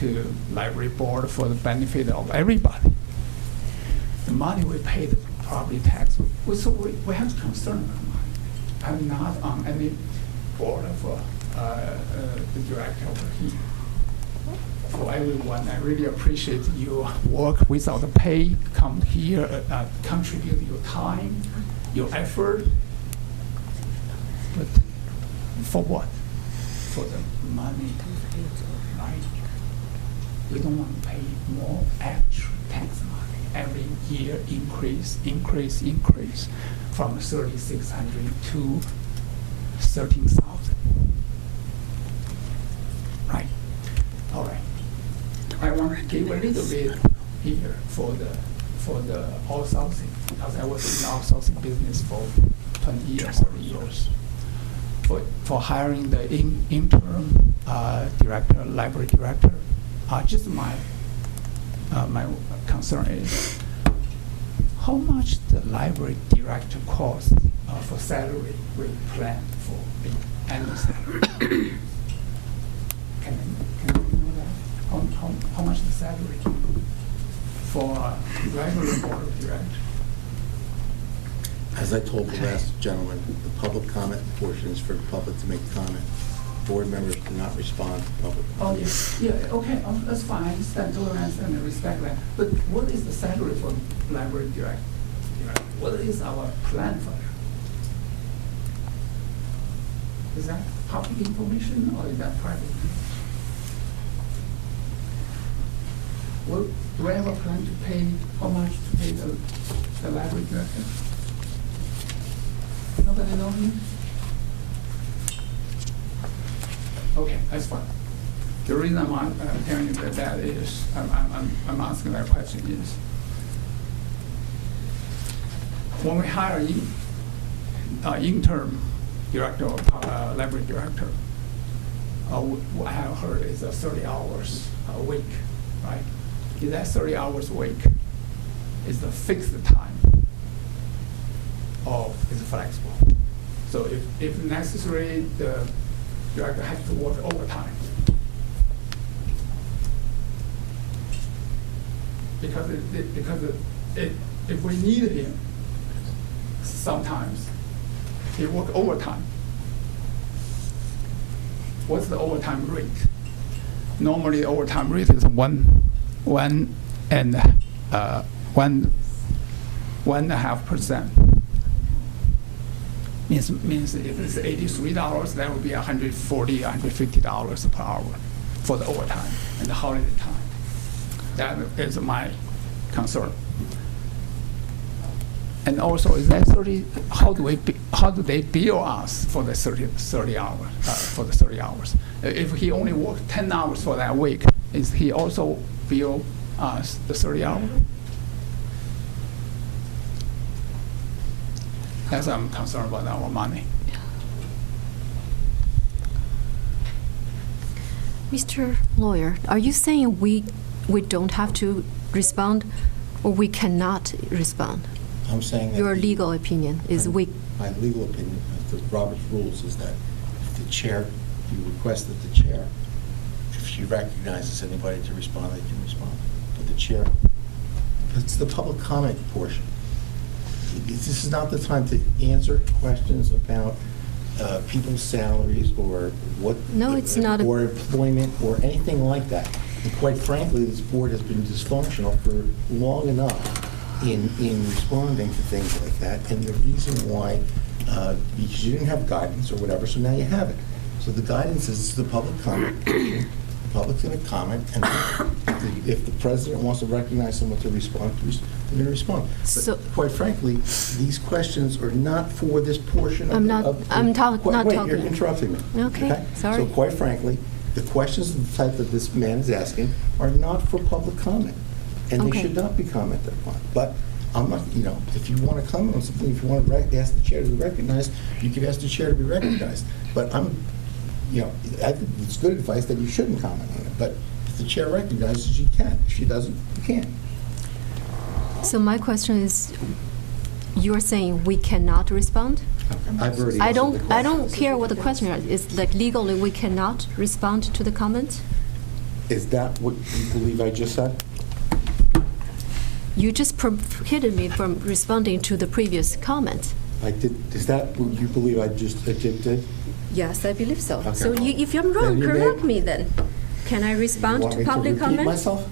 To library board for the benefit of everybody. The money we pay the property tax, so we have to concern about money. I'm not on any board of the director over here. For everyone, I really appreciate your work without pay, come here, contribute your time, your effort. But for what? For the money, right? We don't want to pay more actual tax money. Every year increase from 3,600 to 13,000. Right. All right. I want to give a little bit here for the outsourcing, because I was in the outsourcing business for 20 years, 30 years. For hiring the interim director, library director, just my concern is how much the library director costs for salary we plan for the annual salary. Can you know that? How much the salary for library board of director? As I told the last gentleman, the public comment portion is for the public to make comment. Board members do not respond to public Oh, comment. yeah, okay, that's fine, I understand, totally understand and respect that. But what is the salary for library director? What is our plan for that? Is that public information or is that private? Well, do we have a plan to pay, how much to pay the library director? Nobody know here? Okay, that's fine. The reason I'm telling you that is, I'm asking that question is, when we hire interim director or library director, what I have heard is 30 hours a week, right? Is that 30 hours a week is the fixed time or is it flexible? So if necessary, the director has to work overtime. Because if we need him, sometimes he work overtime. What's the overtime rate? Normally, overtime rate is 1.5%. Means if it's $83, that would be $140, $150 per hour for the overtime and the holiday time. That is my concern. And also, is that 30? How do they bill us for the 30 hours? For the 30 hours, if he only worked 10 hours for that week, is he also bill us the 30 hours? That's what I'm concerned about our money. Mr. Lawyer, are you saying we don't have to respond or we cannot respond? I'm saying that Your legal opinion is we. My legal opinion of the Robert's rules is that if the chair, you request that the chair, if she recognizes anybody to respond, they can respond. But the chair, it's the public comment portion. This is not the time to answer questions about people's salaries or what. No, it's not. Or employment or anything like that. And quite frankly, this board has been dysfunctional for long enough in responding to things like that. And the reason why, because you didn't have guidance or whatever, so now you have it. So the guidance is the public comment. The public's going to comment, and if the president wants to recognize someone to respond, they're going to respond. So- But quite frankly, these questions are not for this portion of I'm the. not- of the- I'm not Wait, talking. you're interrupting me. Okay, sorry. So quite frankly, The questions of the type that this man is asking are not for public comment, and they Okay. should not be commented upon. But I'm not, if you want to comment on something, if you want to ask the chair to be recognized, you can ask the chair to be recognized. But I think it's good advice that you shouldn't comment on it. But if the chair recognizes, you can. If she doesn't, you can't. So my question is, you're saying we cannot respond? I've already I answered the don't question. care what the question is. It's like legally we cannot respond to the comment? Is that what you believe I just said? You just prohibited me from responding to the previous comment. I did. Is that what you believe I just did? Yes, I believe so. Okay. So if I'm wrong, Then you correct may- me then. Can I respond Want to me to public repeat comment? myself?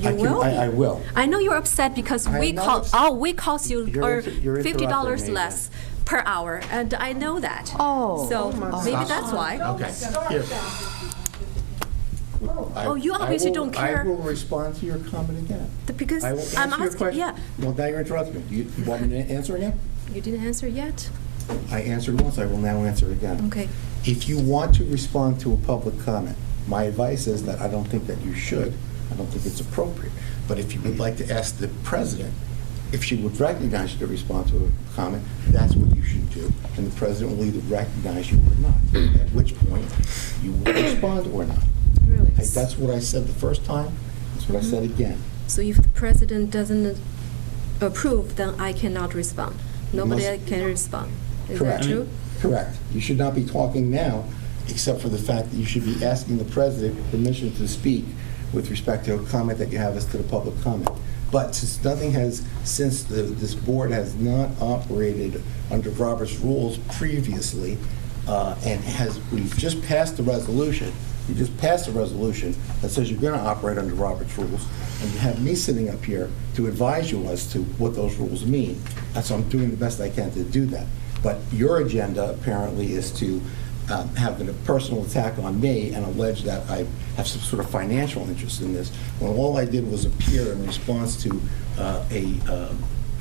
You I can- will? I will. I know you're upset because I we am not cost you You're $50 interrupting me less per hour, and I know that. Oh. So maybe that's why. Okay. Here. Oh, you obviously don't care. I will respond to your comment again. Because I will I'm answer your asking, question. yeah, Well, now you're interrupting me. You want me to answer again? you didn't answer yet. I answered once, I will now answer again. Okay. If you want to respond to a public comment, my advice is that I don't think that you should. I don't think it's appropriate. But if you would like to ask the president if she would recognize you to respond to a comment, that's what you should do. And the president will either recognize you or not, at which point you will respond or not. Really? That's what I said the first time, that's what I said again. So if the president doesn't approve, then I cannot respond. Nobody must- can respond. Is Correct. that true? Correct. You should not be talking now, except for the fact that you should be asking the president permission to speak with respect to a comment that you have as to the public comment. But since this board has not operated under Robert's rules previously, and we've just passed the resolution, you just passed a resolution that says you're going to operate under Robert's rules, and you have me sitting up here to advise you as to what those rules mean. And so I'm doing the best I can to do that. But your agenda apparently is to have a personal attack on me and allege that I have some sort of financial interest in this, when all I did was appear in response to a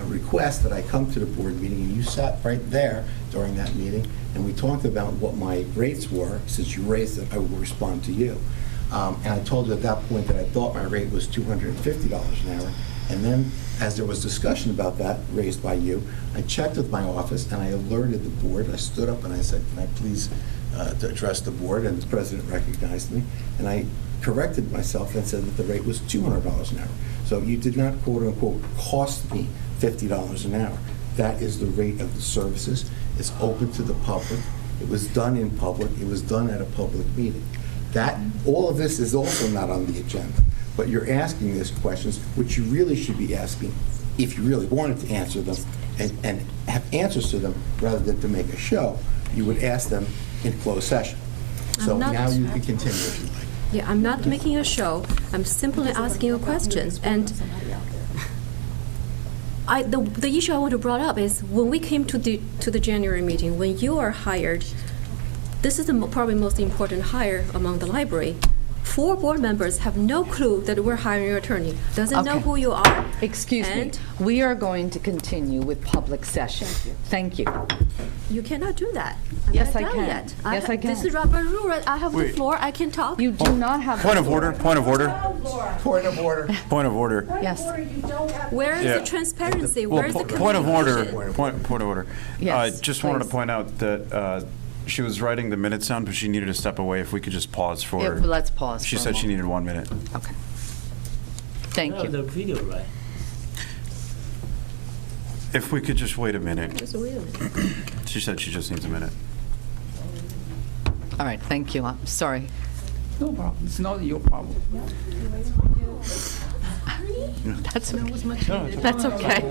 request that I come to the board meeting, and you sat right there during that meeting, and we talked about what my rates were. Since you raised it, I will respond to you. And I told you at that point that I thought my rate was $250 an hour. And then, as there was discussion about that raised by you, I checked with my office and I alerted the board. I stood up and I said, can I please address the board? And the president recognized me. And I corrected myself and said that the rate was $200 an hour. So you did not, quote unquote, cost me $50 an hour. That is the rate of the services. It's open to the public. It was done in public. It was done at a public meeting. All of this is also not on the agenda. But you're asking these questions, which you really should be asking if you really wanted to answer them and have answers to them rather than to make a show. You would ask them in closed session. So I'm not- now you can continue if you like. Yeah, I'm not making a show. I'm simply asking a question. And the issue I want to bring up is when we came to the January meeting, when you are hired, this is the probably most important hire among the library. 4 board members have no clue that we're hiring an attorney. Doesn't know Okay. who you are. Excuse me. And We are going to continue with public session. Thank you. you cannot do that. I'm Yes, not I done can. yet. Yes, I This can. is Robert rule. I have the Wait. floor. I can talk. You do not have. Point the of floor. order, point of order, Point of order. point of order. Yes. Where is Yeah. the transparency? Well, Where is the point of order, communication? point of order. Yes, Just wanted to please. point out that she was writing the minutes down, but she needed to step away. If we could just pause for. Yeah, let's pause She for a said she moment. needed 1 minute. Okay. Thank you. The video, right? If we could just wait a minute. Just wait a minute. She said she just needs a minute. All right, thank you. I'm sorry. No problem. It's not your problem. That's okay. That's okay.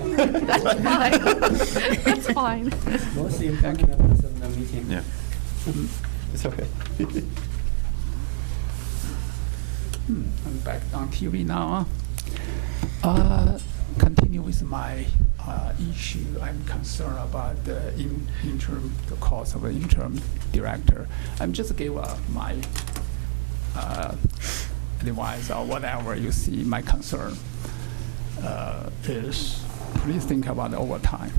That's fine. That's fine. Most important members of the meeting. Yeah. It's okay. I'm back on TV now. Continue with my issue. I'm concerned about the the cost of an interim director. I'm just give my advice or whatever you see. My concern is please think about the overtime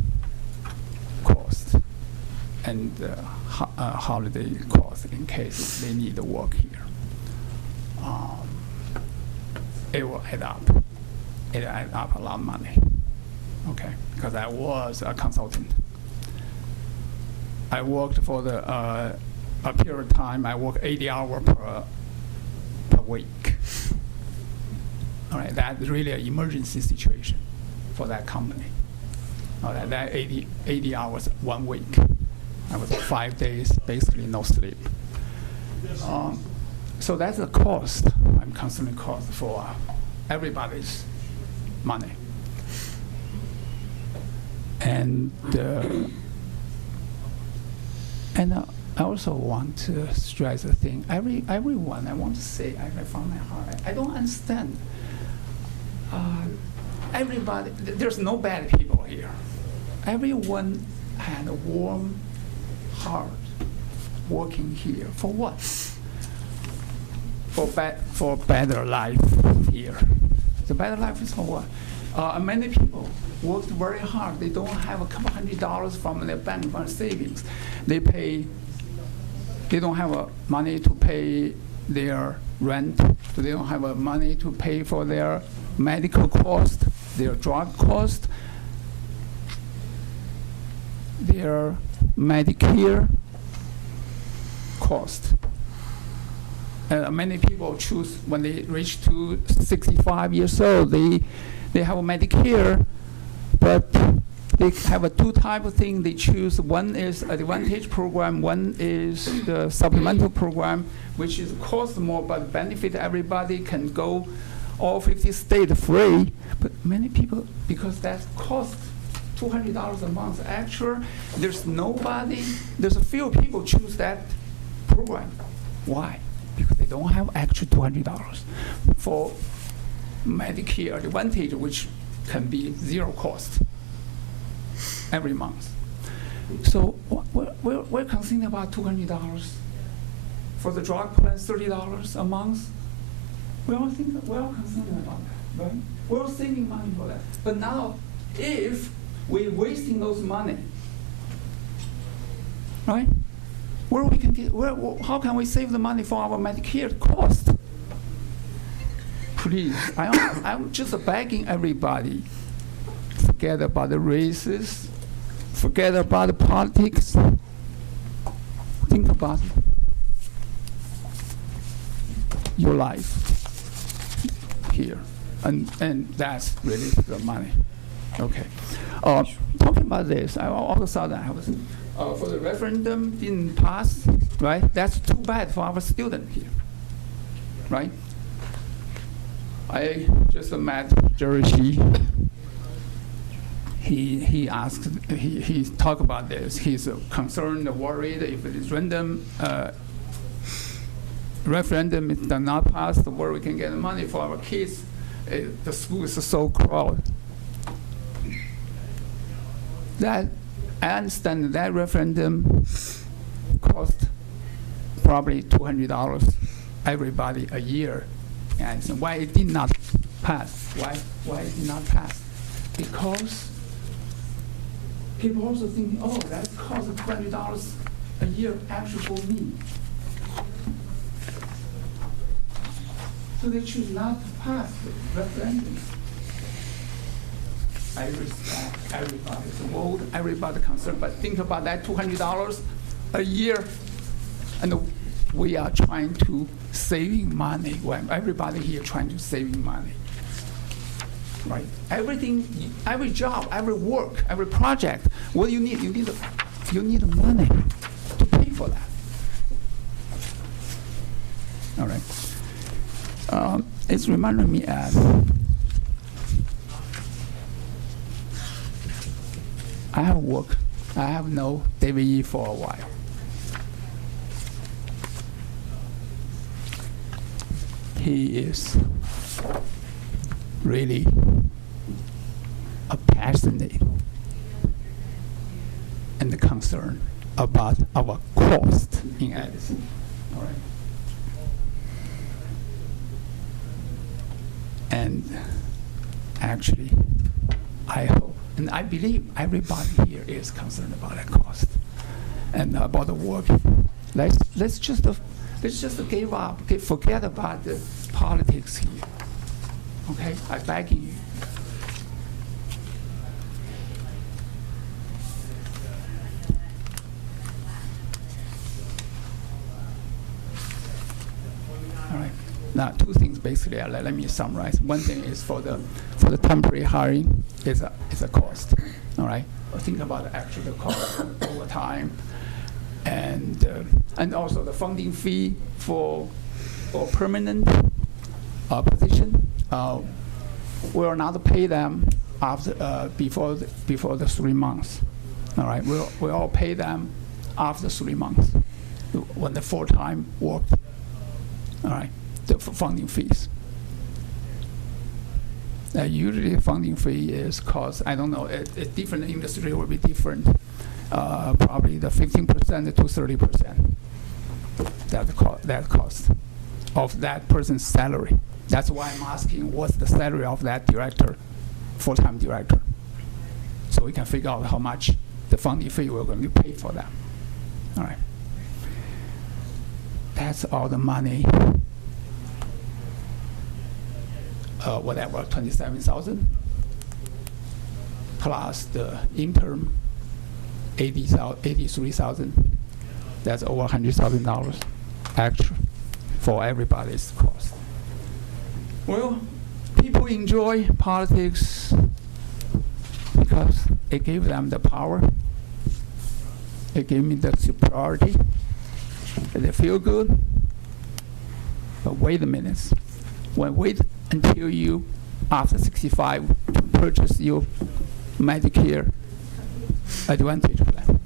cost and holiday cost in case they need to work here. It will add up. It add up a lot of money. Okay, because I was a consultant. I worked for a period of time. I worked 80 hours per week. All right, that's really an emergency situation for that company. All right, that 80 hours 1 week. I was 5 days, basically no sleep. So that's the cost. I'm constantly cost for everybody's money. And I also want to stress the thing. Everyone, I want to say, from my heart, I don't understand. Everybody, there's no bad people here. Everyone had a warm heart working here. For what? For better life here. The better life is for what? Many people worked very hard. They don't have a couple $100 from their bank fund savings. They don't have money to pay their rent. They don't have money to pay for their medical cost, their drug cost, their Medicare cost. Many people choose when they reach to 65 years old, they have a Medicare, but they have a two type of thing they choose. One is Advantage program, one is the supplemental program, which is cost more but benefit everybody, can go all 50 states free. But many people, because that cost $200 a month extra, there's a few people choose that program. Why? Because they don't have extra $200 for Medicare Advantage, which can be zero cost every month. So we're concerned about $200 for the drug plan, $30 a month. We're all concerned about that, right? We're all saving money for that. But now, if we're wasting those money, right? How can we save the money for our Medicare cost? Please, I'm just begging everybody, forget about the races, forget about the politics. Think about your life here, and that's really the money. Okay. Talking about this, all of a sudden I was for the referendum didn't pass, right? That's too bad for our student here, right? I just met Jerry Shi. He asked, he talked about this. He's concerned, worried if it is referendum does not pass, where we can get money for our kids. The school is so crowded. That I understand that referendum cost probably $200 everybody a year. And so why it did not pass? Why it did not pass? Because people also think, oh, that costs $20 a year actually for me. So they choose not to pass the referendum. I respect everybody's vote, everybody's concerned, but think about that $200 a year, and we are trying to saving money. When everybody here trying to saving money, right? Everything, every job, every work, every project. What do you need? You need money to pay for that. All right. It's reminding me of. I have known David Yi for a while. He is really a passionate and concerned about our cost in Edison. All right. And actually, I hope and I believe everybody here is concerned about that cost. and about the work. Let's just give up, forget about the politics here. Okay, I beg you. All right. Now, two things basically. Let me summarize. One thing is for the temporary hiring is a cost. All right. Think about actually the cost over time, and also the funding fee for permanent position. Will not pay them after before the 3 months. All right. We'll all pay them after 3 months when the full-time work. All right. The funding fees. Usually funding fee is cost, I don't know, a different industry will be different. Probably the 15% to 30%. That cost of that person's salary. That's why I'm asking what's the salary of that director, full-time director. So we can figure out how much the funding fee we're going to pay for them. All right. That's all the money. Whatever, 27,000 plus the interim 83,000. That's over $100,000 extra for everybody's cost. Well, people enjoy politics because it gave them the power. It gave me the superiority. They feel good. But wait a minute. Wait until you, after 65, to purchase your Medicare Advantage plan.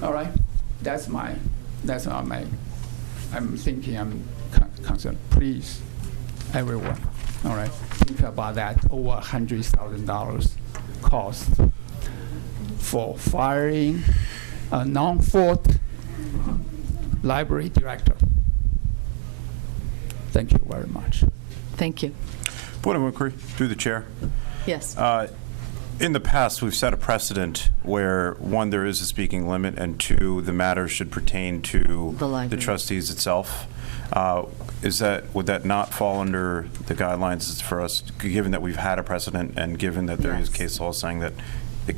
All right, that's not my. I'm thinking, I'm concerned. Please, everyone, all right, think about that. Over $100,000 cost for firing a non-fault library director. Thank you very much. Thank you. Point of inquiry, through the chair. Yes. In the past, we've set a precedent where, one, there is a speaking limit, and two, the matter should pertain to the trustees itself. Would that not fall under the guidelines for us, given that we've had a precedent and given that there is case law saying that the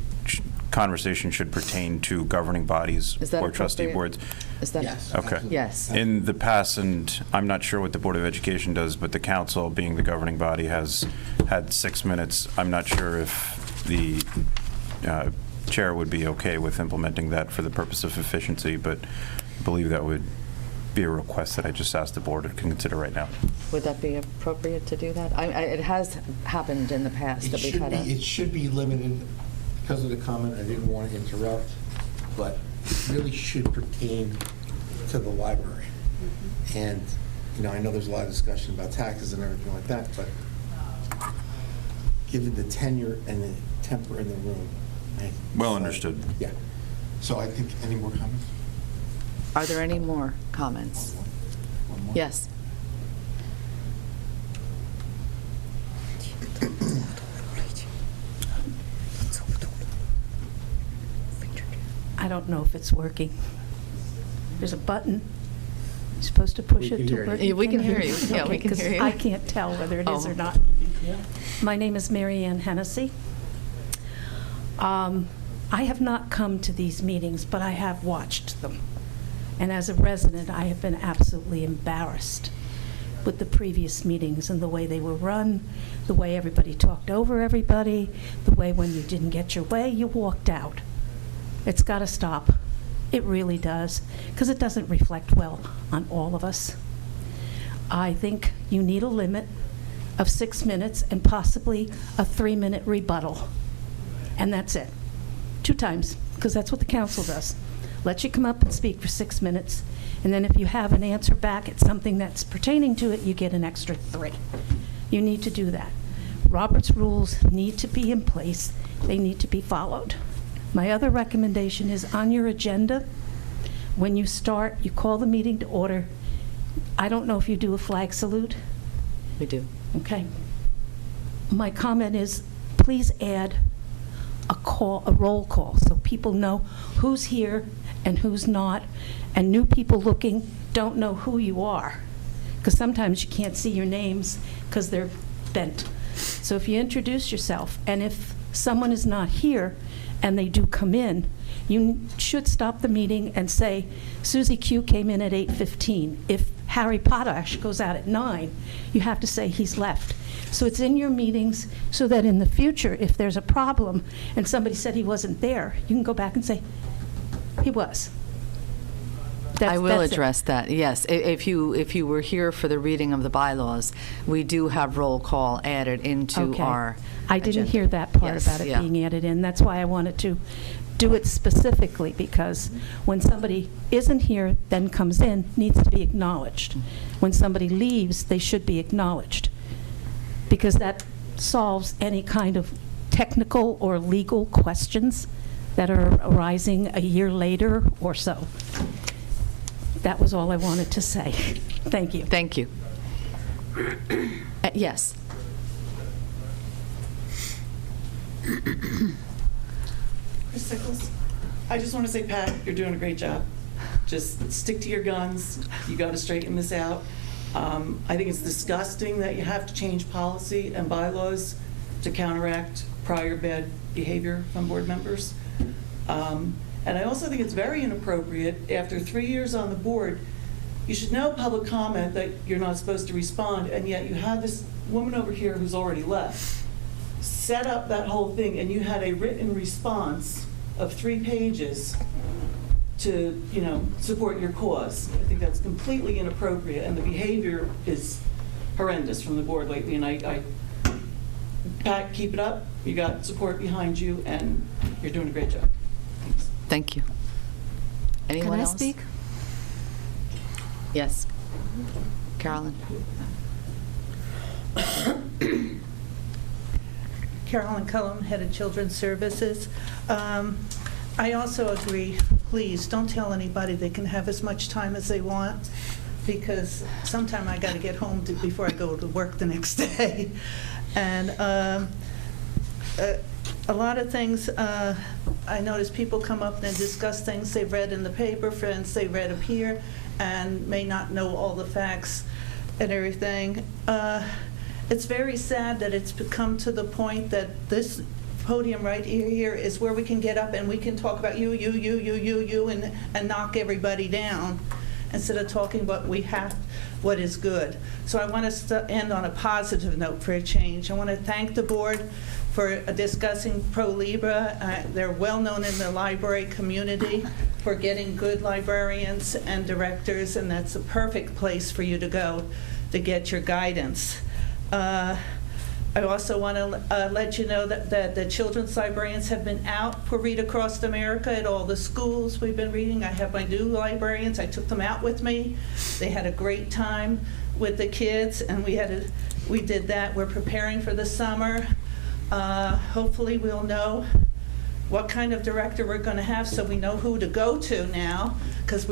conversation should pertain to governing bodies or trustee boards? Is that Yes. Okay. Yes. In the past, and I'm not sure what the Board of Education does, but the council, being the governing body, has had 6 minutes. I'm not sure if the chair would be okay with implementing that for the purpose of efficiency, but I believe that would be a request that I just asked the board to consider right now. Would that be appropriate to do that? It has happened in the past that we've had It should be limited, because of the comment, I didn't want to interrupt, but it really should pertain to the library. And, I know there's a lot of discussion about taxes and everything like that, but given the tenure and the temper in the room. Well understood. Yeah. So I think, any more comments? Are there any more comments? One more? Yes. I don't know if it's working. There's a button. You're supposed to push We it can to hear work. you. Yeah, we can hear you. Yeah, Okay, we can 'cause hear you. I can't tell whether it is or not. My name is Mary Ann Hennessy. I have not come to these meetings, but I have watched them. And as a resident, I have been absolutely embarrassed with the previous meetings and the way they were run, the way everybody talked over everybody, the way when you didn't get your way, you walked out. It's got to stop. It really does, because it doesn't reflect well on all of us. I think you need a limit of 6 minutes and possibly a 3-minute rebuttal. And that's it. 2 times, because that's what the council does. Let you come up and speak for 6 minutes, and then if you have an answer back at something that's pertaining to it, you get an extra 3. You need to do that. Robert's rules need to be in place. They need to be followed. My other recommendation is on your agenda, when you start, you call the meeting to order. I don't know if you do a flag salute. We do. Okay. My comment is, please add a roll call, so people know who's here and who's not, and new people looking don't know who you are, because sometimes you can't see your names because they're bent. So if you introduce yourself, and if someone is not here and they do come in, you should stop the meeting and say, Susie Q came in at 8:15. If Harry Potash goes out at 9, you have to say he's left. So it's in your meetings so that in the future, if there's a problem and somebody said he wasn't there, you can go back and say, he was. I will that's it. address that, yes. If you were here for the reading of the bylaws, we do have roll call added into Okay. our I didn't agenda. hear that part Yes, about it yeah. being added in. That's why I wanted to do it specifically, because when somebody isn't here, then comes in, needs to be acknowledged. When somebody leaves, they should be acknowledged, because that solves any kind of technical or legal questions that are arising a year later or so. That was all I wanted to say. Thank you. Thank you. Yes. Chris Sickles. I just want to say, Pat, you're doing a great job. Just stick to your guns. You got to straighten this out. I think it's disgusting that you have to change policy and bylaws to counteract prior bad behavior from board members. And I also think it's very inappropriate, after 3 years on the board, you should know public comment that you're not supposed to respond, and yet you had this woman over here who's already left set up that whole thing, and you had a written response of 3 pages to, support your cause. I think that's completely inappropriate, and the behavior is horrendous from the board lately, and Pat, keep it up. You got support behind you, and you're doing a great job. Thanks. Thank you. Anyone else? Can I speak? Yes. Carolyn? Carolyn Cullum, Head of Children's Services. I also agree, please, don't tell anybody they can have as much time as they want, because sometime I got to get home before I go to work the next day. And a lot of things, I notice people come up and discuss things they've read in the paper, friends they read up here, and may not know all the facts and everything. It's very sad that it's become to the point that this podium right here is where we can get up and we can talk about you, and knock everybody down, instead of talking about what is good. So I want us to end on a positive note for a change. I want to thank the board for discussing Pro Libra. They're well known in the library community for getting good librarians and directors, and that's a perfect place for you to go to get your guidance. I also want to let you know that the children's librarians have been out for Read Across America at all the schools we've been reading. I have my new librarians. I took them out with me. They had a great time with the kids, and we did that. We're preparing for the summer. Hopefully we'll know what kind of director we're going to have, so we know who to go to now, because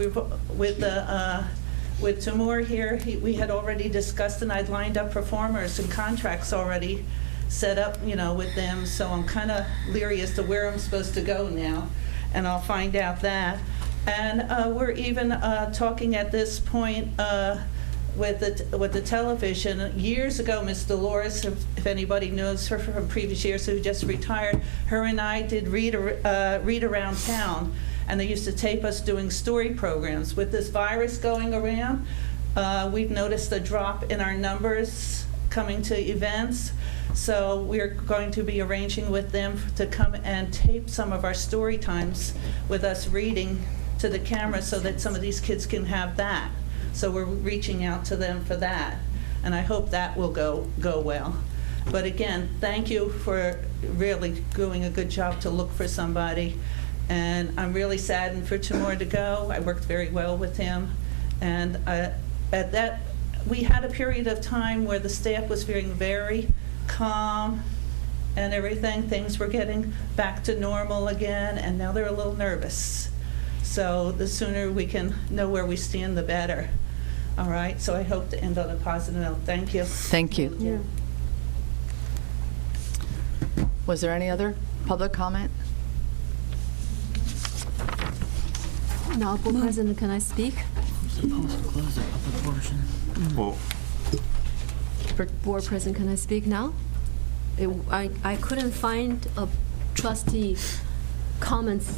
with Timur here, we had already discussed, and I'd lined up performers and contracts already set up, with them. So I'm kind of leery as to where I'm supposed to go now, and I'll find out that. And we're even talking at this point with the television. Years ago, Miss Dolores, if anybody knows her from previous years, who just retired, her and I did read around town. And they used to tape us doing story programs. With this virus going around, we've noticed a drop in our numbers coming to events. So we're going to be arranging with them to come and tape some of our story times with us reading to the camera, so that some of these kids can have that. So we're reaching out to them for that. And I hope that will go well. But again, thank you for really doing a good job to look for somebody. And I'm really saddened for Timur to go. I worked very well with him. And at that, we had a period of time where the staff was feeling very calm and everything. Things were getting back to normal again, and now they're a little nervous. So the sooner we can know where we stand, the better. All right, so I hope to end on a positive note. Thank you. Thank you. Yeah. Was there any other public comment? Now, Board President, can I speak? Well, Board President, can I speak now? I couldn't find a trustee comments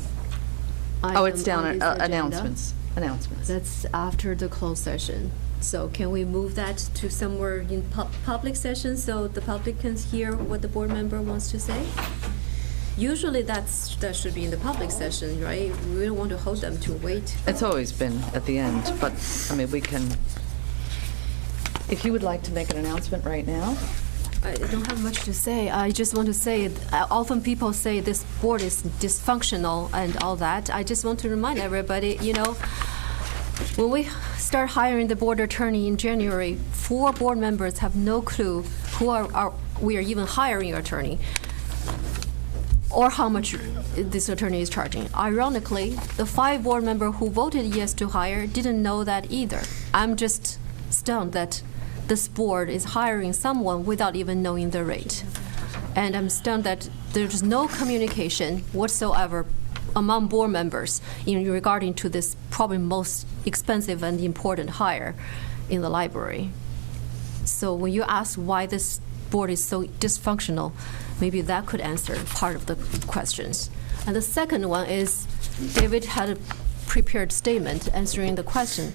Oh, it's item down on at this agenda. announcements. That's after the closed session. So can we move that to somewhere in public session so the public can hear what the board member wants to say? Usually that should be in the public session, right? We don't want to hold them to wait. It's always been at the end, but, I mean, we can, if you would like to make an announcement right now. I don't have much to say. I just want to say, often people say this board is dysfunctional and all that. I just want to remind everybody, when we start hiring the board attorney in January, 4 board members have no clue we are even hiring an attorney or how much this attorney is charging. Ironically, the 5 board members who voted yes to hire didn't know that either. I'm just stunned that this board is hiring someone without even knowing the rate. And I'm stunned that there's no communication whatsoever among board members in regarding to this probably most expensive and important hire in the library. So when you ask why this board is so dysfunctional, maybe that could answer part of the questions. And the second one is, David had a prepared statement answering the question.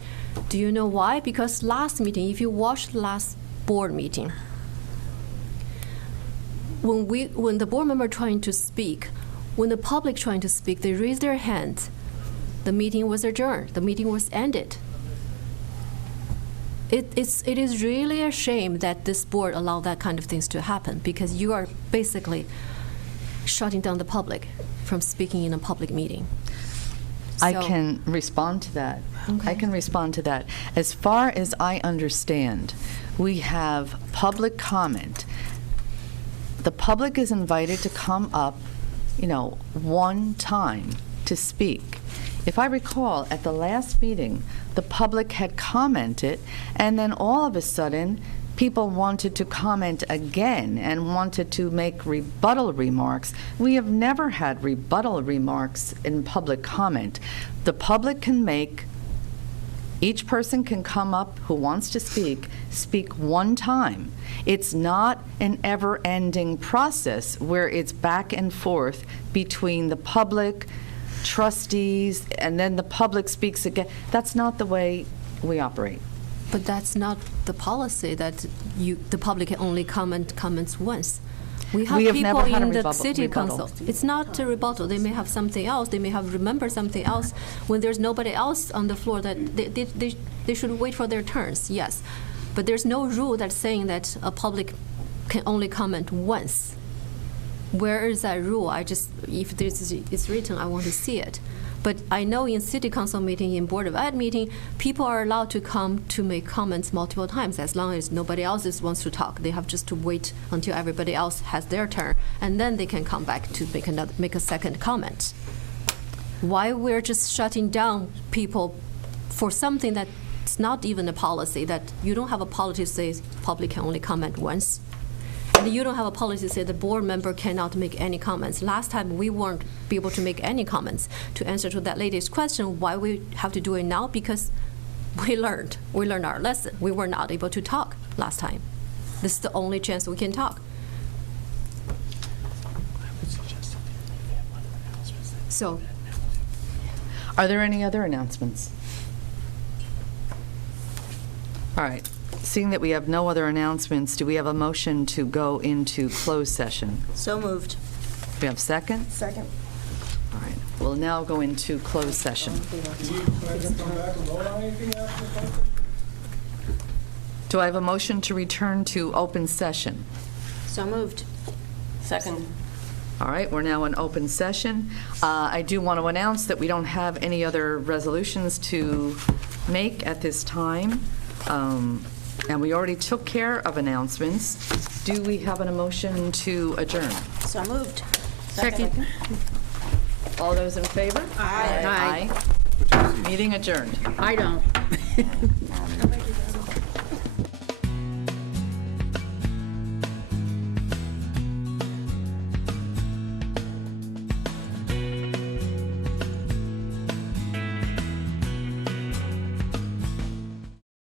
Do you know why? Because last meeting, if you watched the last board meeting, when the board member trying to speak, when the public trying to speak, they raise their hand, the meeting was adjourned, the meeting was ended. It is really a shame that this board allowed that kind of things to happen, because you are basically shutting down the public from speaking in a public meeting. I can respond to that. Okay. I can respond to that. As far as I understand, we have public comment. The public is invited to come up, one time to speak. If I recall, at the last meeting, the public had commented, and then all of a sudden, people wanted to comment again and wanted to make rebuttal remarks. We have never had rebuttal remarks in public comment. The public can make, each person can come up who wants to speak one time. It's not an ever-ending process where it's back and forth between the public, trustees, and then the public speaks again. That's not the way we operate. But that's not the policy, that the public can only comments once. We have never people had a in the rebuttal. city council. It's not a rebuttal. They may have something else. They may have remembered something else. When there's nobody else on the floor, that they should wait for their turns, yes. But there's no rule that's saying that a public can only comment once. Where is that rule? If it's written, I want to see it. But I know in city council meeting, in board of ed meeting, people are allowed to come to make comments multiple times, as long as nobody else wants to talk. They have just to wait until everybody else has their turn, and then they can come back to make a second comment. Why we're just shutting down people for something that's not even a policy, that you don't have a policy that says public can only comment once? And you don't have a policy that says the board member cannot make any comments. Last time, we weren't be able to make any comments. To answer to that lady's question, why we have to do it now? Because we learned our lesson. We were not able to talk last time. This is the only chance we can talk. So, Are there any other announcements? All right. Seeing that we have no other announcements, do we have a motion to go into closed session? So moved. Do we have a second? Second. All right. We'll now go into closed session. Do I have a motion to return to open session? So moved. Second. All right, we're now in open session. I do want to announce that we don't have any other resolutions to make at this time. And we already took care of announcements. Do we have an motion to adjourn? So moved. Second. All those in favor? Aye. Aye. Meeting adjourned. I don't.